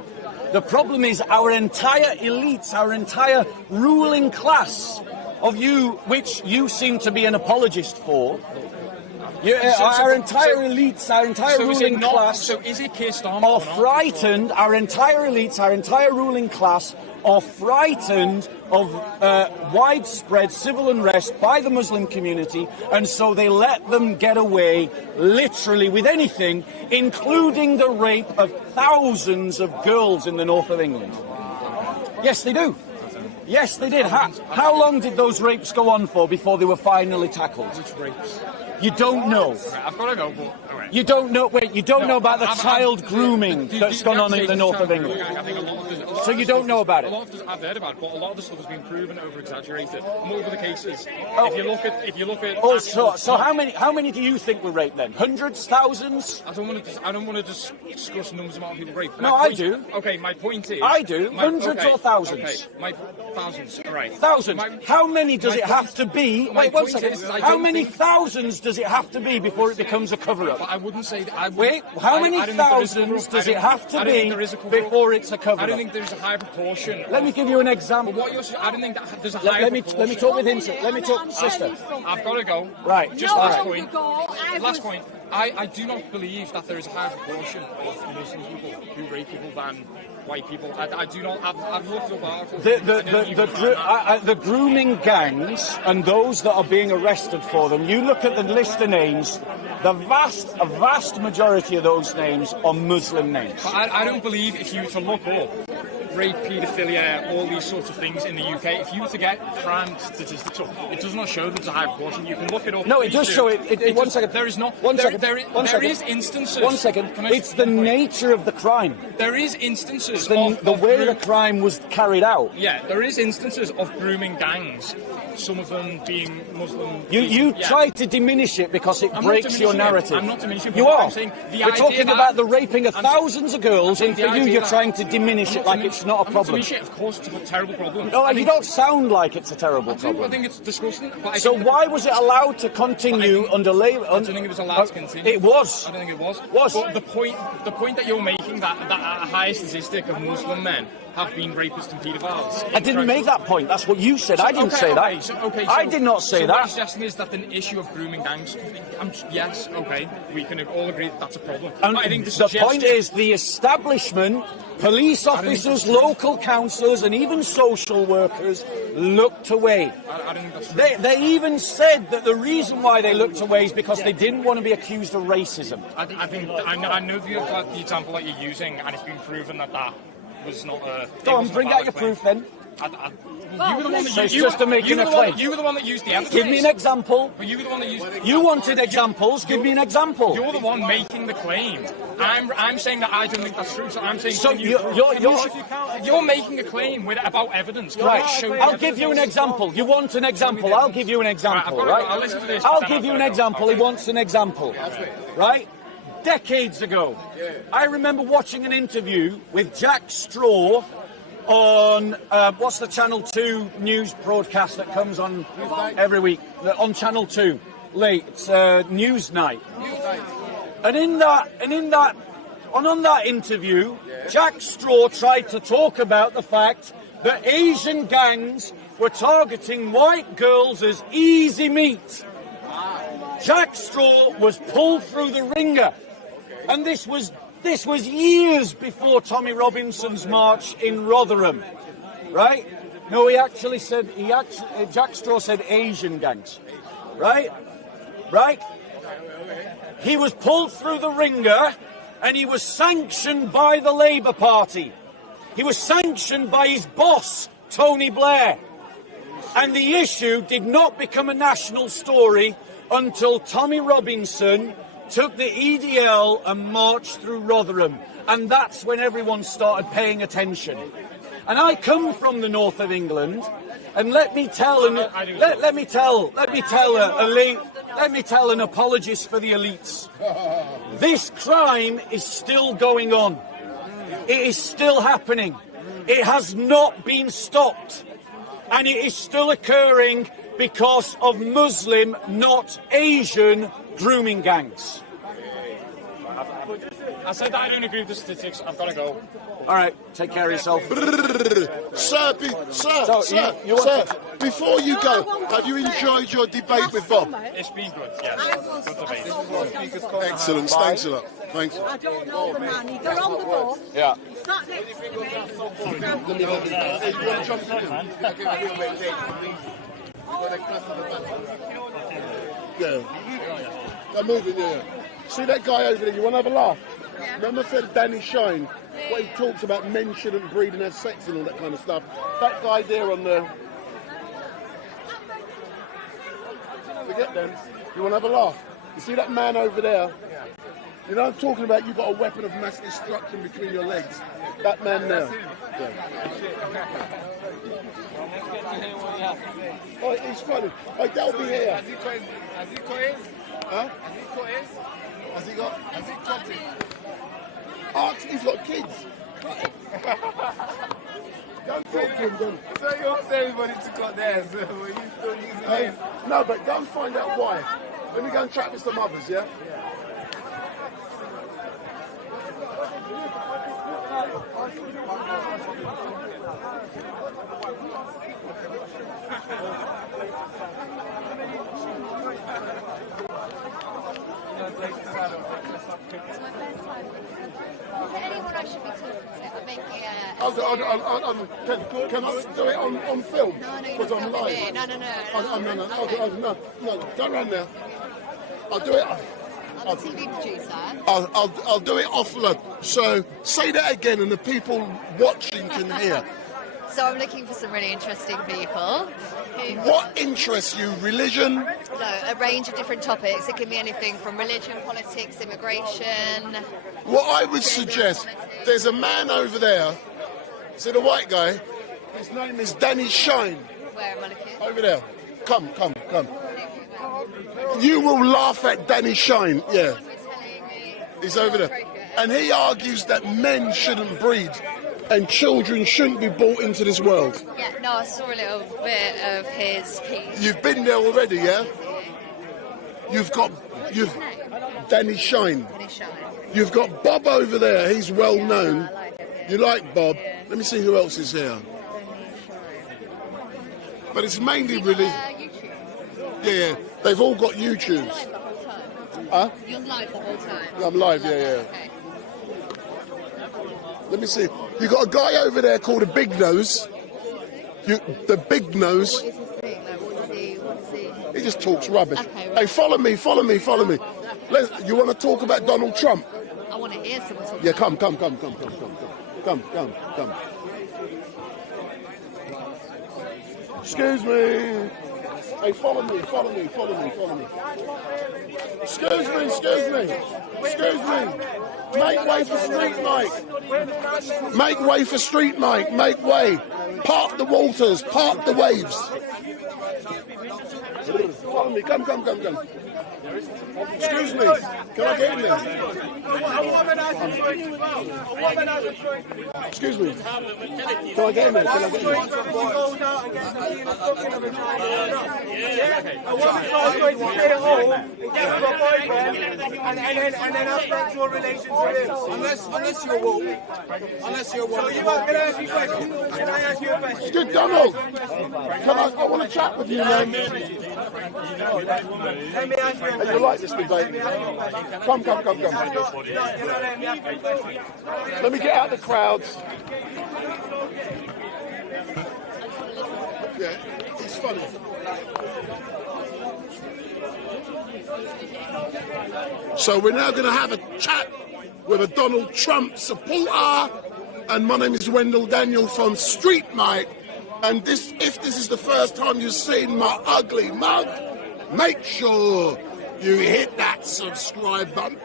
The problem is our entire elites, our entire ruling class of you, which you seem to be an apologist for, our entire elites, our entire ruling class are frightened, our entire elites, our entire ruling class are frightened of widespread civil unrest by the Muslim community, and so they let them get away literally with anything, including the rape of thousands of girls in the north of England. Yes, they do. Yes, they did. How long did those rapes go on for before they were finally tackled? Which rapes? You don't know. I've got to go, but... Right. You don't know. Wait, you don't know about the child grooming that's gone on in the north of England. So you don't know about it. I've heard about it, but a lot of the stuff has been proven over-exaggerated. And whatever the case is, if you look at. Oh, so how many do you think were raped then? Hundreds, thousands? I don't want to discuss numbers of people raped. No, I do. Okay, my point is. I do. Hundreds or thousands? Okay, thousands. Right. Thousands. How many does it have to be? Wait, 1 second. How many thousands does it have to be before it becomes a cover-up? I wouldn't say that. Wait, how many thousands does it have to be before it's a cover-up? I don't think there's a high proportion. Let me give you an example. I don't think that there's a high proportion. Let me talk with him. Let me talk, sister. I've got to go. Right. Just last point. Last point. I do not believe that there is a higher proportion of Muslim people who rape people than white people. I do not. I've looked up articles. The grooming gangs and those that are being arrested for them. You look at the list of names. A vast majority of those names are Muslim names. But I don't believe if you were to look up rape, paedophilia, all these sorts of things in the UK, if you were to get crime statistics up, it does not show there's a high proportion. You can look it up. No, it does show it. 1 second. There is not. One second. There is instances. 1 second. It's the nature of the crime. There is instances the way the crime was carried out. Yeah, there is instances of grooming gangs some of them being Muslim. You try to diminish it because it breaks your narrative. I'm not diminishing it. You are. I'm saying We're talking about the raping of thousands of girls, and for you, you're trying to diminish it like it's not a problem. Of course, it's a terrible problem. No, you don't sound like it's a terrible problem. I think it's disgusting. So why was it allowed to continue under Labour? I don't think it was allowed to continue. It was. I don't think it was. But the point that you're making, that a high statistic of Muslim men have been rapists and paedophiles. I didn't make that point. That's what you said. I didn't say that. I did not say that. What you're suggesting is that the issue of grooming gangs. Yes, okay, we can all agree that that's a problem. And I think the point is, the establishment, police officers, local councillors, and even social workers looked away. I don't think that's true. They even said that the reason why they looked away is because they didn't want to be accused of racism. I know the example that you're using, and it's been proven that was not a... Go on, bring out your proof then. You were the one that just to make a claim. You were the one that used the evidence. Give me an example. But you were the one that used... You wanted examples. Give me an example. You're the one making the claim. I'm saying that I don't think that's true. So I'm saying... So you're making a claim about evidence. Right. I'll give you an example. You want an example? I'll give you an example. Right. I'll listen to this. I'll give you an example. He wants an example. Right. Decades ago, I remember watching an interview with Jack Straw on what's the Channel 2 news broadcast that comes on every week on Channel 2 late. It's News Night. And on that interview, Jack Straw tried to talk about the fact that Asian gangs were targeting white girls as easy meat. Jack Straw was pulled through the ringer. And this was years before Tommy Robinson's march in Rotherham, right? No, Jack Straw said Asian gangs, right? He was pulled through the ringer, and he was sanctioned by the Labour Party. He was sanctioned by his boss, Tony Blair. And the issue did not become a national story until Tommy Robinson took the EDL and marched through Rotherham, and that's when everyone started paying attention. And I come from the north of England, and let me tell an apologist for the elites. This crime is still going on. It is still happening. It has not been stopped, and it is still occurring because of Muslim, not Asian, grooming gangs. I said that I don't agree with the statistics. I've got to go. All right, take care of yourself. Sir, before you go, have you enjoyed your debate with Bob? It's been good, yes. Good debate. Excellent, thanks a lot. Thanks. I don't know the man. They're on the bus. Yeah. It's not next to me. Yeah. They're moving, yeah. See that guy over there? You want to have a laugh? Yeah. Remember I said Danny Shine? What he talks about men shouldn't breed and have sex and all that kind of stuff. That guy there on the... Forget them. You want to have a laugh? You see that man over there? You know I'm talking about? You've got a weapon of mass destruction between your legs. That man there. Oh, it's funny. Oh, they'll be here. Has he cut his? Huh? Has he cut his? Has he got? Has he cut it? Oh, he's got kids. Don't talk to him, then. So you want everybody to cut theirs, but you still using theirs? No, but go and find out why. Let me go and chat with some others, yeah? Anyone I should be talking to? Making Can I do it on film? No, you Because I'm live. No. No, don't run now. I'll do it. I'm a TV producer. I'll do it offline. So say that again, and the people watching can hear. So I'm looking for some really interesting people. What interests you? Religion? No, a range of different topics. It can be anything from religion, politics, immigration. What I would suggest, there's a man over there. See the white guy? His name is Danny Shine. Where am I looking? Over there. Come. You will laugh at Danny Shine, yeah. He's over there. And he argues that men shouldn't breed and children shouldn't be brought into this world. Yeah, no, I saw a little bit of his piece. You've been there already, yeah? You've Danny Shine. You've got Bob over there, he's well known. You like Bob? Let me see who else is here. But it's mainly really... Yeah, they've all got YouTubes. Huh? You're live the whole time? I'm live, yeah. Okay. Let me see. You got a guy over there called the Big Nose. The Big Nose. What is his thing? What does he... He just talks rubbish. Okay, right. Hey, follow me. You want to talk about Donald Trump? I want to hear someone talk. Yeah, come. Excuse me. Hey, follow me. Excuse me. Make way for StreetMic. Make way. Park the waters. Park the waves. Follow me. Come. Excuse me. Can I get in there? Excuse me. Can I get in there? Unless you're woke. So you want to ask you a question? Can I ask you a question? Good, Donald. I want to chat with you, man. Let me ask you a question. You like this debate? Come. Let me get out the crowds. Yeah, it's funny. So we're now going to have a chat with a Donald Trump supporter, and my name is Wendell Daniel from StreetMic. And if this is the first time you've seen my ugly mug, make sure you hit that subscribe button.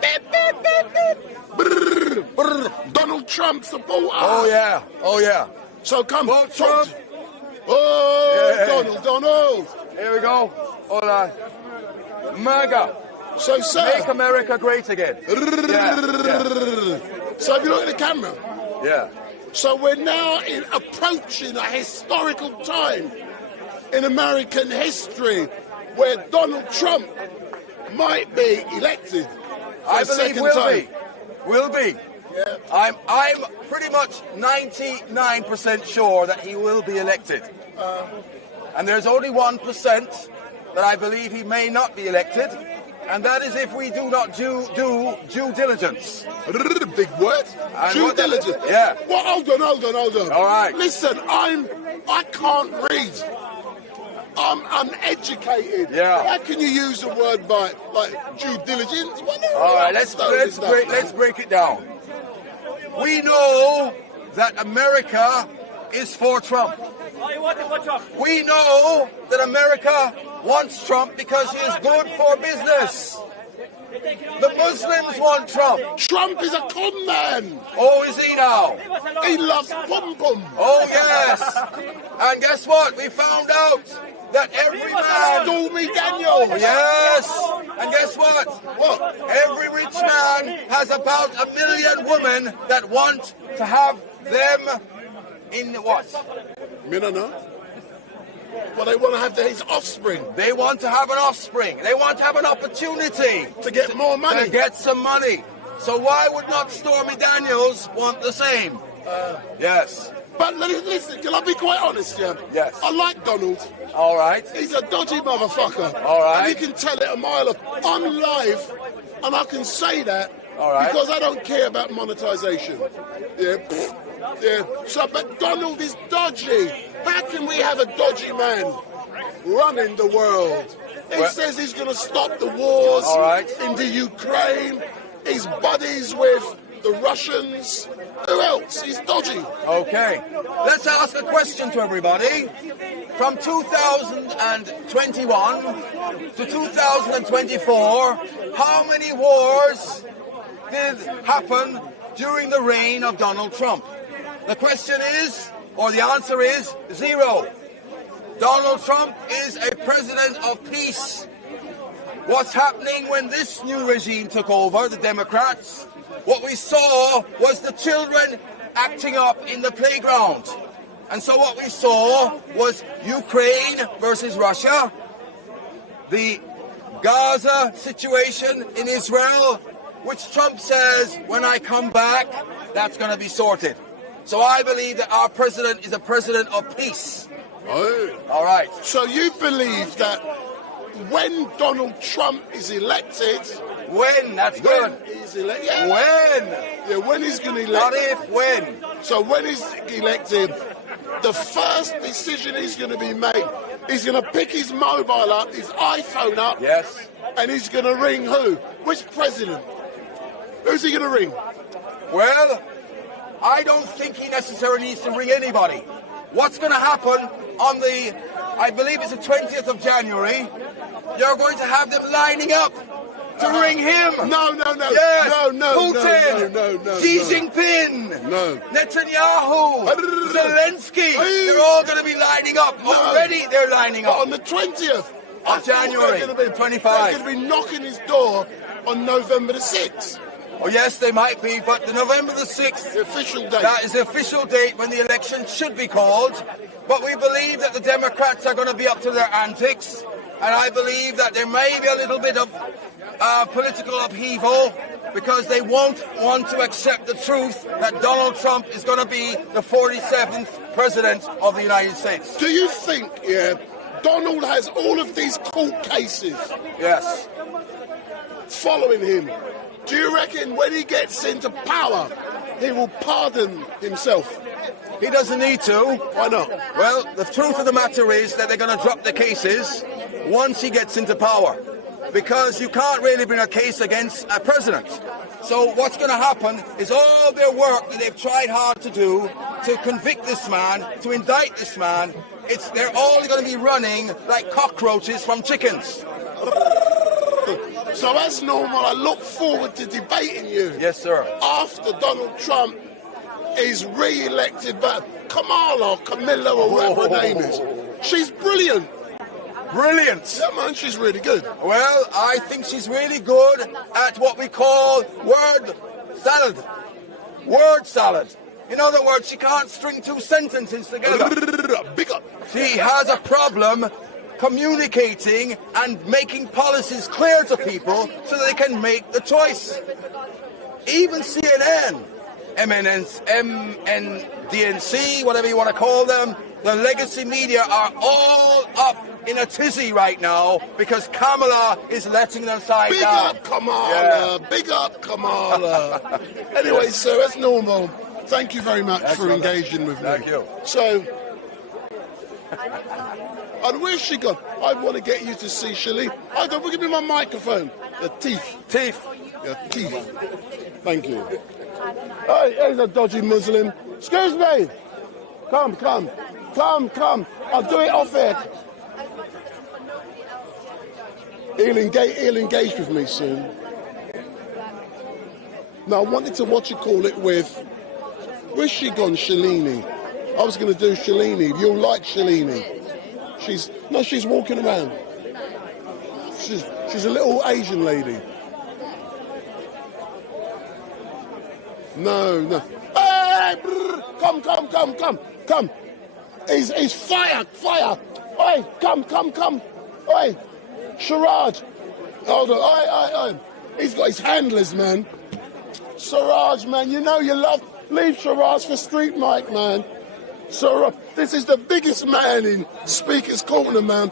Donald Trump supporter. Oh yeah. So come. Vote Trump. Donald. Here we go. Hold on. MAGA. So, sir. Make America great again. So if you look at the camera. Yeah. So we're now approaching a historical time in American history where Donald Trump might be elected. I believe will be. Yeah. I'm pretty much 99% sure that he will be elected. And there's only 1% that I believe he may not be elected, and that is if we do not do due diligence. Big word. Due diligence. Yeah. Well, hold on. All right. Listen, I can't read. I'm uneducated. Yeah. How can you use a word like due diligence? All right, let's break it down. We know that America is for Trump. We know that America wants Trump because he is good for business. The Muslims want Trump. Trump is a con man. Oh, is he now? He loves pum-pum. Oh, yes. And guess what? We found out that every man... Stormy Daniels. Yes. And guess what? What? Every rich man has about 1 million women that want to have them in what? Me no know. Well, they want to have his offspring. They want to have an offspring. They want to have an opportunity to get more money. To get some money. So why would not Stormy Daniels want the same? Yes. But listen, can I be quite honest, yeah? Yes. I like Donald. All right. He's a dodgy motherfucker. All right. And you can tell it a mile off. I'm live, and I can say that all right. because I don't care about monetization. Yeah. Yeah. So, but Donald is dodgy. How can we have a dodgy man running the world? He says he's going to stop the wars in the Ukraine. He's buddies with the Russians. Who else? He's dodgy. Okay. Let's ask a question to everybody. From 2021 to 2024, how many wars did happen during the reign of Donald Trump? The question is, or the answer is, 0. Donald Trump is a president of peace. What's happening when this new regime took over, the Democrats, what we saw was the children acting up in the playground. And so what we saw was Ukraine versus Russia, the Gaza situation in Israel, which Trump says, when I come back, that's going to be sorted. So I believe that our president is a president of peace. Oh. All right. So you believe that when Donald Trump is elected... When? That's good. He's elected. Yeah. When? Yeah, when he's going to elect... Not if, when. So when he's elected, the first decision he's going to be made, he's going to pick his mobile up, his iPhone up. Yes. And he's going to ring who? Which president? Who's he going to ring? Well, I don't think he necessarily needs to ring anybody. What's going to happen on the, I believe it's the 20th of January, you're going to have them lining up to ring him. No. Yes. No. Putin. No. Xi Jinping. No. Netanyahu. Zelensky. They're all going to be lining up. No. Already they're lining up. But on the 20th of January, 25. They're going to be knocking his door on November the 6th. Oh, yes, they might be, but the November the 6th, the official date. That is the official date when the election should be called. But we believe that the Democrats are going to be up to their antics. And I believe that there may be a little bit of political upheaval because they won't want to accept the truth that Donald Trump is going to be the 47th president of the United States. Do you think, Donald has all of these court cases? Yes. Following him. Do you reckon when he gets into power, he will pardon himself? He doesn't need to. Why not? Well, the truth of the matter is that they're going to drop the cases once he gets into power. Because you can't really bring a case against a president. So what's going to happen is all their work that they've tried hard to do to convict this man, to indict this man, they're all going to be running like cockroaches from chickens. So as normal, I look forward to debating you. Yes, sir. After Donald Trump is re-elected, but Kamala, Camilla, or whatever her name is, she's brilliant. Brilliant. Yeah, man, she's really good. Well, I think she's really good at what we call word salad. Word salad. In other words, she can't string two sentences together. Big up. She has a problem communicating and making policies clear to people so that they can make the choice. Even CNN, MNDNC, whatever you want to call them, the legacy media are all up in a tizzy right now because Kamala is letting them side Big down. Up Kamala. Yeah. Big up Kamala. Anyway, so as normal, thank you very much for engaging with me. Thank you. So, and where's she gone? I want to get you to see Shirley. Give me my microphone. Your teeth. Your teeth. Thank you. Hey, here's a dodgy Muslim. Excuse me. Come. I'll do it off air. He'll engage with me soon. Now, I wanted to with... Where's she gone, Shalini? I was going to do Shalini. You'll like Shalini. She's walking around. She's a little Asian lady. No. Hey, come. He's fire. Oi, come. Oi, Siraj. Hold on. Oi. He's got his handlers, man. Siraj, man, you know you leave Siraj for StreetMic, man. Siraj, this is the biggest man in Speaker's Corner, man.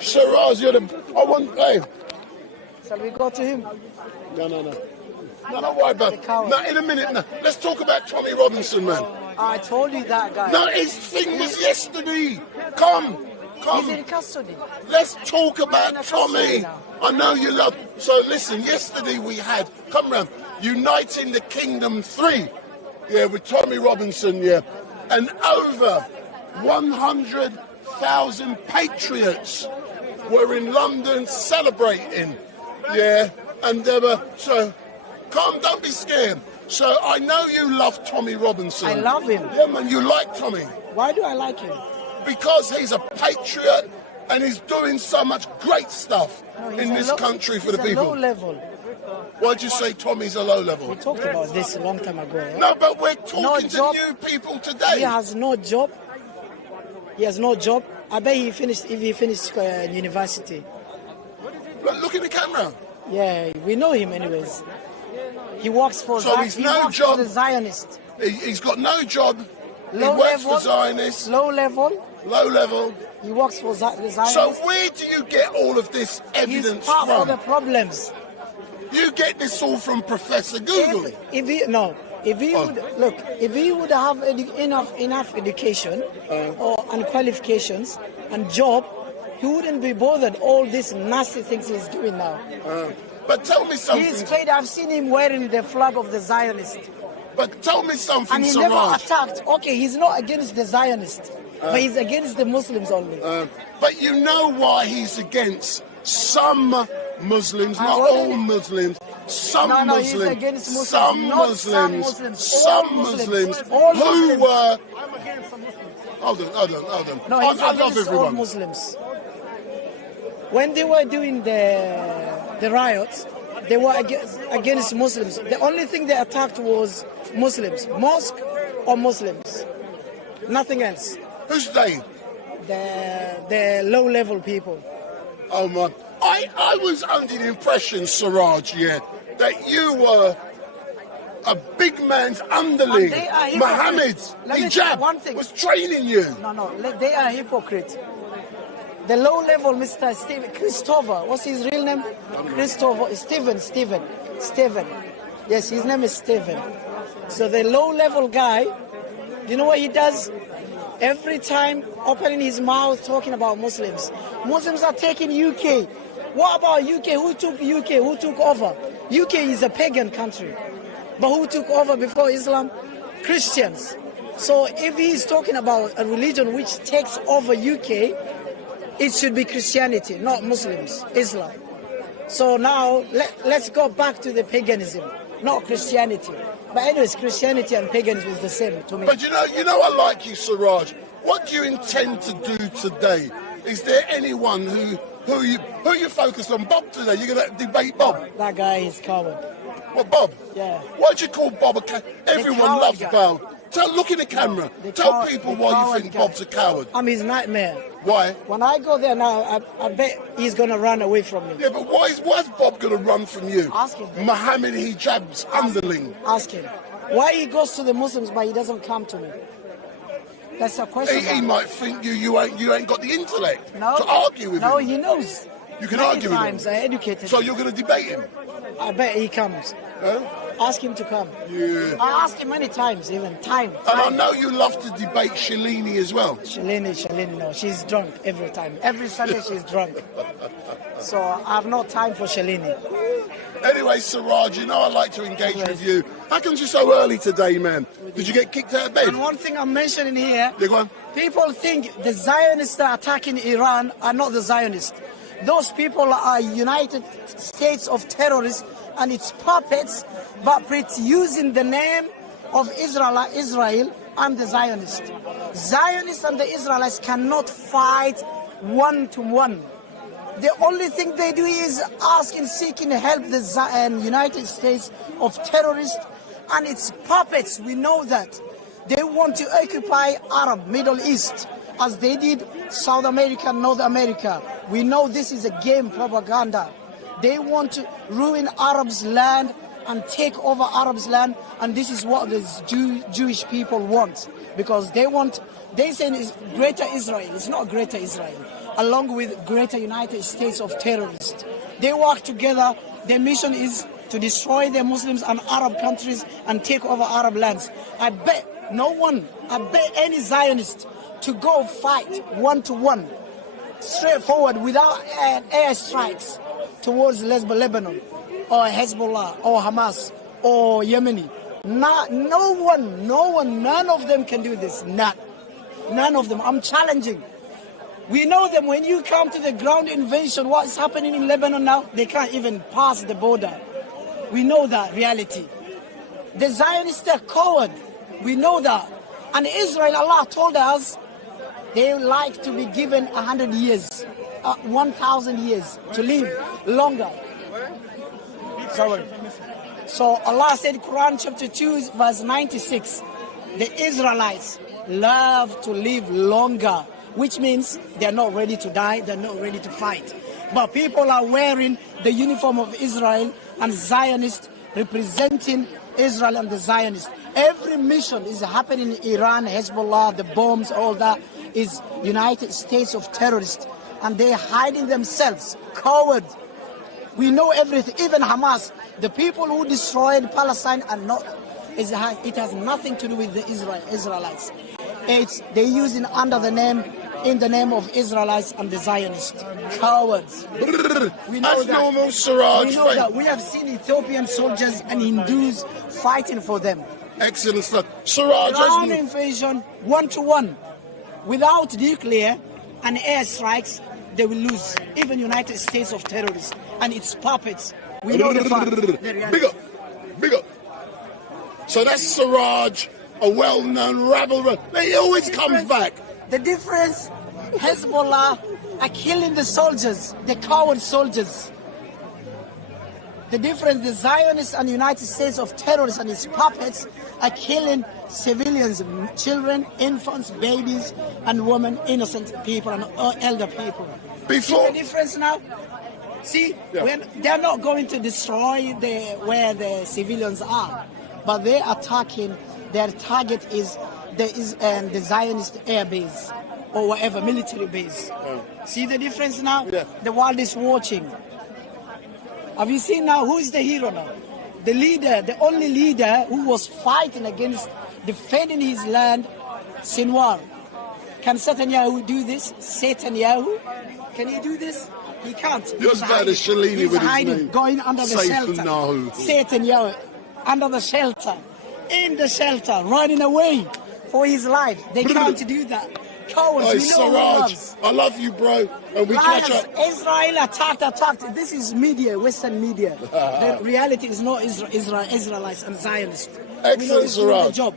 Siraj, hey. Shall we go to him? No, don't worry about it. No, in a minute, no. Let's talk about Tommy Robinson, man. I told you that guy. No, his thing was yesterday. Come. He's in custody. Let's talk about Tommy. I know you love... So listen, yesterday we had, come round, Uniting the Kingdom 3. Yeah, with Tommy Robinson, yeah. And over 100,000 patriots were in London celebrating. Yeah, and they were... So, come, don't be scared. So I know you love Tommy Robinson. I love him. Yeah, man, you like Tommy. Why do I like him? because he's a patriot and he's doing so much great stuff in this country for the people. Low level. Why'd you say Tommy's a low level? We talked about this a long time ago. Yeah? No, but we're talking to new people today. He has no job. He has no job. I bet he finished if he finished university. Look in the camera. Yeah, we know him anyways. He works for. So he's no job. For the Zionist. He's got no job. Low he works level, for Zionists. Low level. Low level. He works for the Zionists. So where do you get all of this evidence He's part from? of the problems. You get this all from Professor Google. If he would have enough education and qualifications and job, he wouldn't be bothered all these nasty things he's doing now. But tell me something. He's paid. I've seen him wearing the flag of the Zionist. But tell me something, and he Siraj. never attacked. Okay, he's not against the Zionists, but he's against the Muslims only. But you know why he's against some Muslims, not all Muslims. Some Muslims, he's against Muslims. some Not Muslims, some Muslims all who Muslims. were. Hold on. No, I he's love against all everyone. Muslims. When they were doing the riots, they were against Muslims. The only thing they attacked was Muslims, mosque or Muslims, nothing else. Who's they? The low-level people. Oh my! I was under the impression, Siraj, that you were a big man's underling. Mohammed Hijab was training you. No, they are hypocrites. The low-level Mr. Christopher, what's his real name? Christopher, Stephen. Yes, his name is Stephen. So the low-level guy, you know what he does? Every time opening his mouth talking about Muslims. Muslims are taking UK. What about UK? Who took UK? Who took over? UK is a pagan country. But who took over before Islam? Christians. So if he's talking about a religion which takes over UK, it should be Christianity, not Muslims, Islam. So now let's go back to the paganism, not Christianity. But anyways, Christianity and paganism is the same to me. But you know, I like you, Siraj. What do you intend to do today? Is there anyone who you focus on? Bob today? You're going to debate Bob? That guy is coward. What, Bob? Yeah. Why'd you call Bob a coward? Everyone loves Bob. Look in the camera. Tell people why you think Bob's a coward. I'm his nightmare. Why? When I go there now, I bet he's going to run away from me. Yeah, but why's Bob going to run from you? Ask him. Mohammed Hijab's underling. Ask him. Why he goes to the Muslims but he doesn't come to me? That's a question. He might think you ain't got the intellect to argue with him. No, he knows. You can Many argue with him. times I educated So him. you're going to debate him? I bet he comes. Huh? Ask him to come. Yeah. I asked him many times, even time. And I know you love to debate Shalini as well. Shalini, no, she's drunk every time. Every Sunday she's drunk. So I have no time for Shalini. Anyway, Siraj, you know I like to engage with you. How come you're so early today, man? Did you get kicked out of bed? And one thing I'm mentioning here, Big one. People think the Zionists that are attacking Iran are not the Zionists. Those people are United States of terrorists and its puppets, but it's using the name of Israel and the Zionists. Zionists and the Israelites cannot fight one-to-one. The only thing they do is seeking help the United States of terrorists and its puppets. We know that. They want to occupy Arab Middle East as they did South America and North America. We know this is a game propaganda. They want to ruin Arabs' land and take over Arabs' land, and this is what the Jewish people want, because they say it's greater Israel. It's not greater Israel, along with greater United States of terrorists. They work together. Their mission is to destroy the Muslims and Arab countries and take over Arab lands. I bet any Zionist to go fight one-to-one, straightforward, without air strikes towards Lebanon, or Hezbollah, or Hamas, or Yemeni. No one, none of them can do this. None of them. I'm challenging. We know them. When you come to the ground invasion, what's happening in Lebanon now? They can't even pass the border. We know that reality. The Zionists are coward. We know that. And Israel, Allah told us, They like to be given 100 years, 1,000 years to live longer. Sorry. So Allah said, Quran chapter 2, verse 96, the Israelites love to live longer, which means they're not ready to die, they're not ready to fight. But people are wearing the uniform of Israel and Zionists representing Israel and the Zionists. Every mission is happening in Iran, Hezbollah, the bombs, all that is United States of terrorists. And they're hiding themselves, cowards. We know everything, even Hamas. The people who destroyed Palestine are not, it has nothing to do with the Israelites. They're using under the name, in the name of Israelites and the Zionists. Cowards. We know That's that. normal, Siraj. We know that. We have seen Ethiopian soldiers and Hindus fighting for them. Excellent stuff. Siraj, Ground invasion, 1-to-1. Without nuclear and airstrikes, they will lose. Even United States of terrorists and its puppets. We know the fact. Big up. So that's Siraj, a well-known rabble. He always comes back. The difference, Hezbollah are killing the soldiers, the coward soldiers. The difference, the Zionists and United States of terrorists and its puppets are killing civilians, children, infants, babies, and women, innocent people, and elder people. See the difference now? See, when they're not going to destroy where the civilians are, but they're attacking. Their target is the Zionist air base or whatever military base. See the difference now? The world is watching. Have you seen now who is the hero now? The leader, the only leader who was fighting against defending his land, Sinwar. Can Netanyahu do this? Netanyahu? Can he do this? He can't. You're as bad as Shalini with his hiding, name. going under the shelter. Netanyahu, under the shelter, in the shelter, running away for his life. They can't do that. Cowards, we know Siraj, I love you, bro. And we catch up. Israel attacked. This is media, Western media. The reality is not Israelites and Zionists. Excellent, Siraj. The job.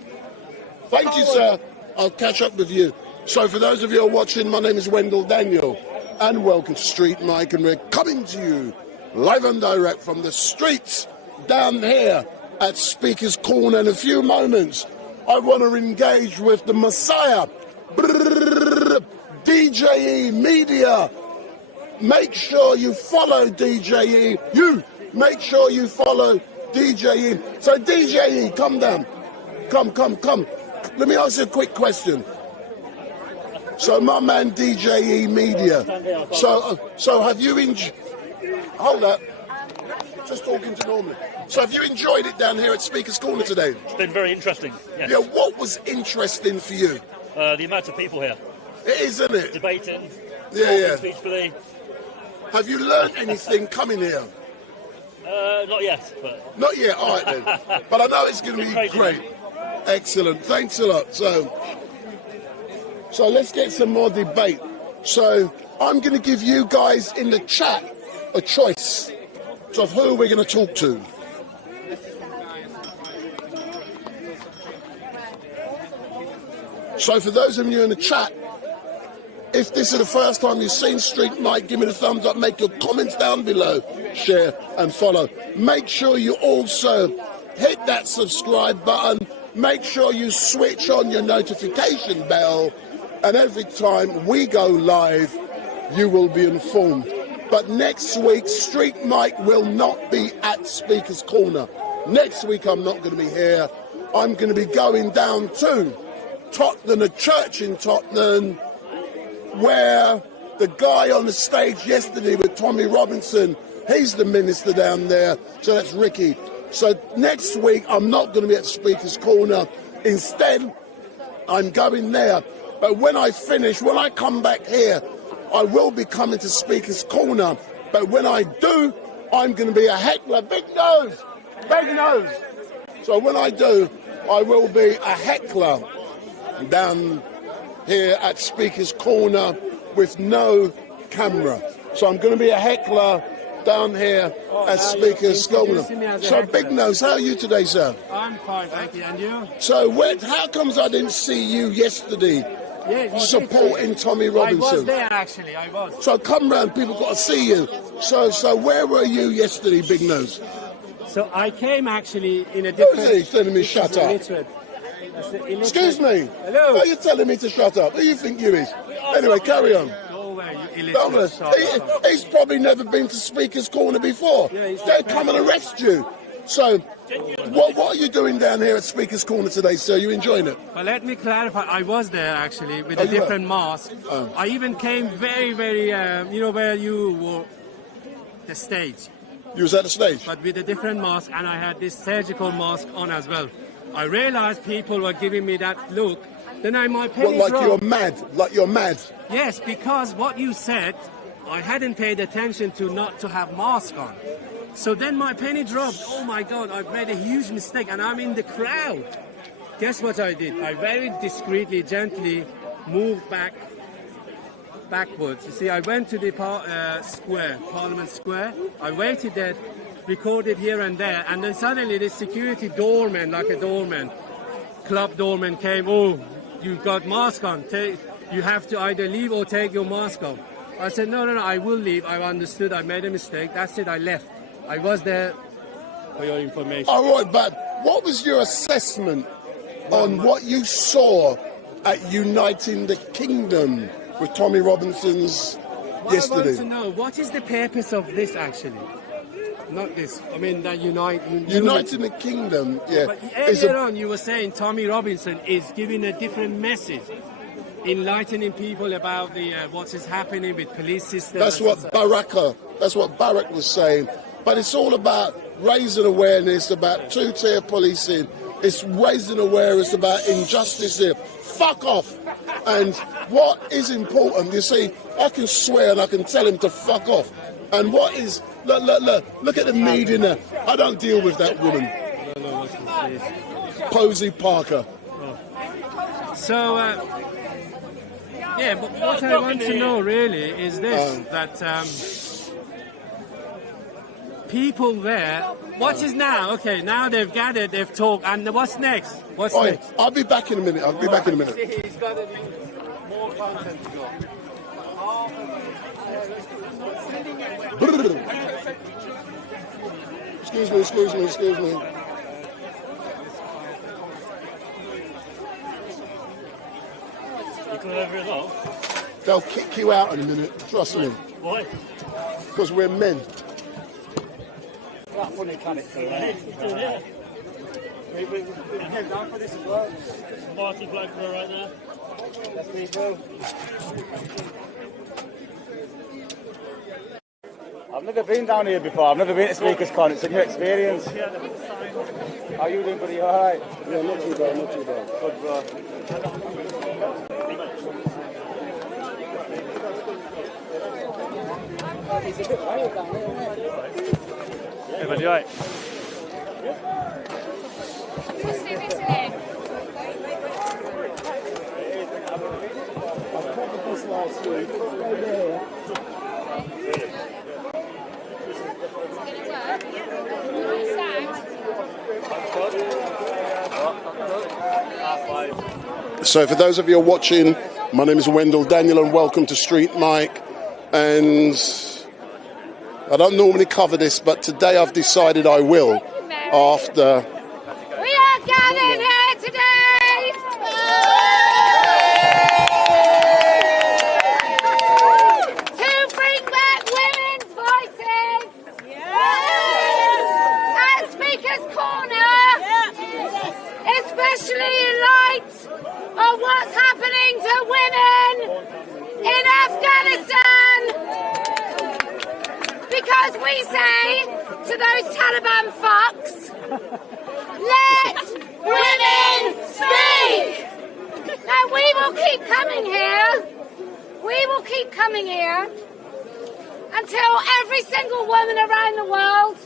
Thank you, sir. I'll catch up with you. So for those of you who are watching, my name is Wendell Daniel, and welcome to StreetMic, and we're coming to you live and direct from the streets down here at Speaker's Corner. In a few moments, I want to engage with the Messiah, DJE Media. Make sure you follow DJE. You make sure you follow DJE. So DJE, come down. Come. Let me ask you a quick question. So my man DJE Media. So have you hold up. Just talking to Norman. So have you enjoyed it down here at Speaker's Corner today? It's been very interesting. Yes. Yeah, what was interesting for you? The amount of people here. It is, isn't it? Debating. Yeah. Peacefully. Have you learned anything coming here? Not yet, but... Not yet, all right then. But I know it's going to be great. Excellent. Thanks a lot. So let's get some more debate. So I'm going to give you guys in the chat a choice of who we're going to talk to. So for those of you in the chat, if this is the first time you've seen StreetMic, give me the thumbs up, make your comments down below, share and follow. Make sure you also hit that subscribe button. Make sure you switch on your notification bell, and every time we go live, you will be informed. But next week, StreetMic will not be at Speaker's Corner. Next week, I'm not going to be here. I'm going to be going down to Tottenham, a church in Tottenham, where the guy on the stage yesterday with Tommy Robinson, he's the minister down there, so that's Ricky. So next week, I'm not going to be at Speaker's Corner. Instead, I'm going there. But when I finish, when I come back here, I will be coming to Speaker's Corner. But when I do, I'm going to be a heckler. Big nose. So when I do, I will be a heckler down here at Speaker's Corner with no camera. So I'm going to be a heckler down here at Speaker's Corner. So Big Nose, how are you today, sir? I'm fine, thank you. And you? So how comes I didn't see you yesterday supporting Tommy Robinson. I was there, actually. I was. So come round. People got to see you. So where were you yesterday, Big Nose? So I came actually in a different... Who is he telling me shut up? Excuse me. Hello. Why are you telling me to shut up? Who do you think you is? Anyway, carry on. He's probably never been to Speaker's Corner before. They'll come and arrest you. So, what are you doing down here at Speaker's Corner today, sir? You enjoying it? Well, let me clarify. I was there, actually, with a different mask. I even came very, very, you know, where you were, the stage. You was at the stage? But with a different mask, and I had this surgical mask on as well. I realized people were giving me that look. Then my penny What, like dropped. you're mad? Like you're mad? Yes, because what you said, I hadn't paid attention to not to have mask on. So then my penny dropped. Oh my God, I've made a huge mistake, and I'm in the crowd. Guess what I did? I very discreetly, gently moved backwards. You see, I went to the Parliament Square. I waited there, recorded here and there, and then suddenly this security doorman, like a doorman, club doorman came. Oh, you've got mask on. You have to either leave or take your mask off. I said, no, I will leave. I understood. I made a mistake. That's it. I left. I was there for your information. All right, but what was your assessment on what you saw at Uniting the Kingdom with Tommy Robinson's yesterday? I want to know, what is the purpose of this, actually? Not this. I mean, that Uniting the Kingdom, yeah. But earlier on, you were saying Tommy Robinson is giving a different message, enlightening people about the what is happening with police systems. That's what Baraka was saying. But it's all about raising awareness about two-tier policing. It's raising awareness about injustice here. Fuck off. And what is important, you see, I can swear and I can tell him to fuck off. And what is, look at the media now. I don't deal with that woman. Posey Parker. So, yeah, but what I want to know really is this, that people there, what is now? Okay, now they've gathered, they've talked, and what's next? What's next? I'll be back in a minute. He's got more content to go. Excuse me. They'll kick you out in a minute, trust me. Why? Because we're men. That funny character, right? We came down for this as well. Marty Blackburn right there. That's me, bro. I've never been down here before. I've never been to Speaker's Con. It's a new experience. How are you doing, buddy? All right? Yeah, not too bad. Good, bro. Hey, buddy, all right? Last week. So for those of you who are watching, my name is Wendell Daniel and welcome to StreetMic. And I don't normally cover this, but today I've decided I will after... We are gathered here today to bring back women's voices at Speaker's Corner, especially in light of what's happening to women in Afghanistan. Because we say to those Taliban fucks, let women speak! Now we will keep coming here. We will keep coming here until every single woman around the world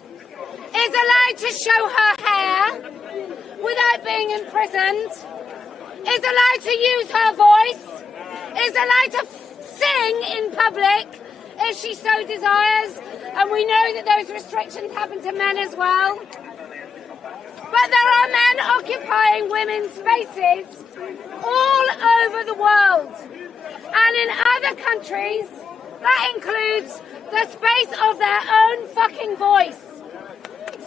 is allowed to show her hair without being imprisoned, is allowed to use her voice, is allowed to sing in public if she so desires, and we know that those restrictions happen to men as well. But there are men occupying women's spaces all over the world. And in other countries, that includes the space of their own fucking voice.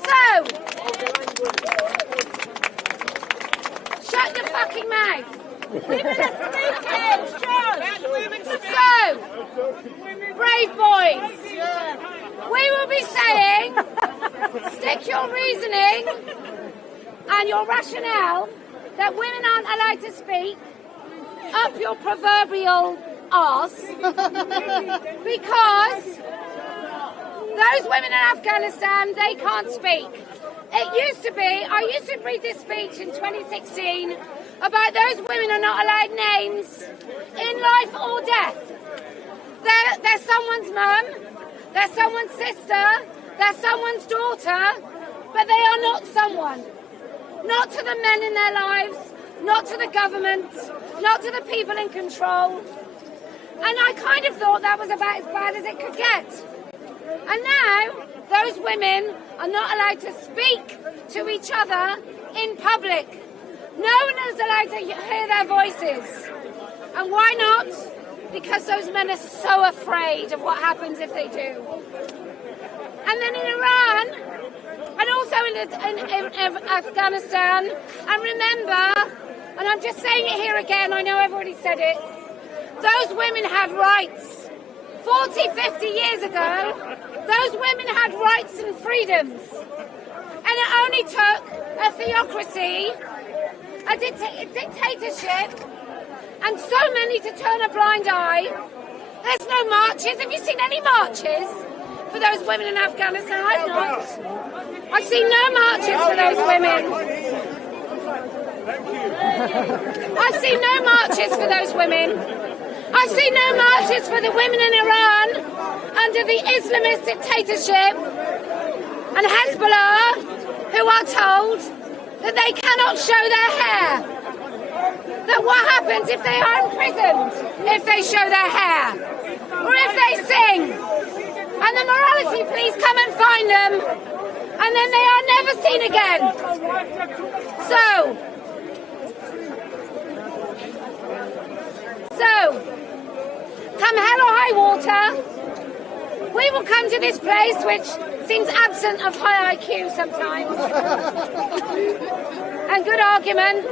So, shut your fucking mouth. Women are speaking, So, brave boys, we will be saying, stick your reasoning and your rationale that women aren't allowed to speak up your proverbial arse, because those women in Afghanistan, they can't speak. It used to be, I used to read this speech in 2016 about those women are not allowed names in life or death. They're someone's mum, they're someone's sister, they're someone's daughter, but they are not someone. Not to the men in their lives, not to the government, not to the people in control. And I kind of thought that was about as bad as it could get. And now, those women are not allowed to speak to each other in public. No one is allowed to hear their voices. And why not? Because those men are so afraid of what happens if they do. And then in Iran, and also in Afghanistan, and remember, and I'm just saying it here again, I know I've already said it, those women had rights. 40, 50 years ago, those women had rights and freedoms. And it only took a theocracy, a dictatorship, and so many to turn a blind eye. There's no marches. Have you seen any marches for those women in Afghanistan? I've not. I've seen no marches for those women. I've seen no marches for those women. I've seen no marches for the women in Iran under the Islamist dictatorship and Hezbollah, who are told that they cannot show their hair. That what happens if they are imprisoned, if they show their hair, or if they sing, and the morality police come and find them, and then they are never seen again. So, come hell or high water, we will come to this place which seems absent of high IQ sometimes, and good argument.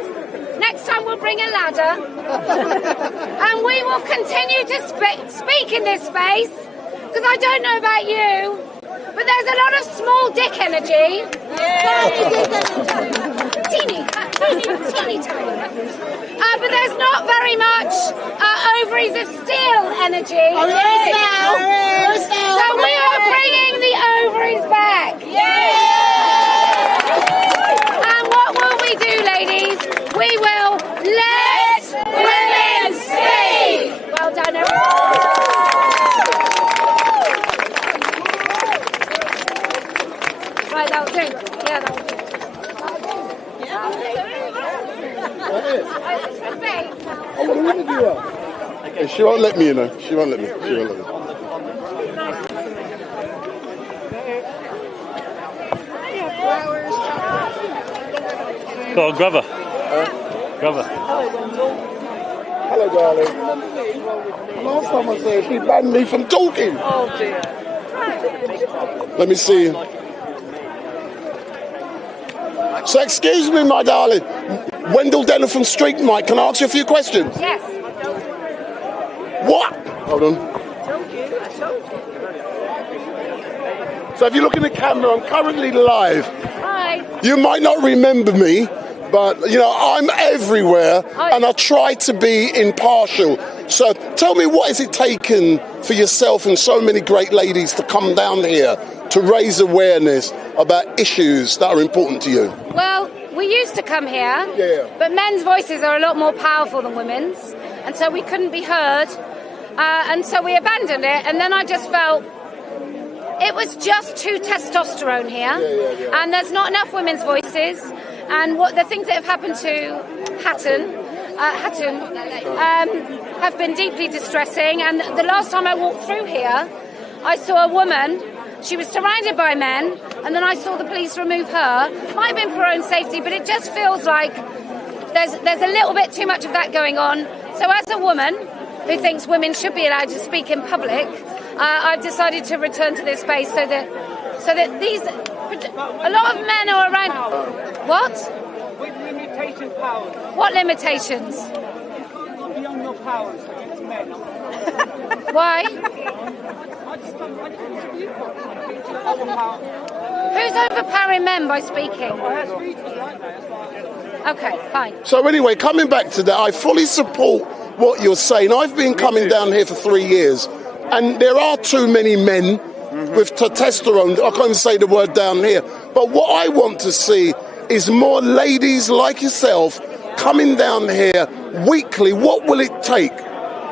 Next time we'll bring a ladder, and we will continue to speak in this space, because I don't know about you, but there's a lot of small dick energy. Teeny tiny. But there's not very much ovaries of steel energy. So we are bringing the ovaries back. And what will we do, ladies? We will let women speak. Well done, everyone. Right, that'll do. Yeah, that'll do. Okay, she won't let me, you know. She won't let me. Go on, grab her. Grab her. Hello, darling. Last time I said she banned me from talking. Oh, dear. Let me see. So excuse me, my darling. Wendell Denner from StreetMic. Can I ask you a few questions? Yes. What? Hold on. I told you. So if you look in the camera, I'm currently live. Hi. You might not remember me, but, you know, I'm everywhere, and I try to be impartial. So tell me, what has it taken for yourself and so many great ladies to come down here to raise awareness about issues that are important to you? Well, we used to come here, but men's voices are a lot more powerful than women's, and so we couldn't be heard, and so we abandoned it. And then I just felt it was just too testosterone here, and there's not enough women's voices. And what the things that have happened to Hatun have been deeply distressing. And the last time I walked through here, I saw a woman. She was surrounded by men, and then I saw the police remove her. Might have been for her own safety, but it just feels like there's a little bit too much of that going on. So as a woman who thinks women should be allowed to speak in public, I've decided to return to this space so that these, a lot of men are around. What? With limitation powers. What limitations? Beyond your powers against men. Why? Who's overpowering men by speaking? Okay, fine. So anyway, coming back to that, I fully support what you're saying. I've been coming down here for 3 years, and there are too many men with testosterone. I can't even say the word down here. But what I want to see is more ladies like yourself coming down here weekly. What will it take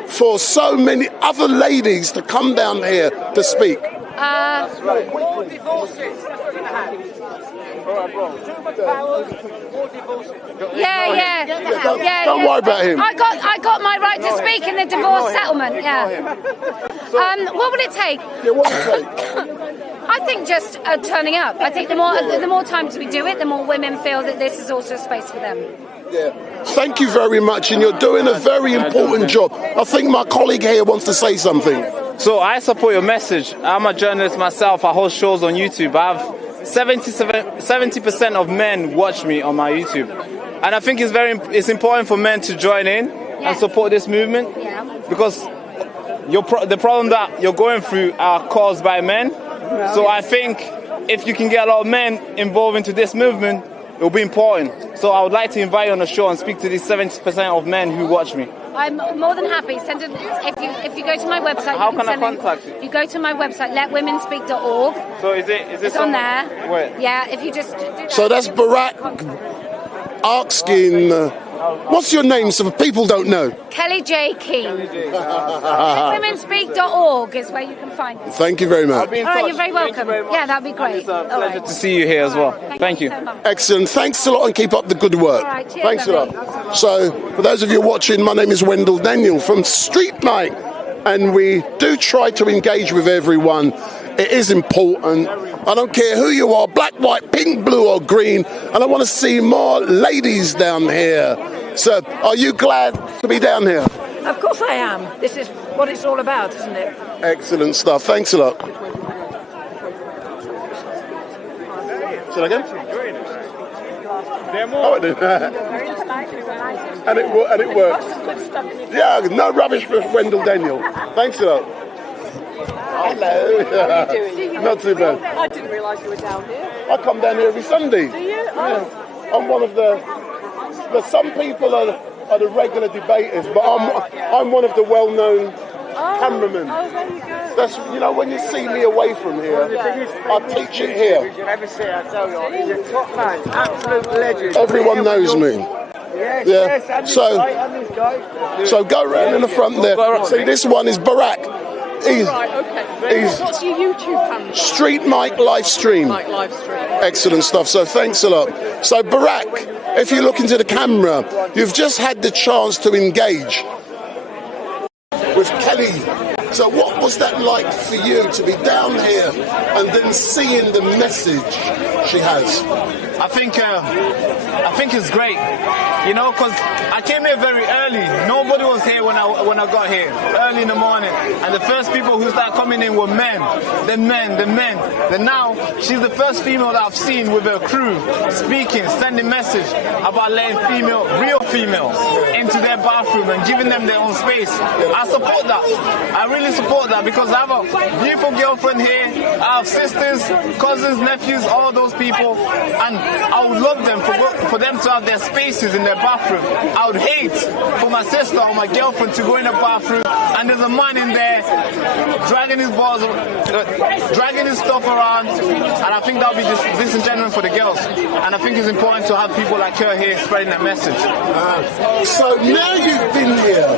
for so many other ladies to come down here to speak? More divorces. That's what's going to happen. Too much powers, more divorces. Yeah. Don't worry about him. I got my right to speak in the divorce settlement. Yeah. What will it take? Yeah, what will it take? I think just turning up. I think the more times we do it, the more women feel that this is also a space for them. Yeah. Thank you very much, and you're doing a very important job. I think my colleague here wants to say something. So I support your message. I'm a journalist myself. I host shows on YouTube. I have 70% of men watch me on my YouTube, and I think it's important for men to join in and support this movement because the problem that you're going through are caused by men. So I think if you can get a lot of men involved into this movement, it will be important. So I would like to invite you on the show and speak to these 70% of men who watch me. I'm more than happy. Send it if you go to my website. How can I contact you? If you go to my website, letwomenspeak.org. So is it it's on there? Where? Yeah. If you just do that. So that's Baraka asking. What's your name, so people don't know? Kelly J. Keane. Letwomenspeak.org is where you can find it. Thank you very much. All right, you're very welcome. Yeah, that'd be great. It's a pleasure to see you here as well. Thank you. So much. Excellent. Thanks a lot, and keep up the good work. All right, cheers, Thanks a lot. So, for those of you watching, my name is Wendell Daniel from StreetMic, and we do try to engage with everyone. It is important. I don't care who you are, black, white, pink, blue or green, and I want to see more ladies down here. So, are you glad to be down here? Of course I am. This is what it's all about, isn't it? Excellent stuff. Thanks a lot. Should I go? Oh, it did. and it works. Yeah, no rubbish for Wendell Daniel. Thanks a lot. Hello. How are you doing? Not too bad. I didn't realise you were down here. I come down here every Sunday. Do you? Yeah. I'm one of the some people are the regular debaters, but I'm one of the well-known cameramen. Oh, there you go. That's when you see me away from here, I teach it here. You should ever see, I tell you, he's a top man, absolute legend. Everyone knows me. Yes, Yeah. yes, and this So- guy, and this guy. So go round in the front there. See, this one is Baraka. He's What's your YouTube channel? StreetMic LiveStream. LiveStream. Excellent stuff. So thanks a lot. So Baraka, if you look into the camera, you've just had the chance to engage with Kelly. So what was that like for you to be down here and then seeing the message she has? I think it's great, because I came here very early. Nobody was here when I got here, early in the morning. And the first people who started coming in were men. Then now, she's the first female that I've seen with her crew speaking, sending message about letting real female, into their bathroom and giving them their own space. I support that. I really support that because I have a beautiful girlfriend here. I have sisters, cousins, nephews, all those people. And I would love them for them to have their spaces in their bathroom. I would hate for my sister or my girlfriend to go in the bathroom and there's a man in there dragging his balls, dragging his stuff around, and I think that would be disingenuous for the girls. And I think it's important to have people like her here spreading that message. So now you've been here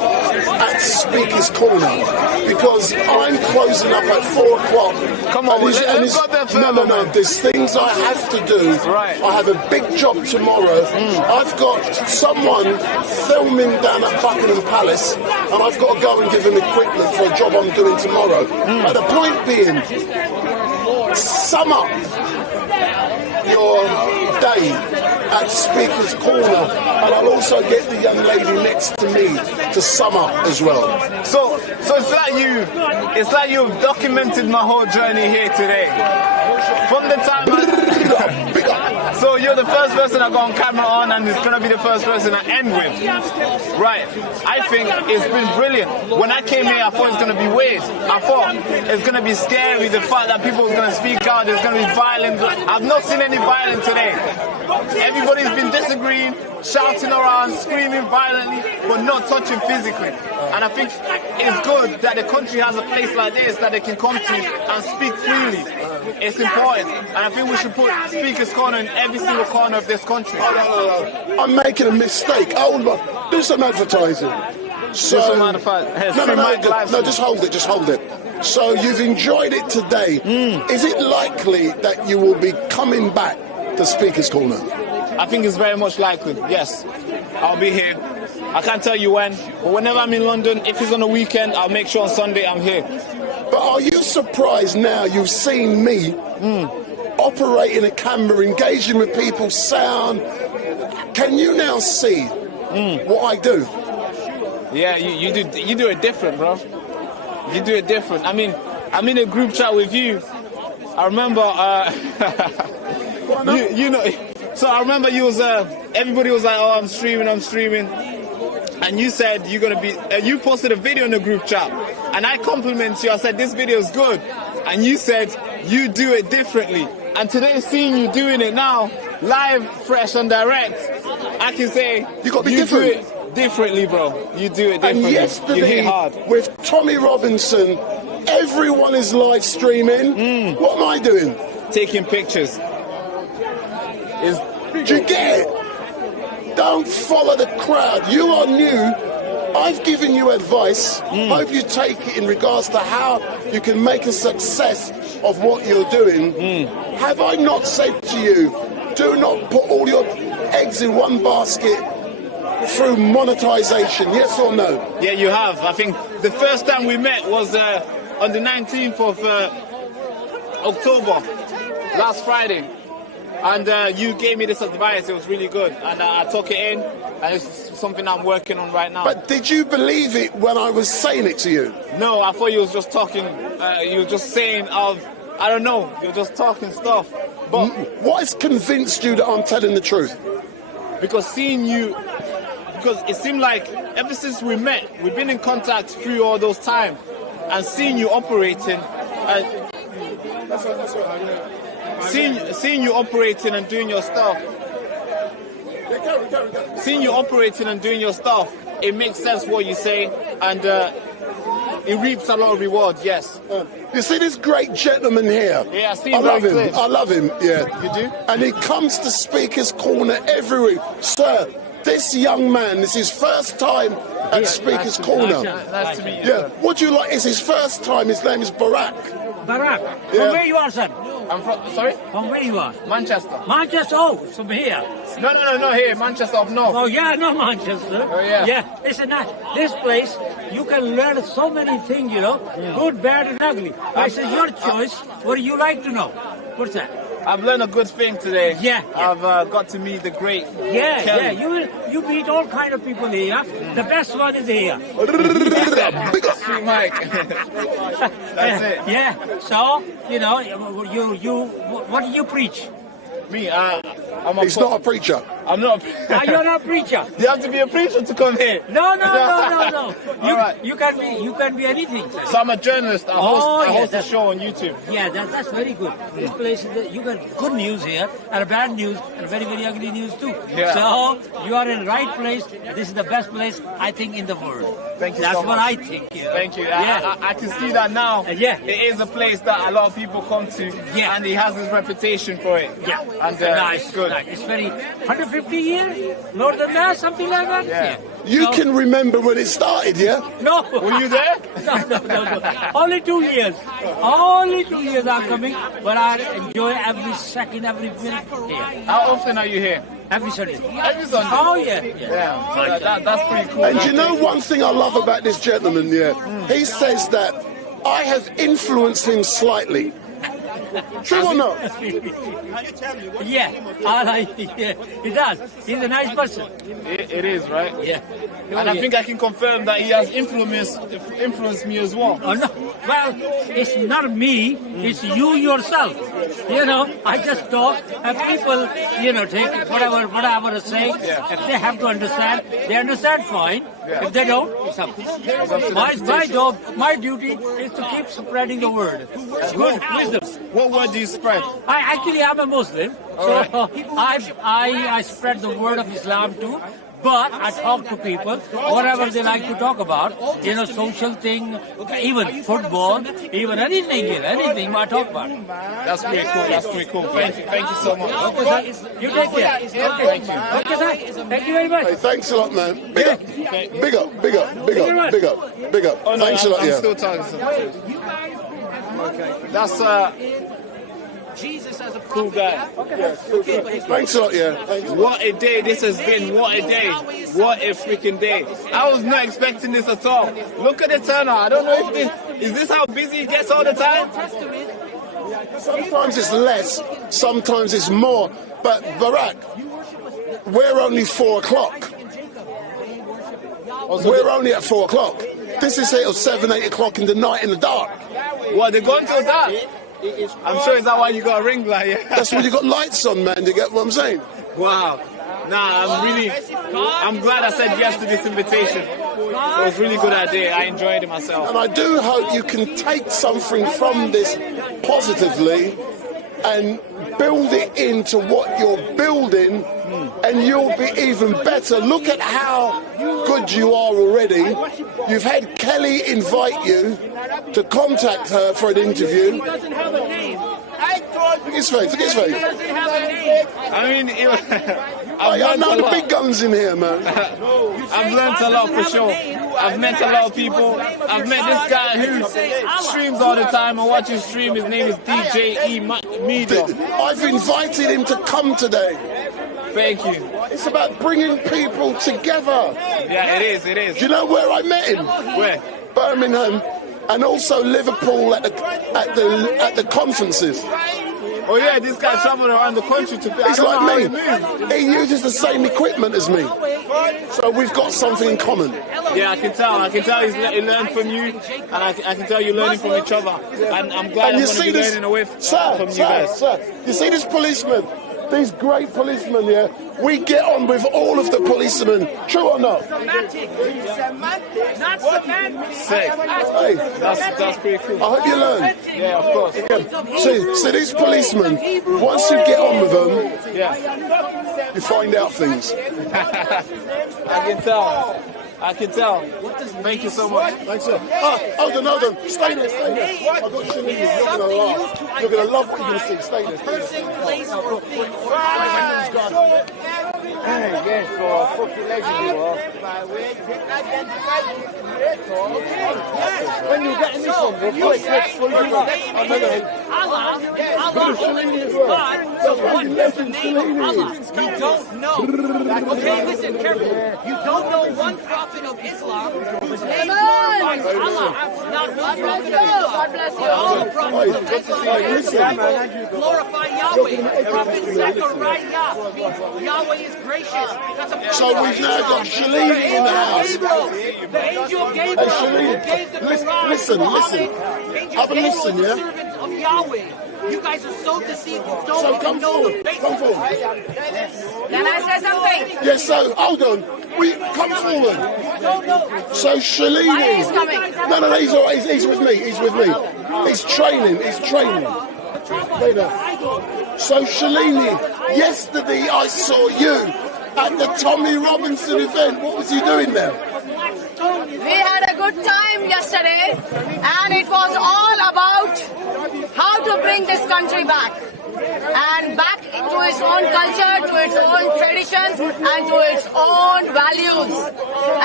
at Speaker's Corner because I'm closing up at 4 o'clock. Come on, let's go there further, No. There's things I have to do. Right. I have a big job tomorrow. I've got someone filming down at Buckingham Palace, and I've got to go and give him equipment for a job I'm doing tomorrow. But the point being, sum up your day at Speaker's Corner, and I'll also get the young lady next to me to sum up as well. So it's like you've documented my whole journey here today. From the time so you're the first person I got on camera on, and it's gonna be the first person I end with. Right. I think it's been brilliant. When I came here, I thought it's gonna be weird. I thought it's gonna be scary, the fact that people are gonna speak out, there's gonna be violence. I've not seen any violence today. Everybody's been disagreeing, shouting around, screaming violently, but not touching physically. And I think it's good that the country has a place like this that they can come to and speak freely. It's important. And I think we should put Speaker's Corner in every single corner of this country. I'm making a mistake. Hold on. Do some advertising. So, no, just hold it. So you've enjoyed it today. Is it likely that you will be coming back to Speaker's Corner? I think it's very much likely, yes. I'll be here. I can't tell you when, but whenever I'm in London, if it's on a weekend, I'll make sure on Sunday I'm here. But are you surprised now you've seen me operating a camera, engaging with people, sound? Can you now see what I do? Yeah, you do it different, bro. You do it different. I mean, I'm in a group chat with you. I remember, you know, so I remember you was, everybody was like, oh, I'm streaming. And you said you're going to be, you posted a video in the group chat. And I complimented you. I said, this video is good. And you said, you do it differently. And today, seeing you doing it now, live, fresh and direct, I can say, you do it differently, bro. You do it differently. And yesterday, you hit hard. with Tommy Robinson, everyone is live streaming. What am I doing? Taking pictures. Do you get it? Don't follow the crowd. You are new. I've given you advice. Hope you take it in regards to how you can make a success of what you're doing. Have I not said to you, do not put all your eggs in one basket through monetization, yes or no? Yeah, you have. I think the first time we met was on the 19th of October, last Friday. And you gave me this advice. It was really good. And I took it in, and it's something I'm working on right now. But did you believe it when I was saying it to you? No, I thought you was just talking, you were just saying I don't know, you're just talking stuff. But what has convinced you that I'm telling the truth? Because seeing you, because it seemed like ever since we met, we've been in contact through all those times, and seeing you operating, seeing you operating and doing your stuff, it makes sense what you say, and it reaps a lot of rewards, yes. You see this great gentleman here? Yeah, I see him. I love him, yeah. You do? And he comes to Speaker's Corner every week. Sir, this young man, this is his first time at Speaker's Corner. Nice to meet you. Yeah, what do you like? It's his first time. His name is Baraka. Baraka. Yeah. From where you are, son? I'm from, sorry? From where you are? Manchester. Manchester, oh, from here. No, here, Manchester up north. Oh, yeah, not Manchester. Oh, yeah. Yeah, listen, this place, you can learn so many things, you know, good, bad, and ugly. This is your choice. What do you like to know? What's that? I've learned a good thing today. Yeah. I've got to meet the great Kelly. Yeah, you meet all kind of people here. The best one is here. StreetMic. That's it. Yeah, so, you know, you what do you preach? Me, He's not a preacher. I'm not. You're not a preacher. You have to be a preacher to come here. No. You can be anything. So I'm a journalist. I host a show on YouTube. Yeah, that's very good. This place, you got good news here, and bad news, and very, very ugly news too. Yeah. So you are in the right place. This is the best place, I think, in the world. Thank you. That's so what much. I think. You know? Thank you. Yeah. I can see that now. Yeah. It is a place that a lot of people come to. Yeah. And he has his reputation for it. Yeah. And nice. It's good. Nice. It's very 150 years, more than that, something like that. Yeah. You can remember when it started, yeah? No. Were you there? No. Only 2 years. Only 2 years I'm coming, but I enjoy every second, every minute here. How often are you here? Every Sunday. Every Sunday? Oh, yeah. That's pretty cool. And you know one thing I love about this gentleman, yeah? He says that I have influenced him slightly. True or not? Yeah, he does. He's a nice person. It is, right? Yeah. And I think I can confirm that he has influenced me as well. Oh, no. Well, it's not me, it's you yourself. You know, I just talk and people, take whatever I say. Yeah. If they have to understand, they understand fine. Yeah. If they don't, it's up to them. My job, my duty is to keep spreading the word. Good wisdom. What word do you spread? I'm a Muslim, so I spread the word of Islam too. But I talk to people, whatever they like to talk about, social thing, even football, even anything I talk about. That's pretty cool. Thank you so much. Okay, sir. You take care. Okay. Thank you. Okay, sir. Thank you very much. Hey, thanks a lot, man. Big up. Oh, no, thanks a lot, I'm yeah. still talking. That's Jesus as a cool guy. Thanks a lot, yeah. What a day this has been. What a day. What a freaking day. I was not expecting this at all. Look at the turnout. I don't know if is this how busy it gets all the time? Sometimes it's less, sometimes it's more. But Barak, we're only 4 o'clock. We're only at 4 o'clock. This is till 7, 8 o'clock in the night in the dark. What, they're going till dark? I'm sure is that why you got a ring light? Yeah. That's why you got lights on, man. You get what I'm saying? Wow. I'm glad I said yes to this invitation. It was really good idea. I enjoyed it myself. And I do hope you can take something from this positively and build it into what you're building, and you'll be even better. Look at how good you are already. You've had Kelly invite you to contact her for an interview. He doesn't have a name. Look at his face, He doesn't have a name. I mean, I know the big guns in here, man. I've learned a lot for sure. I've met a lot of people. I've met this guy who streams all the time. I watch his stream. His name is DJ Media. I've invited him to come today. Thank you. It's about bringing people together. Yeah, it is. Do you know where I met him? Where? Birmingham, and also Liverpool at the conferences. Oh yeah, this guy traveled around the country to. He's like me. He uses the same equipment as me, so we've got something in common. Yeah, I can tell. He learned from you, and I can tell you're learning from each other. And I'm glad I'm going to be learning away from you guys. Sir, you see this policeman? These great policemen, yeah? We get on with all of the policemen. True or not? Semantic. Not semantic. Sick. Hey, that's pretty cool. I hope you learn. Yeah, of course. See these policemen, once you get on with them, you find out things. I can tell. Thank you so much. Thanks, sir. Hold on. Stay there. I've got Shamsi. You're going to laugh. You're going to love what you're going to see. Stay there. Yes, for a fucking legend you are. When you're getting this one, bro, quick, You don't know. Okay, listen carefully. You don't know one prophet of Islam whose name glorifies Allah. Not one prophet of Islam. But all the prophets of Islam glorify Yahweh. Prophet Zechariah means Yahweh is gracious. That's a So we've now got Shalini in the house. The angel Gabriel who gave the Quran. Listen. Have a listen, yeah? Servant of Yahweh. You guys are so deceived. So come forward. Can I say something? Yes, so hold on. Come forward. So Shalini. Why is he coming? No, he's all right. He's with me. He's training. There you go. So Shalini, yesterday I saw you at the Tommy Robinson event. What was you doing there? We had a good time yesterday, and it was all about how to bring this country back. And back to its own culture, to its own traditions, and to its own values.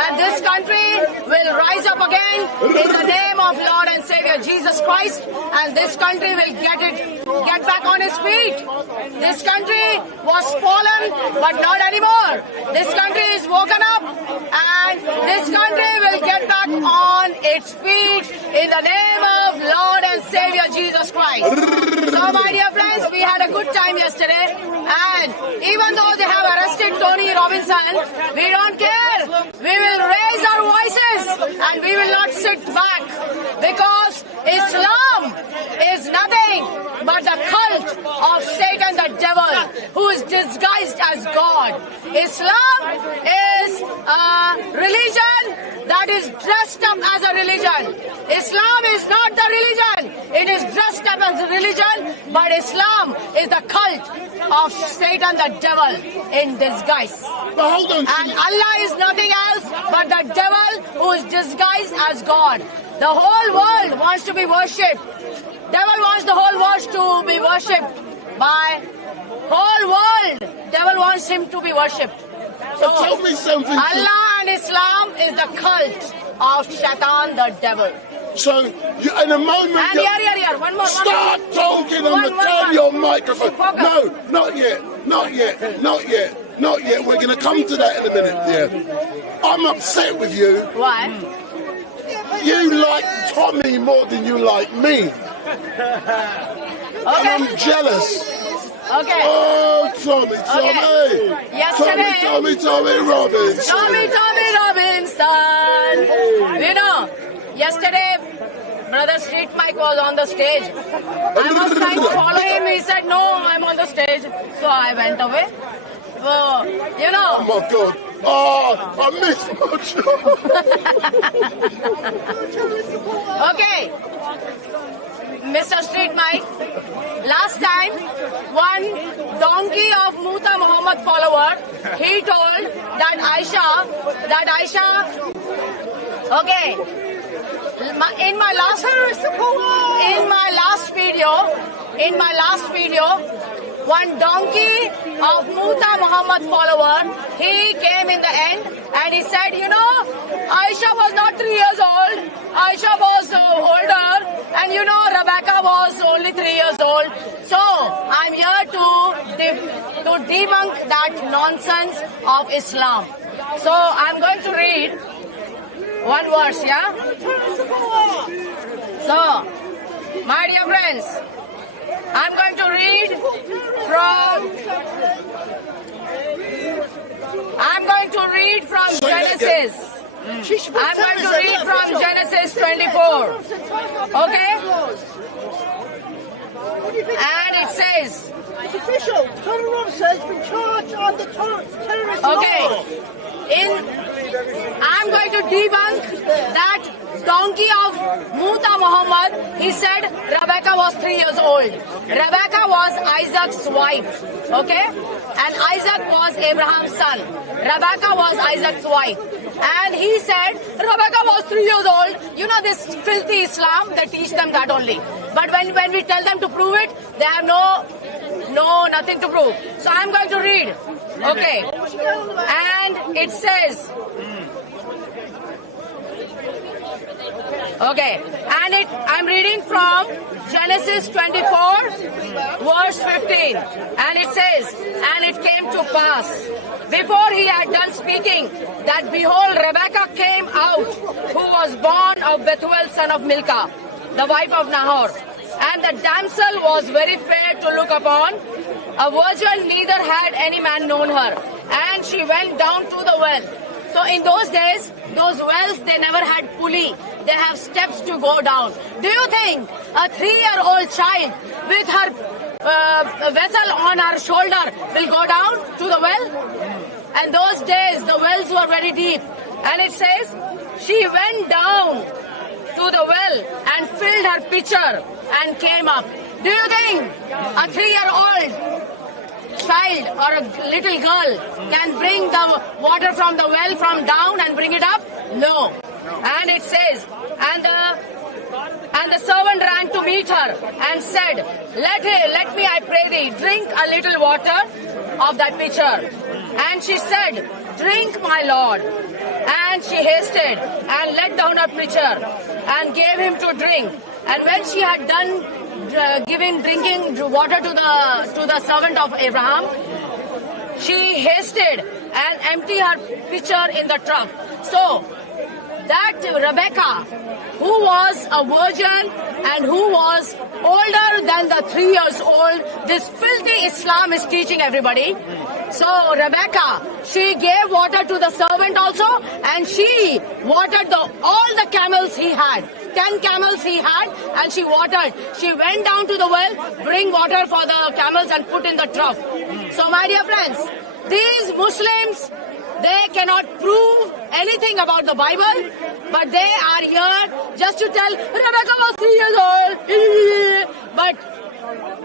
And this country will rise up again in the name of Lord and Savior Jesus Christ, and this country will get back on its feet. This country was fallen, but not anymore. This country is woken up, and this country will get back on its feet in the name of Lord and Savior Jesus Christ. So, my dear friends, we had a good time yesterday, and even though they have arrested Tony Robinson, we don't care. We will raise our voices, and we will not sit back, because Islam is nothing but the cult of Satan, the devil, who is disguised as God. Islam is a religion that is dressed up as a religion. Islam is not the religion. It is dressed up as a religion, but Islam is the cult of Satan, the devil, in disguise. But hold on. And Allah is nothing else but the devil who is disguised as God. The whole world wants to be worshipped. Devil wants the whole world to be worshipped by whole world. Devil wants him to be worshipped. So tell me something. Allah and Islam is the cult of Shaitan, the devil. So, in a moment... And here, one more. Start talking and turn your microphone. No, not yet. We're going to come to that in a minute. Yeah. I'm upset with you. Why? You like Tommy more than you like me. And I'm jealous. Okay. Oh, Tommy. Yesterday, Tommy Robinson. Tommy Robinson. You know, yesterday, Brother StreetMic was on the stage. I was trying to follow him. He said, no, I'm on the stage. So I went away. So, you know. Oh, my God. Oh, I missed my job. Okay. Mr. StreetMic, last time, one donkey of Muta Muhammad follower, he told that Aisha, okay, in my last video, one donkey of Muta Muhammad follower, he came in the end and he said, you know, Aisha was not 3 years old, Aisha was older, and you know, Rebecca was only 3 years old. So, I'm here to debunk that nonsense of Islam. So, I'm going to read one verse, yeah? So, my dear friends, I'm going to read from Genesis. I'm going to read from Genesis 24. Okay? And it says, it's official. Tony Robinson has been charged under terrorist law. Okay. I'm going to debunk that donkey of Muta Muhammad. He said Rebecca was 3 years old. Rebecca was Isaac's wife. Okay? And Isaac was Abraham's son. Rebecca was Isaac's wife. And he said Rebecca was 3 years old. You know this filthy Islam, they teach them that only. But when we tell them to prove it, they have nothing to prove. So I'm going to read. Okay. And it says, okay, and I'm reading from Genesis 24, verse 15, and it says, and it came to pass, before he had done speaking, that behold, Rebekah came out, who was born of Bethuel, son of Milcah, the wife of Nahor. And the damsel was very fair to look upon, a virgin, neither had any man known her. And she went down to the well. So in those days, those wells, they never had pulley. They have steps to go down. Do you think a 3-year-old child with her vessel on her shoulder will go down to the well? And those days, the wells were very deep. And it says, she went down to the well and filled her pitcher and came up. Do you think a 3-year-old child or a little girl can bring the water from the well from down and bring it up? No. And it says, and the servant ran to meet her and said, let me, I pray thee, drink a little water of that pitcher. And she said, drink, my lord. And she hasted and let down her pitcher and gave him to drink. And when she had done drinking water to the servant of Abraham, she hasted and emptied her pitcher in the trough. So that Rebecca, who was a virgin and who was older than the 3 years old, this filthy Islam is teaching everybody. So Rebecca, she gave water to the servant also, and she watered all the camels he had. 10 camels he had, and she watered. She went down to the well, bring water for the camels and put in the trough. So my dear friends, these Muslims, they cannot prove anything about the Bible, but they are here just to tell Rebecca was 3 years old. But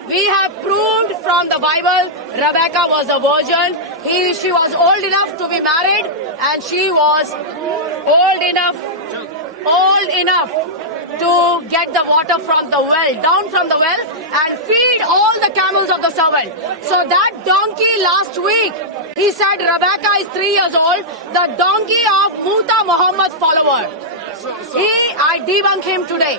we have proved from the Bible Rebecca was a virgin. She was old enough to be married, and she was old enough to get the water from the well, down from the well, and feed all the camels of the servant. So that donkey last week, he said Rebecca is 3 years old, the donkey of Muta Muhammad follower. I debunk him today.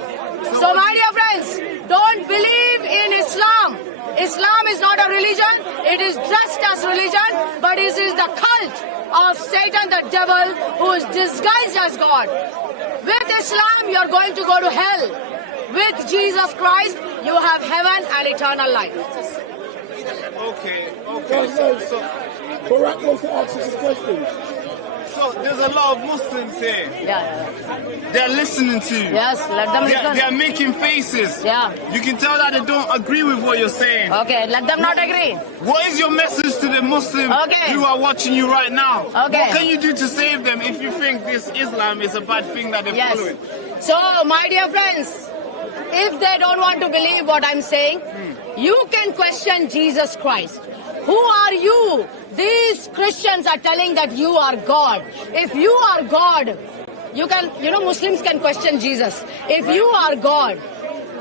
So my dear friends, don't believe in Islam. Islam is not a religion, it is dressed as religion, but it is the cult of Satan, the devil, who is disguised as God. With Islam, you are going to go to hell. With Jesus Christ, you have heaven and eternal life. Okay. So Barack wants to ask us a question. So there's a lot of Muslims here. Yeah. They're listening to you. Yes, let them listen. They're making faces. Yeah. You can tell that they don't agree with what you're saying. Okay, let them not agree. What is your message to the Muslims who are watching you right now? Okay. What can you do to save them if you think this Islam is a bad thing that they're following? So, my dear friends, if they don't want to believe what I'm saying, you can question Jesus Christ. Who are you? These Christians are telling that you are God. If you are God, Muslims can question Jesus. If you are God,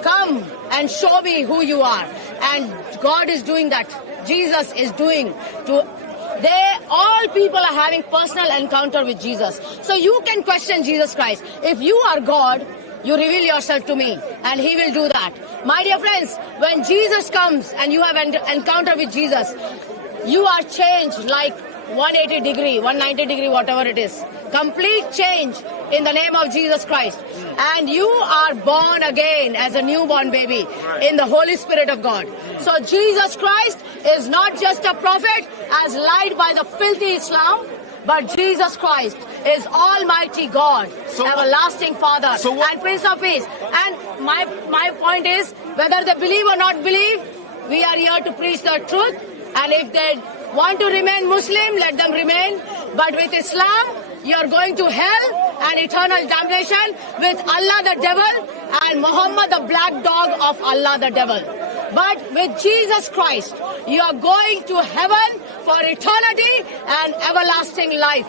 come and show me who you are. And God is doing that. Jesus is doing all people are having personal encounter with Jesus. So you can question Jesus Christ. If you are God, you reveal yourself to me, and he will do that. My dear friends, when Jesus comes and you have an encounter with Jesus, you are changed like 180 degree, 190 degree, whatever it is. Complete change in the name of Jesus Christ. And you are born again as a newborn baby in the Holy Spirit of God. So Jesus Christ is not just a prophet as lied by the filthy Islam, but Jesus Christ is Almighty God, everlasting Father, and Prince of Peace. And my point is, whether they believe or not believe, we are here to preach the truth. And if they want to remain Muslim, let them remain. But with Islam, you are going to hell and eternal damnation with Allah the devil and Muhammad the black dog of Allah the devil. But with Jesus Christ, you are going to heaven for eternity and everlasting life.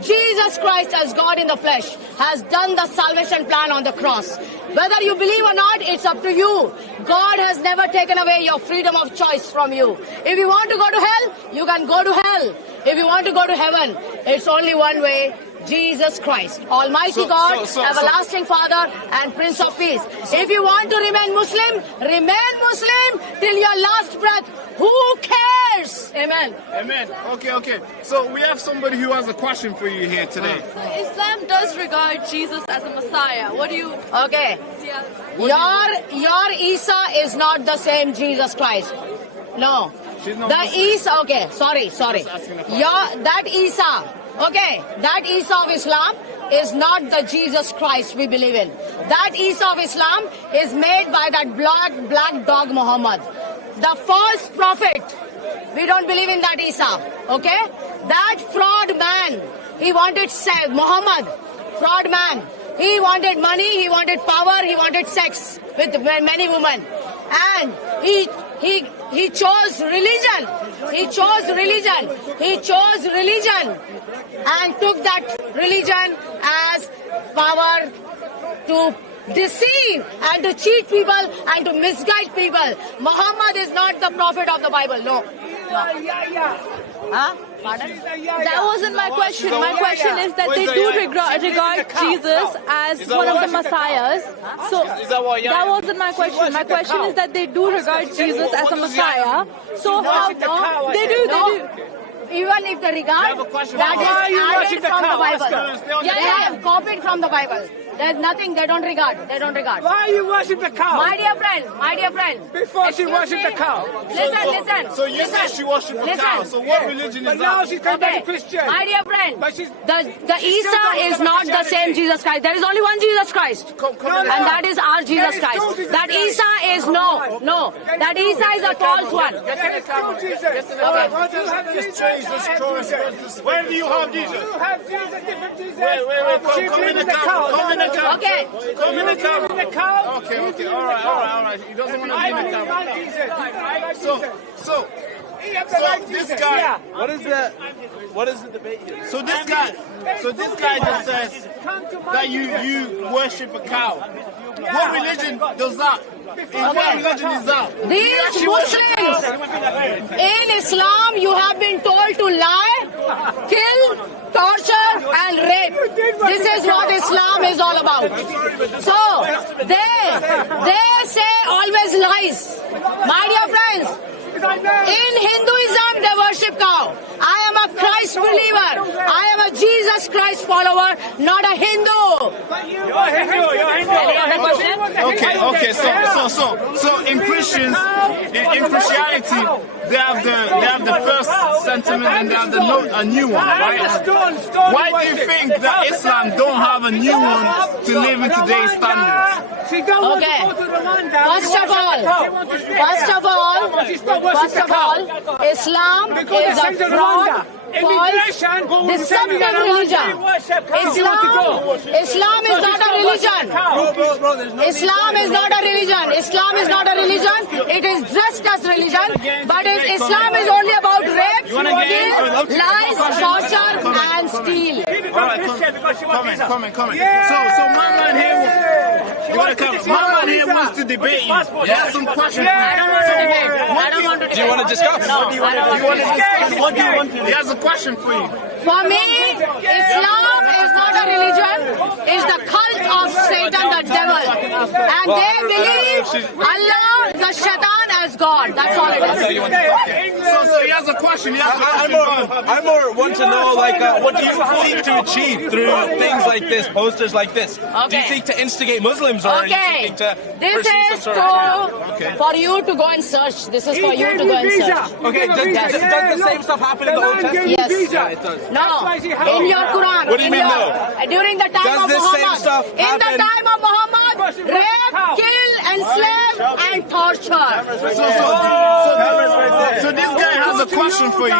Jesus Christ as God in the flesh has done the salvation plan on the cross. Whether you believe or not, it's up to you. God has never taken away your freedom of choice from you. If you want to go to hell, you can go to hell. If you want to go to heaven, it's only one way, Jesus Christ, Almighty God, everlasting Father, and Prince of Peace. If you want to remain Muslim till your last breath. Who cares? Amen. Amen. Okay. So we have somebody who has a question for you here today. Islam does regard Jesus as a Messiah. What do you... Okay. Your Isa is not the same Jesus Christ. No. The Isa, okay, sorry. That Isa of Islam is not the Jesus Christ we believe in. That Isa of Islam is made by that black dog Muhammad. The false prophet. We don't believe in that Isa. Okay? That fraud man. He wanted Muhammad. Fraud man. He wanted money, he wanted power, he wanted sex with many women. And he chose religion. He chose religion and took that religion as power to deceive and to cheat people and to misguide people. Muhammad is not the prophet of the Bible. No. Huh? Pardon? That wasn't my question. My question is that they do regard Jesus as one of the messiahs. So that wasn't my question. My question is that they do regard Jesus as a messiah. So how they do. Even if they regard, that is added from the Bible. Yeah, they have copied from the Bible. There's nothing they don't regard. They don't regard. Why you worship the cow? My dear friend. Before she worshipped the cow. Listen. So you said she worshipped the cow. So what religion is that? But now she's come back to Christian. My dear friend, the Isa is not the same Jesus Christ. There is only one Jesus Christ. And that is our Jesus Christ. That Isa is no. That Isa is a false one. Jesus Christ. Where do you have Jesus? You have Jesus, different Jesus. Wait, come in the cow. Okay. Come in the cow. Okay. All right. He doesn't want to be in the cow. So this guy. What is the debate here? So this guy just says that you worship a cow. What religion does that? What religion is that? These Muslims in Islam, you have been told to lie, kill, torture and rape. This is what Islam is all about. So they say always lies. My dear friends, in Hinduism they worship cow. I am a Christ believer. I am a Jesus Christ follower, not a Hindu. Okay. So in Christianity, they have the first sentiment and they have a new one, right? Why do you think that Islam don't have a new one to live in today's standards? Okay. First of all, Islam is a fraud, false, deceptive religion. Islam is not a religion. Islam is not a religion. Islam is not a religion. It is dressed as religion, but Islam is only about rape, kill, lies, torture, and steal. Comment. So my man here wants to debate you. He has some questions. I don't want to debate. Do you want to discuss? No, I don't want to discuss. What do you want? He has a question for you. For me, Islam is not a religion. It's the cult of Satan, the devil. And they believe Allah, the Shaitan, as God. That's all it is. So he has a question. I more want to know, what do you seek to achieve through things like this, posters like this? Okay. Do you seek to instigate Muslims, or are you seeking to this is for you to go and search. This is for you to go and search. Okay, does the same stuff happen in the Old Testament? Yes. Yeah, it does. No. In your Quran. What do you mean no? During the time of Muhammad. In the time of Muhammad, rape, kill, enslave, and torture. So this guy has a question for you,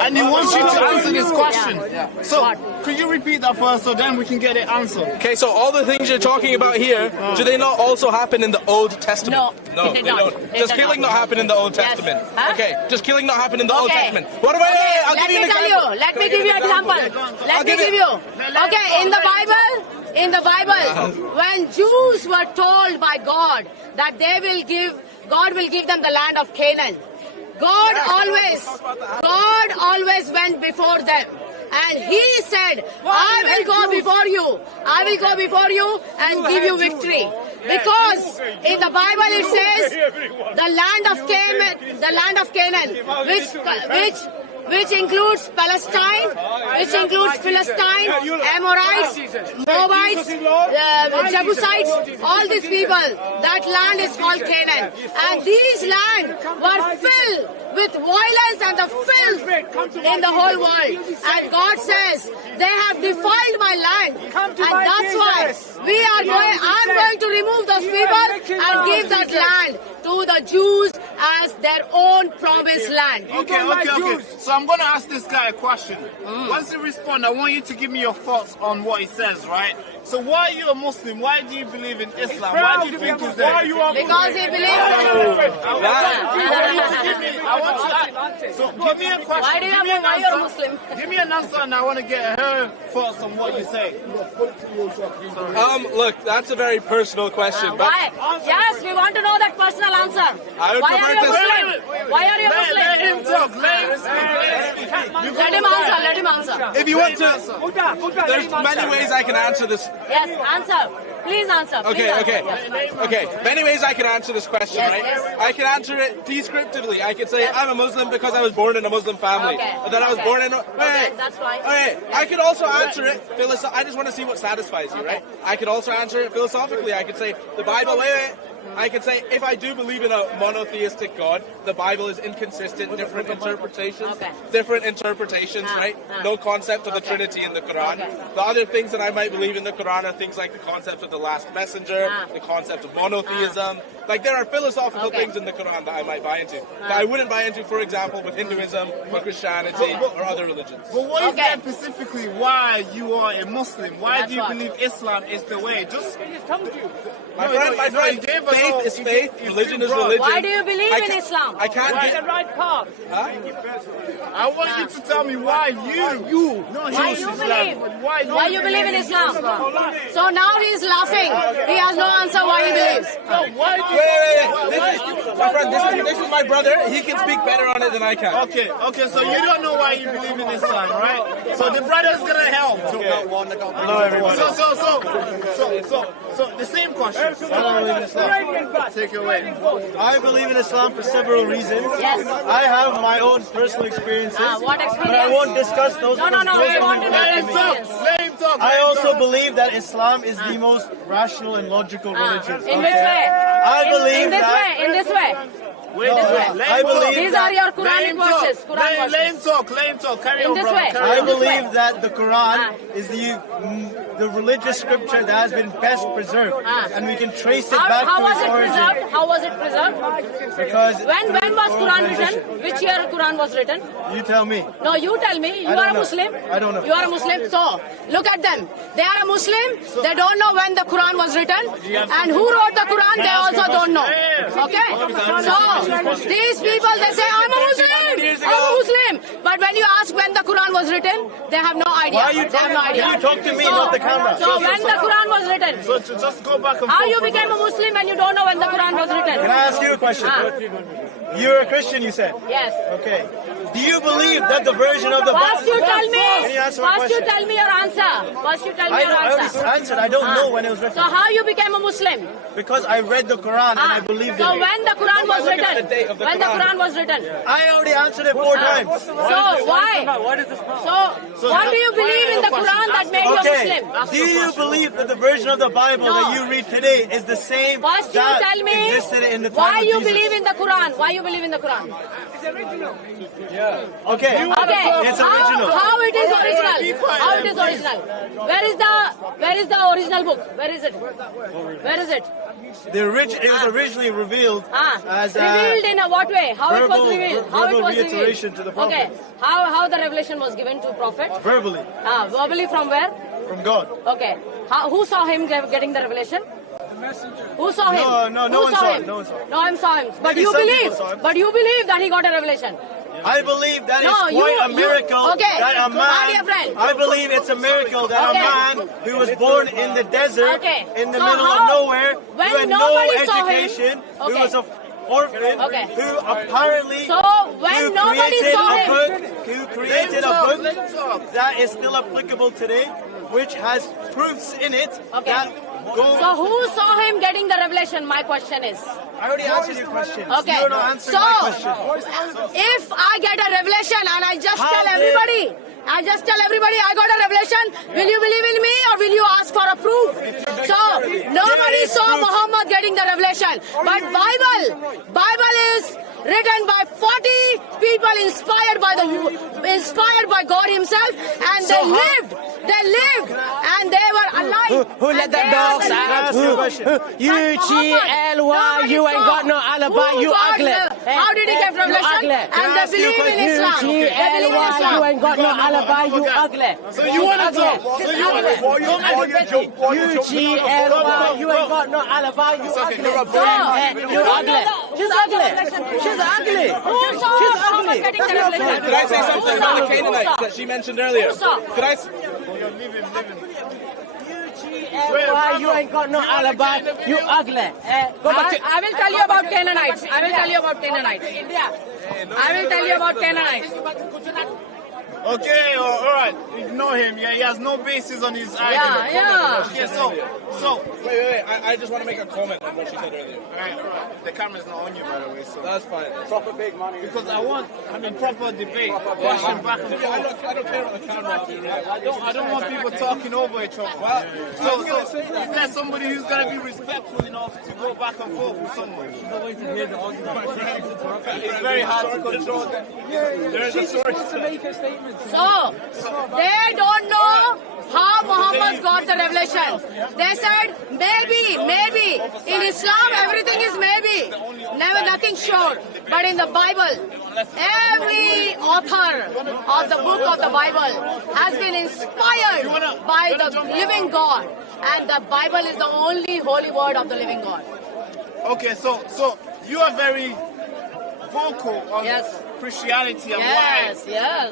and he wants you to answer this question. So could you repeat that first, so then we can get it answered? Okay, so all the things you're talking about here, do they not also happen in the Old Testament? No, they don't. Does killing not happen in the Old Testament? Huh? Okay, does killing not happen in the Old Testament? What about? I'll give you an example. Let me give you an example. Let me give you. Okay, in the Bible, when Jews were told by God that God will give them the land of Canaan, God always went before them. And he said, I will go before you. I will go before you and give you victory. Because in the Bible it says the land of Canaan, which includes Palestine, which includes Philistine, Amorites, Moabites, Jebusites, all these people. That land is called Canaan. And these lands were filled with violence and the filth in the whole world. And God says, they have defiled my land. And that's why I'm going to remove those people and give that land to the Jews as their own promised land. Okay. So I'm going to ask this guy a question. Once he responds, I want you to give me your thoughts on what he says, right? So why are you a Muslim? Why do you believe in Islam? Why do you think he's there? Because he believes So give me a question. Why do you why you're a Muslim? Give me an answer and I want to get her thoughts on what you say. Look, that's a very personal question. Why? Yes, we want to know that personal answer. I would Why are you a prefer Muslim? Why are you a Muslim? Let him talk. Let him answer. Let him answer. If you want to, there's many ways I can answer this. Yes, answer. Please answer. Okay. Many ways I can answer this question, right? Yes. I can answer it descriptively. I could say I'm a Muslim because I was born in a Muslim family. That I was born in. That's fine. Okay. I could also answer it I just want to see what satisfies you, right? I could also answer it philosophically. I could say the Bible. I could say if I do believe in a monotheistic God, the Bible is inconsistent, different interpretations, right? No concept of the Trinity in the Quran. The other things that I might believe in the Quran are things like the concept of the last messenger, the concept of monotheism. Like there are philosophical things in the Quran that I might buy into that I wouldn't buy into, for example, with Hinduism or Christianity or other religions. But what is that specifically why you are a Muslim? Why do you believe Islam is the way? Just my friend, faith is faith, religion is religion. Why do you believe in Islam? I can't get the right path. I want you to tell me why you Why you believe in Islam? So now he is laughing. He has no answer why he believes. Wait. My friend, this is my brother. He can speak better on it than I can. Okay. So you don't know why you believe in Islam, right? So the brother's gonna help. Hello, everyone. So the same question. Take it away. I believe in Islam for several reasons. Yes. I have my own personal experiences. What experience? But I won't discuss those. No. I want to know Let experience. I also believe that Islam is the most rational and logical religion. In which way? I believe in this way. These are your Quranic verses. Let him talk. Carry on, brother. I believe that the Quran is the religious scripture that has been best preserved, and we can trace it back to its origin. How was it preserved? Because when was Quran written? Which year Quran was written? You tell me. No, you tell me. You are a Muslim. I don't know. You are a Muslim. So look at them. They are a Muslim. They don't know when the Quran was written, and who wrote the Quran? They also don't know. Okay. So these people, they say, I'm a Muslim. But when you ask when the Quran was written, they have no idea. They have no idea. You talk to me, not the camera. So when the Quran was written, so just go back and how you became a Muslim when you don't know when the Quran was written? Can I ask you a question? You're a Christian, you said? Yes. Okay. Do you believe that the version of the Bible... First you tell me. Can you answer my question? First you tell me your answer. I already answered. I don't know when it was written. So how you became a Muslim? Because I read the Quran and I believed in it. So when the Quran was written? When the Quran was written? I already answered it 4 times. So why? So what do you believe in the Quran that made you a Muslim? Do you believe that the version of the Bible that you read today is the same First you tell me existed in the time why of you Jesus? believe in the Quran? Why you believe in the Quran? It's original. Okay. It's original. How it is original? How it is original? Where is the original book? Where is it? Where is it? It was originally revealed as revealed in a what way? How it was revealed? How it was reiteration revealed? to the prophet. Okay. How the revelation was given to prophet? Verbally. Verbally from where? From God. Okay. Who saw him getting the revelation? Who saw him? No one saw him. No one saw him. But you believe that he got a revelation. I believe that it's quite a miracle that a man... I believe it's a miracle that a man who was born in the desert, in the middle of nowhere, who had no education, who was an orphan, who apparently who created a book that is still applicable today, which has proofs in it that go... So who saw him getting the revelation? My question is. I already answered your question. Okay. You're not answering my question. If I get a revelation and I just tell everybody I got a revelation, will you believe in me or will you ask for a proof? So nobody saw Muhammad getting the revelation. But Bible is written by 40 people inspired by God himself, and they lived and they were alive. Who let the dogs out? You G-L-Y, you ain't got no alibi, you ugly. How did he get revelation? And they believe in Islam. G-L-Y, you ain't got no alibi, you ugly. So you want to talk? You G-L-Y, you ain't got no alibi, you ugly. You're ugly. She's ugly. She's ugly. She's ugly. Could I say something about the Canaanites that she mentioned earlier? Could I... Why you ain't got no alibi? You ugly. I will tell you about Canaanites. I will tell you about Canaanites. Okay, all right. Ignore him. Yeah, he has no basis on his argument. Yeah. Okay, so. Wait. I just want to make a comment on what she said earlier. All right. The camera's not on you, by the way, so. That's fine. Proper big money. Because I want proper debate, question back and forth. I don't care about the camera. I don't want people talking over each other. Well, so is there somebody who's going to be respectful enough to go back and forth with someone? It's very hard to control them. She just wants to make a statement. So, they don't know how Muhammad got the revelation. They said, maybe. In Islam, everything is maybe. Never, nothing sure. But in the Bible, every author of the book of the Bible has been inspired by the living God. And the Bible is the only holy word of the living God. Okay, so you are very vocal on Christianity and why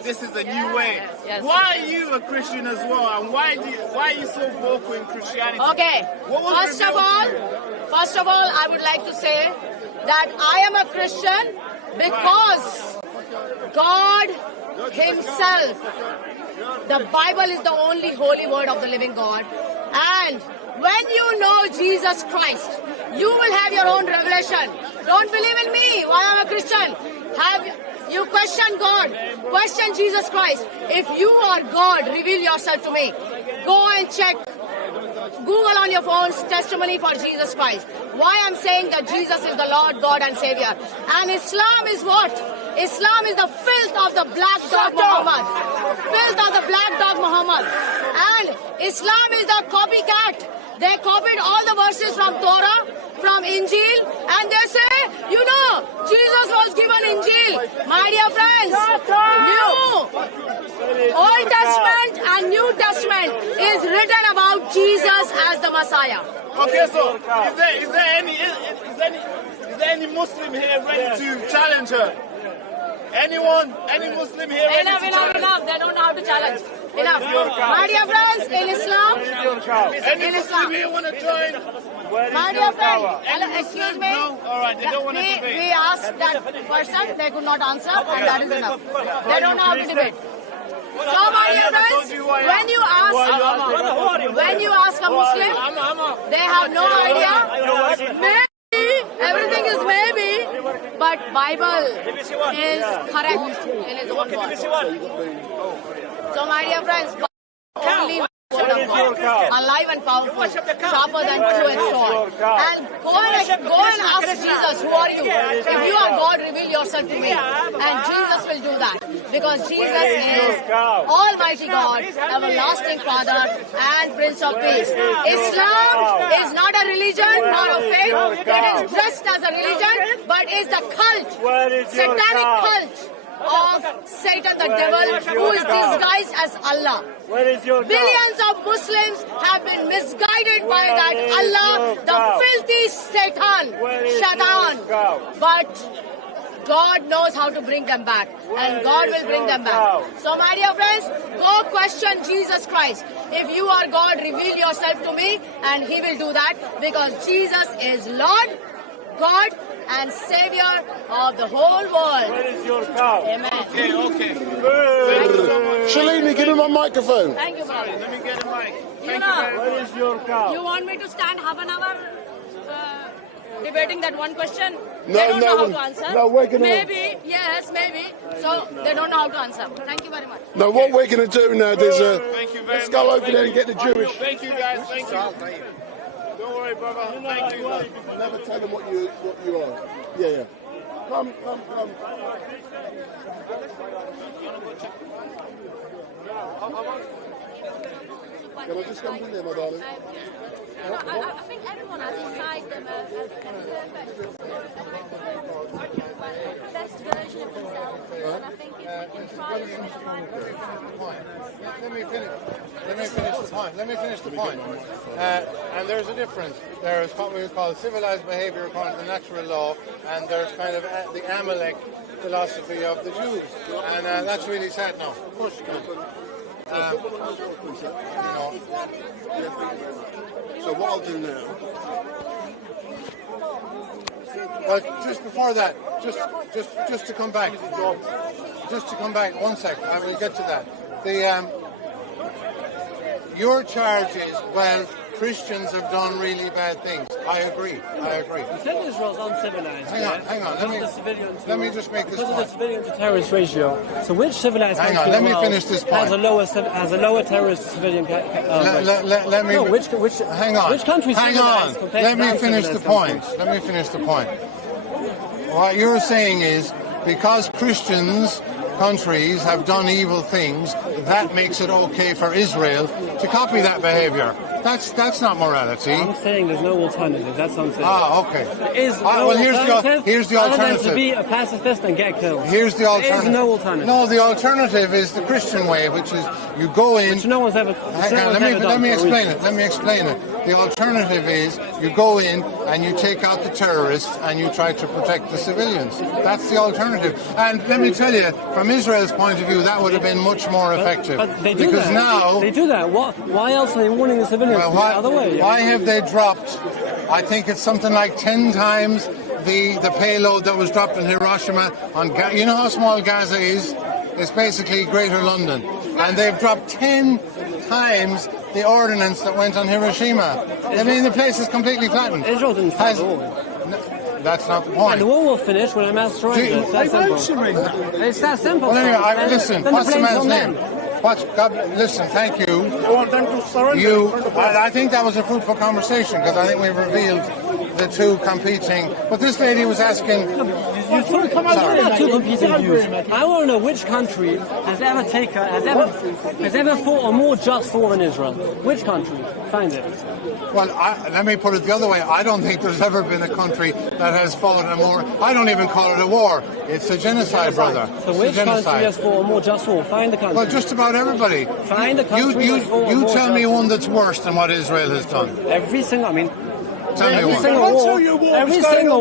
this is a new way. Yes. Why are you a Christian as well, and why are you so vocal in Christianity? Okay, first of all, I would like to say that I am a Christian because God Himself, the Bible is the only holy word of the living God, and when you know Jesus Christ, you will have your own revelation. Don't believe in me, why I'm a Christian. You question God, question Jesus Christ. If you are God, reveal yourself to me. Go and check, Google on your phones, testimony for Jesus Christ. Why I'm saying that Jesus is the Lord, God and Savior. And Islam is what? Islam is the filth of the black dog Muhammad. Filth of the black dog Muhammad. And Islam is the copycat. They copied all the verses from Torah, from Injil, and they say, Jesus was given Injil. My dear friends, Old Testament and New Testament is written about Jesus as the Messiah. Okay, so is there any Muslim here ready to challenge her? Anyone? Any Muslim here ready to challenge? Enough. They don't know how to challenge. Enough. My dear friends, in Islam, any Muslim here want to join? My dear friend, excuse me. No? All right, they don't want to debate. We asked that person, they could not answer, and that is enough. They don't know how to debate. So, my dear friends, when you ask a Muslim, they have no idea. Maybe, everything is maybe, but Bible is correct in its own word. So, my dear friends, only alive and powerful, sharper than two-edged sword. And go and ask Jesus, who are you? If you are God, reveal yourself to me. And Jesus will do that. Because Jesus is Almighty God, everlasting Father, and Prince of Peace. Islam is not a religion, nor a faith. It is dressed as a religion, but is the cult, satanic cult of Satan, the devil, who is disguised as Allah. Billions of Muslims have been misguided by that Allah, the filthy Satan, Shaitan. But God knows how to bring them back, and God will bring them back. So, my dear friends, go question Jesus Christ. If you are God, reveal yourself to me, and He will do that, because Jesus is Lord, God, and Savior of the whole world. Where is your cow? Amen. Okay. Shalini, give me my microphone. Thank you, brother. Let me get a mic. Where is your cow? You want me to stand half an hour debating that one question? No, they don't know how to answer. No, we're gonna... Maybe, yes, maybe. So they don't know how to answer. Thank you very much. No, what we're going to do now, Thank you very let's go over there and get the Jewish. Thank you, guys. Thank you. Don't worry, brother. Thank you. Never tell them what you are. Yeah. Come. Can I just come in there, my darling? I think everyone has inside them a best version of themselves. And I think it's trying Let me finish the point. And there's a difference. There's what we call civilized behavior according to natural law, and there's kind of the Amalek philosophy of the Jews. And that's really sad now. Push. So what I'll do now... But just before that, just to come back. just to come back 1 second, I will get to that. Your charge is, well, Christians have done really bad things. I agree. You said Israel's uncivilized. Hang on. Let me just make this because point. of the civilian to terrorist ratio. So which civilized Hang country on, let me in the world finish this point. has a lower terrorist civilian rate? Let me. No, hang on. Which country? Hang on. Let me finish the point. What you're saying is, because Christians countries have done evil things, that makes it okay for Israel to copy that behavior. That's not morality. I'm saying there's no alternative. That's what I'm saying. Okay. There is no well, alternative. Here's the Other alternative. than to be a pacifist and get killed. Here's the alternative. There is no alternative. No, the alternative is the Christian way, which is you go in. Which no one's ever. Let me explain it. The alternative is you go in and you take out the terrorists and you try to protect the civilians. That's the alternative. And let me tell you, from Israel's point of view, that would have been much more effective. But they do because that. now They do that. Why else are they warning the civilians to go the other way? Why have they dropped, I think it's something like 10 times the payload that was dropped in Hiroshima on you know how small Gaza is? It's basically Greater London. And they've dropped 10 times the ordnance that went on Hiroshima. I mean, the place is completely flattened. Israel didn't start the war. That's not the point. And the war will finish when a mass surrender. It's that simple. It's that simple. Well, anyway, listen, then what's the man's blame's on name? Listen, thank you. I think that was a fruitful conversation because I think we've revealed the two competing. But this lady was asking. Sorry. Two competing views. I want to know which country has ever fought a more just war than Israel. Which country? Find it. Well, let me put it the other way. I don't think there's ever been a country that has fought a more. I don't even call it a war. It's a genocide, brother. So which country has fought a more just war? Find the country. Well, just about everybody. Find the country. You tell me one that's worse than what Israel has done. Every single. I mean. Every single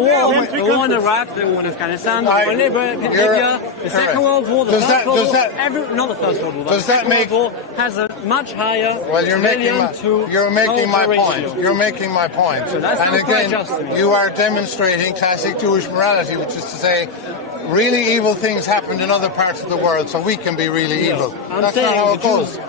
war, the war in Iraq, the war in Afghanistan, the war in Libya, the Second World War, the First World War, not the First World War, the Second World War has a much higher you're making my point. You're making my point. So and again, you are demonstrating classic Jewish morality, which is to say, really evil things happened in other parts of the world, so we can be really evil. That's not how it goes.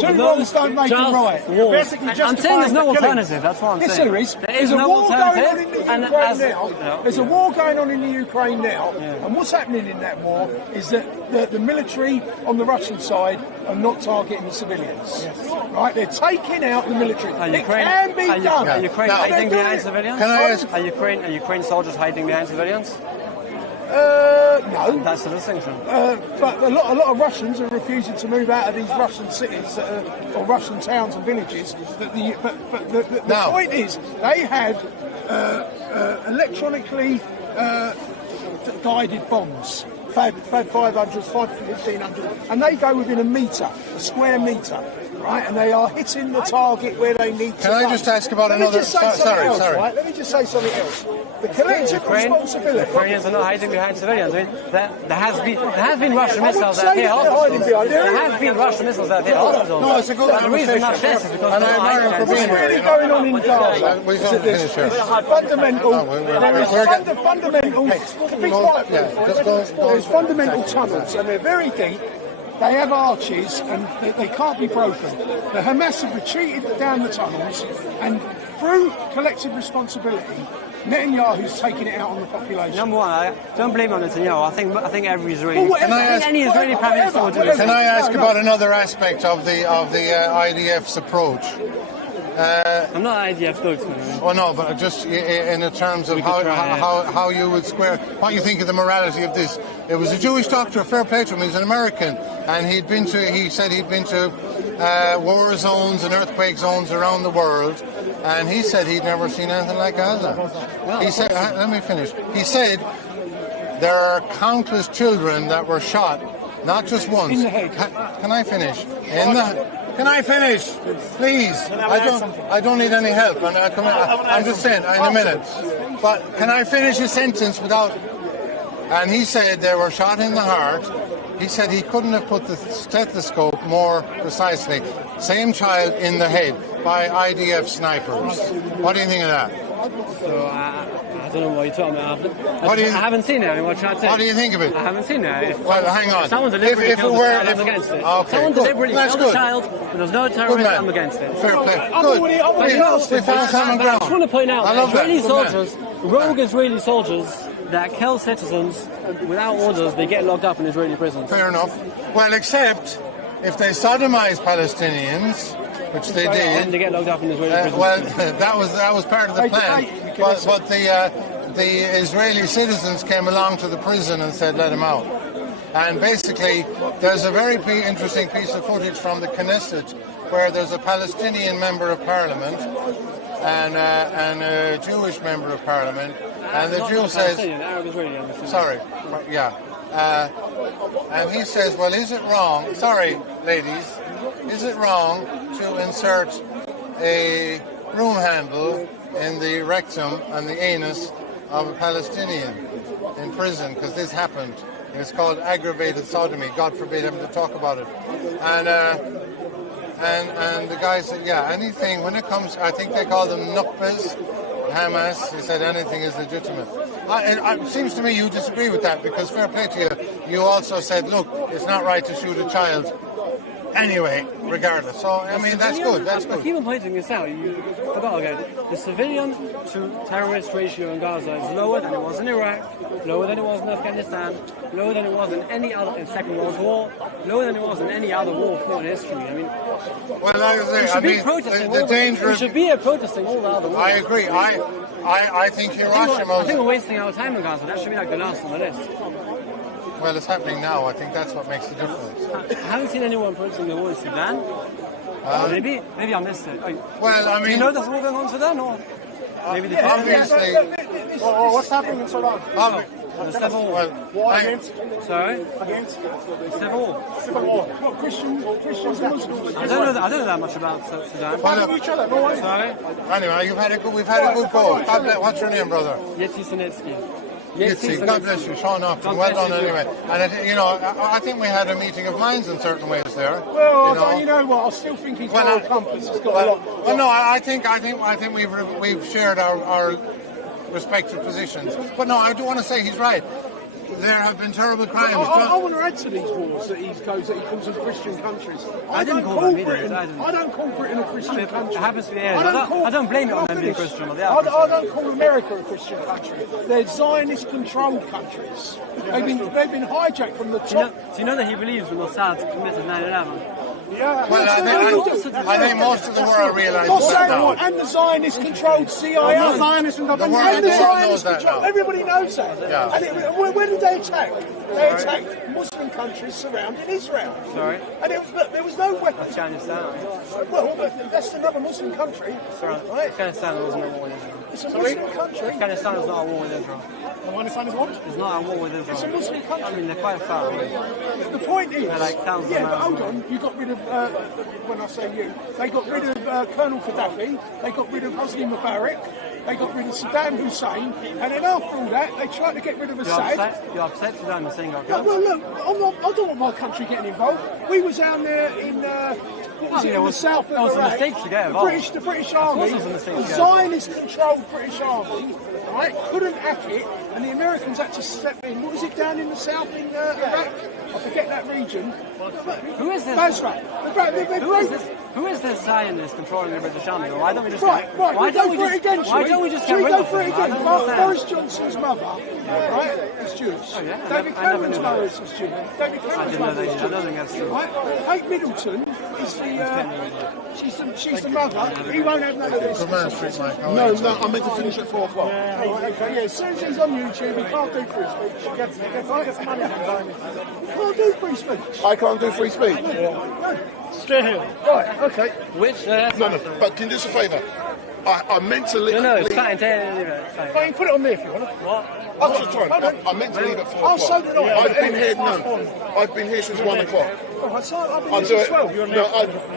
Two wrongs don't make a right. I'm saying there's no alternative. That's what I'm saying. There's a war going on in the Ukraine now. There's a war going on in the Ukraine now, and what's happening in that war is that the military on the Russian side are not targeting the civilians. Right? They're taking out the military. It can be done. Are Ukraine hiding behind civilians? Can I ask? Are Ukraine soldiers hiding behind civilians? No. That's the distinction. But a lot of Russians are refusing to move out of these Russian cities or Russian towns and villages. But the point is, they had electronically guided bombs. Fab 500s, 1500, and they go within a square meter, right? And they are hitting the target where they need to. Can I just ask about another? Sorry. Right? Let me just say something else. The collective responsibility. Ukrainians are not hiding behind civilians. I mean, there has been Russian missiles that hit hospitals. There have been Russian missiles that hit hospitals. No, it's a good conversation. The reason much less is because and I admire him for being here. What's really going on in Gaza? We don't finish here. There's fundamental tunnels, and they're very deep. They have arches, and they can't be broken. The Hamas have retreated down the tunnels, and through collective responsibility, Netanyahu's taking it out on the population. Number one, I don't blame on Netanyahu. I think every Israeli, any Israeli prime minister would do this. Can I ask about another aspect of the IDF's approach? I'm not an IDF spokesman. Oh no, but just in the terms of how you would square what you think of the morality of this. It was a Jewish doctor, fair play to him. He's an American, and he said he'd been to war zones and earthquake zones around the world, and he said he'd never seen anything like Gaza. He said, let me finish. He said there are countless children that were shot, not just once. In the head. Can I finish? Can I finish, please? I don't need any help. I'm just saying, in a minute. But can I finish a sentence without? And he said they were shot in the heart. He said he couldn't have put the stethoscope more precisely. Same child in the head by IDF snipers. What do you think of that? So I don't know what you're talking about. I haven't seen it. What do you think of it? I haven't seen it. Well, hang on. Someone deliberately killed a child, I'm against it. Okay, Someone deliberately that's killed a good. child, and there's no terrorist, I'm against it. Fair play. Good. We found common ground. I just want to point out I love that Israeli that. soldiers, rogue Israeli soldiers that kill citizens without orders, they get locked up in Israeli prisons. Fair enough. Well, except if they sodomize Palestinians, which they did. And they get locked up in Israeli prisons. Well, that was part of the plan. But the Israeli citizens came along to the prison and said, let him out. And basically, there's a very interesting piece of footage from the Knesset where there's a Palestinian member of parliament and a Jewish member of parliament, and the Jew says, sorry, yeah, and he says, well, is it wrong, sorry, ladies, is it wrong to insert a broom handle in the rectum and the anus of a Palestinian in prison, because this happened. It's called aggravated sodomy. God forbid him to talk about it. And the guy said, yeah, anything, when it comes, I think they call them nukbas, Hamas, he said anything is legitimate. It seems to me you disagree with that, because fair play to you, you also said, look, it's not right to shoot a child anyway, regardless. So, I mean, that's good, that's good. I keep on pointing this out. You forgot again. The civilian to terrorist ratio in Gaza is lower than it was in Iraq, lower than it was in Afghanistan, lower than it was in any other, in Second World War, lower than it was in any other war fought in history. I mean, well, like I say, the danger. We should be protesting all the other wars. I agree. I think Hiroshima. I think we're wasting our time in Gaza. That should be like the last on the list. Well, it's happening now. I think that's what makes the difference. I haven't seen anyone protesting the war in Sudan. Maybe I missed it. Well, I mean, do you know there's war going on in Sudan, or maybe the obviously. What's happening in Sudan? Civil war. War against? Sorry? Against? Civil war. Civil war. What, Christians and Muslims? I don't know that much about Sudan. Fighting each other, no one. Sorry? Anyway, we've had a good go. What's your name, brother? Yetzi Sinetsky. God bless you, Sean Upton. Well done anyway. And I think we had a meeting of minds in certain ways there. Well, you know what? I still think he's moral compass. He's got a lot. Well, no, I think we've shared our respective positions. But no, I do want to say he's right. There have been terrible crimes. I want to add to these wars that he calls them Christian countries. I don't call Britain a Christian country. It happens to be. I don't blame it on them being Christian. I don't call America a Christian country. They're Zionist-controlled countries. They've been hijacked from the top. Do you know that he believes the Mossad committed 9/11? Yeah. Well, I think most of the world realises that now. And the Zionist-controlled CIA. The Zionist controlled. Everybody knows that. Yeah. And where did they attack? They attacked Muslim countries surrounding Israel. Sorry? And there was no weapons. Afghanistan. Well, that's another Muslim country. Sorry. Right? Afghanistan wasn't at war with Israel. It's a Muslim country. Afghanistan is not at war with Israel. Afghanistan is what? It's not at war with Israel. It's a Muslim country. I mean, they're quite far away. The point is, they're like thousands but hold on, you got rid of, when I say you, they got rid of Colonel Gaddafi, they got rid of Hosni Mubarak, they got rid of Saddam Hussein, and then after all that, they tried to get rid of Assad. You're upset Saddam Hussein got killed? Well, look, I don't want my country getting involved. We was down there in... in the south of Iraq, a mistake to get involved. The British Army, the Zionist-controlled British Army, right, couldn't hack it, and the Americans had to step in. What was it down in the south in Iraq? I forget that region. Who is this? Basra. Who is this Zionist controlling the British Army? Why don't we just why don't we just get rid of them? Boris Johnson's mother, right, is Jewish. Oh, yeah? David Cameron's mother is Jewish. David Cameron's mother is Jewish. I don't think that's true. Right? Kate Middleton is she's the mother. He won't have none of this. No, I meant to finish at 4 o'clock. Okay, as soon as he's on YouTube, he can't do free speech. He gets money from Zionists. He can't do free speech. I can't do free speech? No. Straight here. Right, okay. Which? No, but can you do us a favour? I meant to leave. No, it's fine. Well, you put it on there if you want. What? I meant to leave at 4 o'clock. Oh, so did I. I've been here since 1 o'clock. I've been here since 12.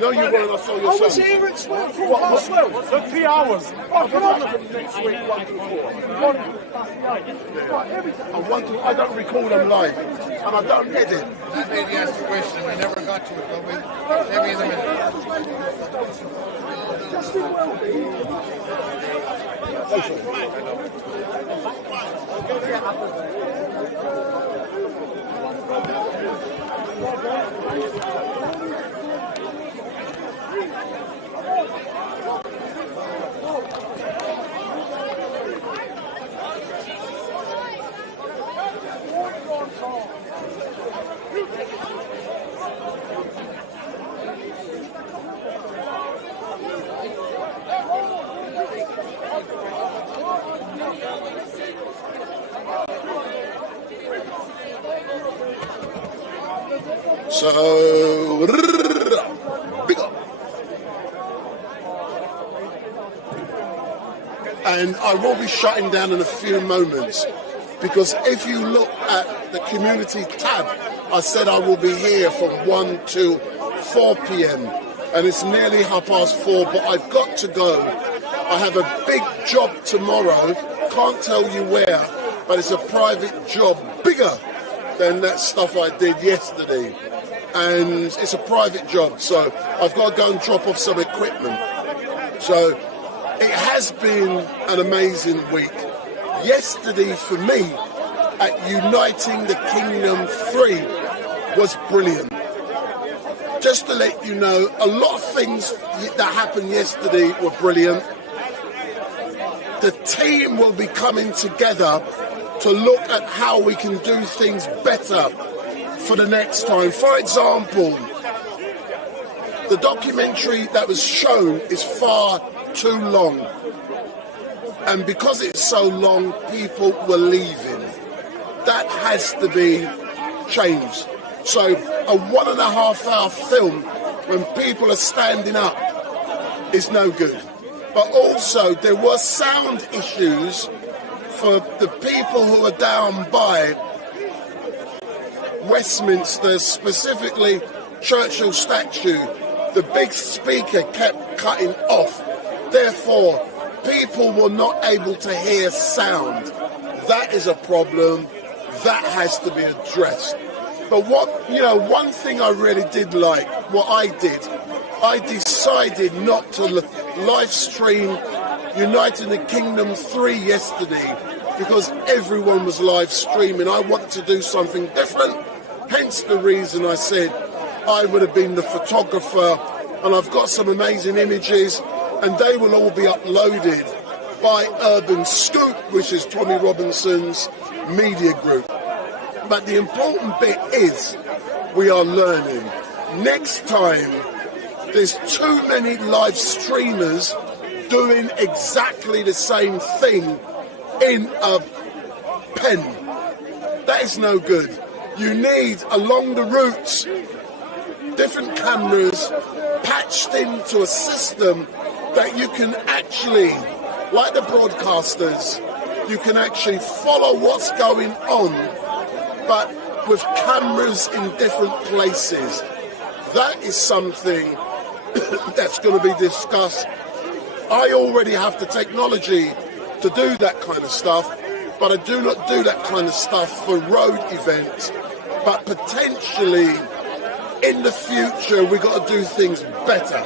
No, you weren't. I saw your son. I was here at 12, 12. So 3 hours. Oh, come on. Next week, 1 to 4. I don't record them live, and I don't edit. That lady asked a question. We never got got to it, but maybe in a minute. So, big up. And I will be shutting down in a few moments, because if you look at the community tab, I said I will be here from 1 to 4 p.m. and it's nearly 4:30, but I've got to go. I have a big job tomorrow, can't tell you where, but it's a private job, bigger than that stuff I did yesterday. And it's a private job, so I've got to go and drop off some equipment. So it has been an amazing week. Yesterday for me at Uniting the Kingdom 3 was brilliant. Just to let you know, a lot of things that happened yesterday were brilliant. The team will be coming together to look at how we can do things better for the next time. For example, the documentary that was shown is far too long. And because it's so long, people were leaving. That has to be changed. So a 1.5 hour film when people are standing up is no good. But also there were sound issues for the people who are down by Westminster, specifically Churchill statue. The big speaker kept cutting off. Therefore, people were not able to hear sound. That is a problem. That has to be addressed. But one thing I really did like, what I decided not to live stream Uniting the Kingdom 3 yesterday because everyone was live streaming. I wanted to do something different. Hence the reason I said I would have been the photographer, and I've got some amazing images and they will all be uploaded by Urban Scoop, which is Tommy Robinson's media group. But the important bit is we are learning. Next time, there's too many live streamers doing exactly the same thing in a pen. That is no good. You need, along the routes, different cameras patched into a system that you can actually, like the broadcasters, you can actually follow what's going on, but with cameras in different places. That is something that's going to be discussed. I already have the technology to do that kind of stuff, but I do not do that kind of stuff for road events. But potentially, in the future, we've got to do things better.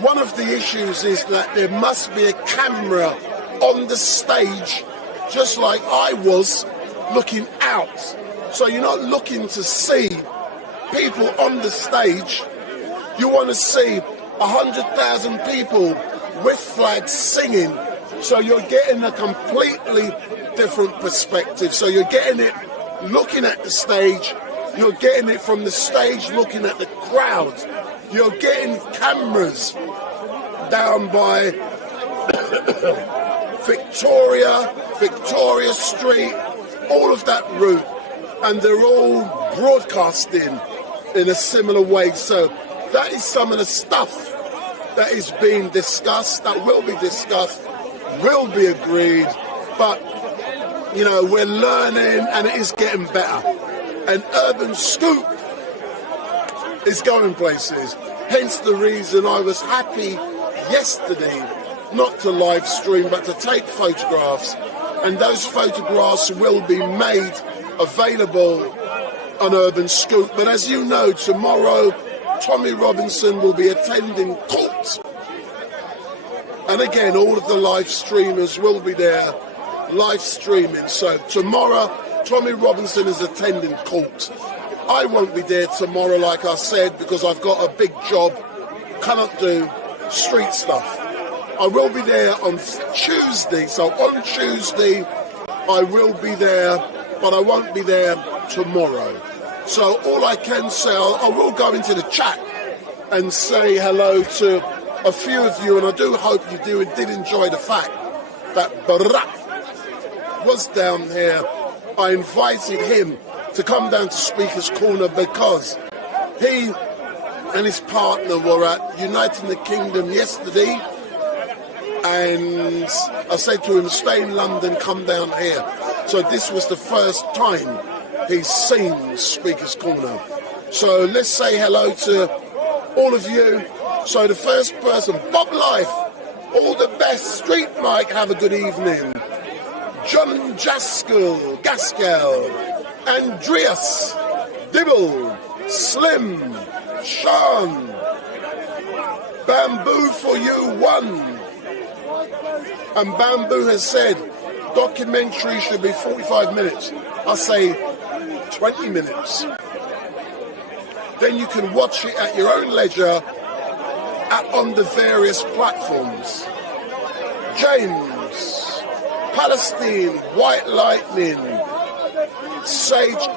One of the issues is that there must be a camera on the stage, just like I was, looking out. So you're not looking to see people on the stage. You want to see 100,000 people with flags singing. So you're getting a completely different perspective. So you're getting it looking at the stage. You're getting it from the stage looking at the crowd. You're getting cameras down by Victoria Street, all of that route, and they're all broadcasting in a similar way. So that is some of the stuff that is being discussed, that will be discussed, will be agreed, but we're learning and it is getting better. And Urban Scoop is going places. Hence the reason I was happy yesterday not to live stream but to take photographs, and those photographs will be made available an urban scoop. But as you know, tomorrow Tommy Robinson will be attending court. And again, all of the live streamers will be there live streaming. So tomorrow, Tommy Robinson is attending court. I won't be there tomorrow, like I said, because I've got a big job, cannot do street stuff. I will be there on Tuesday. So on Tuesday, I will be there, but I won't be there tomorrow. So all I can say, I will go into the chat and say hello to a few of you, and I do hope you did enjoy the fact that Baraka was down here. I invited him to come down to Speaker's Corner because he and his partner were at Uniting the Kingdom yesterday, and I said to him, stay in London, come down here. So this was the first time he's seen Speaker's Corner. So let's say hello to all of you. So the first person, Bob Life, all the best. StreetMic, have a good evening. John Gaskell, Andreas, Dibble, Slim, Sean, Bamboo for you, 1. And Bamboo has said, documentary should be 45 minutes. I say 20 minutes. Then you can watch it at your own leisure on the various platforms. James, Palestine, White Lightning, Sage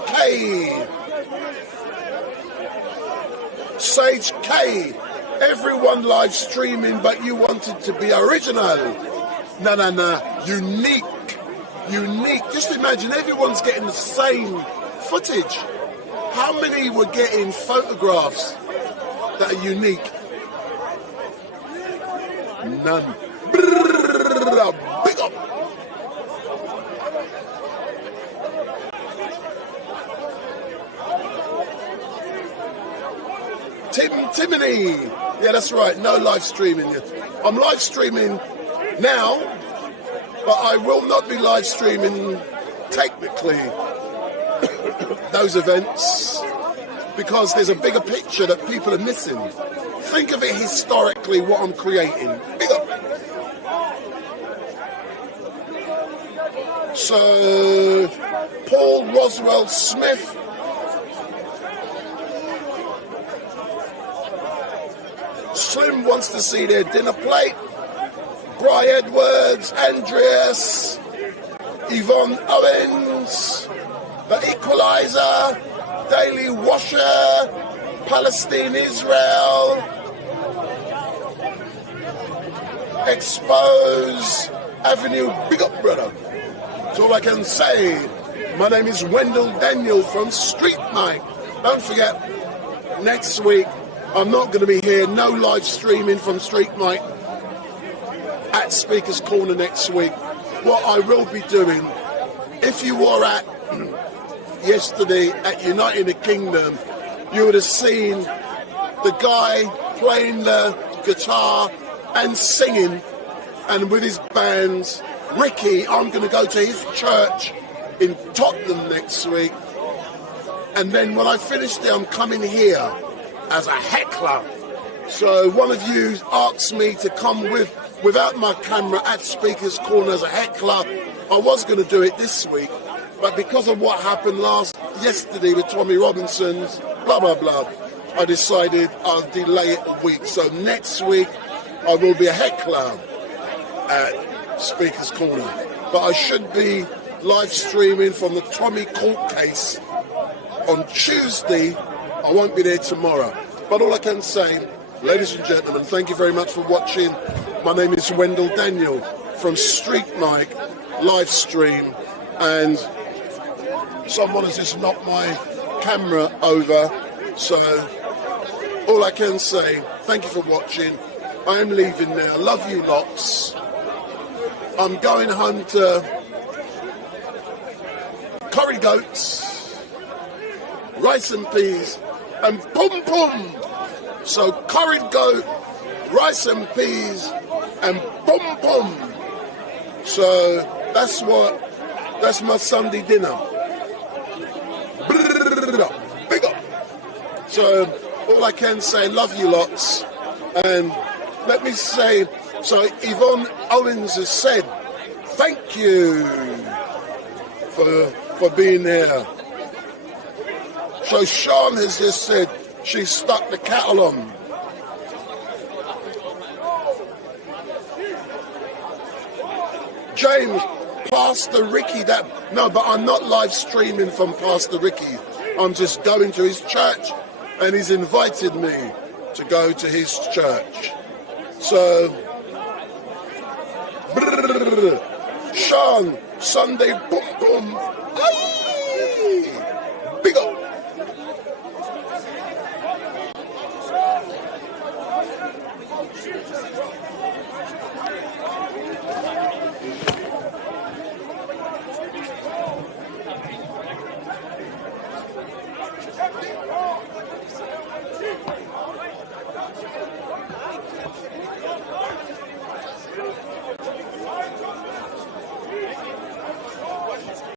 K, everyone live streaming, but you wanted to be original. No, unique. Just imagine everyone's getting the same footage. How many were getting photographs that are unique? None. Big up. Timony. Yeah, that's right. No live streaming yet. I'm live streaming now, but I will not be live streaming technically those events because there's a bigger picture that people are missing. Think of it historically, what I'm creating. Big up. So, Paul Roswell Smith. Slim wants to see their dinner plate. Bry Edwards, Andreas, Yvonne Owens, The Equalizer, Daily Washer, Palestine, Israel, Expose, Avenue, big up, brother. That's all I can say. My name is Wendell Daniel from StreetMic. Don't forget, next week, I'm not going to be here. No live streaming from StreetMic at Speaker's Corner next week. What I will be doing, if you were at yesterday at Uniting the Kingdom, you would have seen the guy playing the guitar and singing, and with his bands. Ricky, I'm going to go to his church in Tottenham next week, and then when I finish there, I'm coming here as a heckler. So one of you asked me to come without my camera at Speaker's Corner as a heckler. I was going to do it this week, but because of what happened yesterday with Tommy Robinson's blah blah blah, I decided I'll delay it a week. So next week I will be a heckler at Speaker's Corner, but I should be live streaming from the Tommy court case on Tuesday. I won't be there tomorrow, but all I can say, ladies and gentlemen, thank you very much for watching. My name is Wendell Daniel from StreetMic live stream, and someone has just knocked my camera over, so all I can say, thank you for watching. I am leaving now. Love you lots. I'm going home to curry goats, rice and peas, and pum pum. So curried goat, rice and peas, and pum pum. So that's my Sunday dinner. Brrr. So all I can say, love you lots. And let me say, so Yvonne Owens has said, thank you for being here. So Sean has just said she stuck the kettle on. James, Pastor Ricky, no, but I'm not live streaming from Pastor Ricky. I'm just going to his church, and he's invited me to go to his church. So, Sean, Sunday, boom, boom, aye, big up.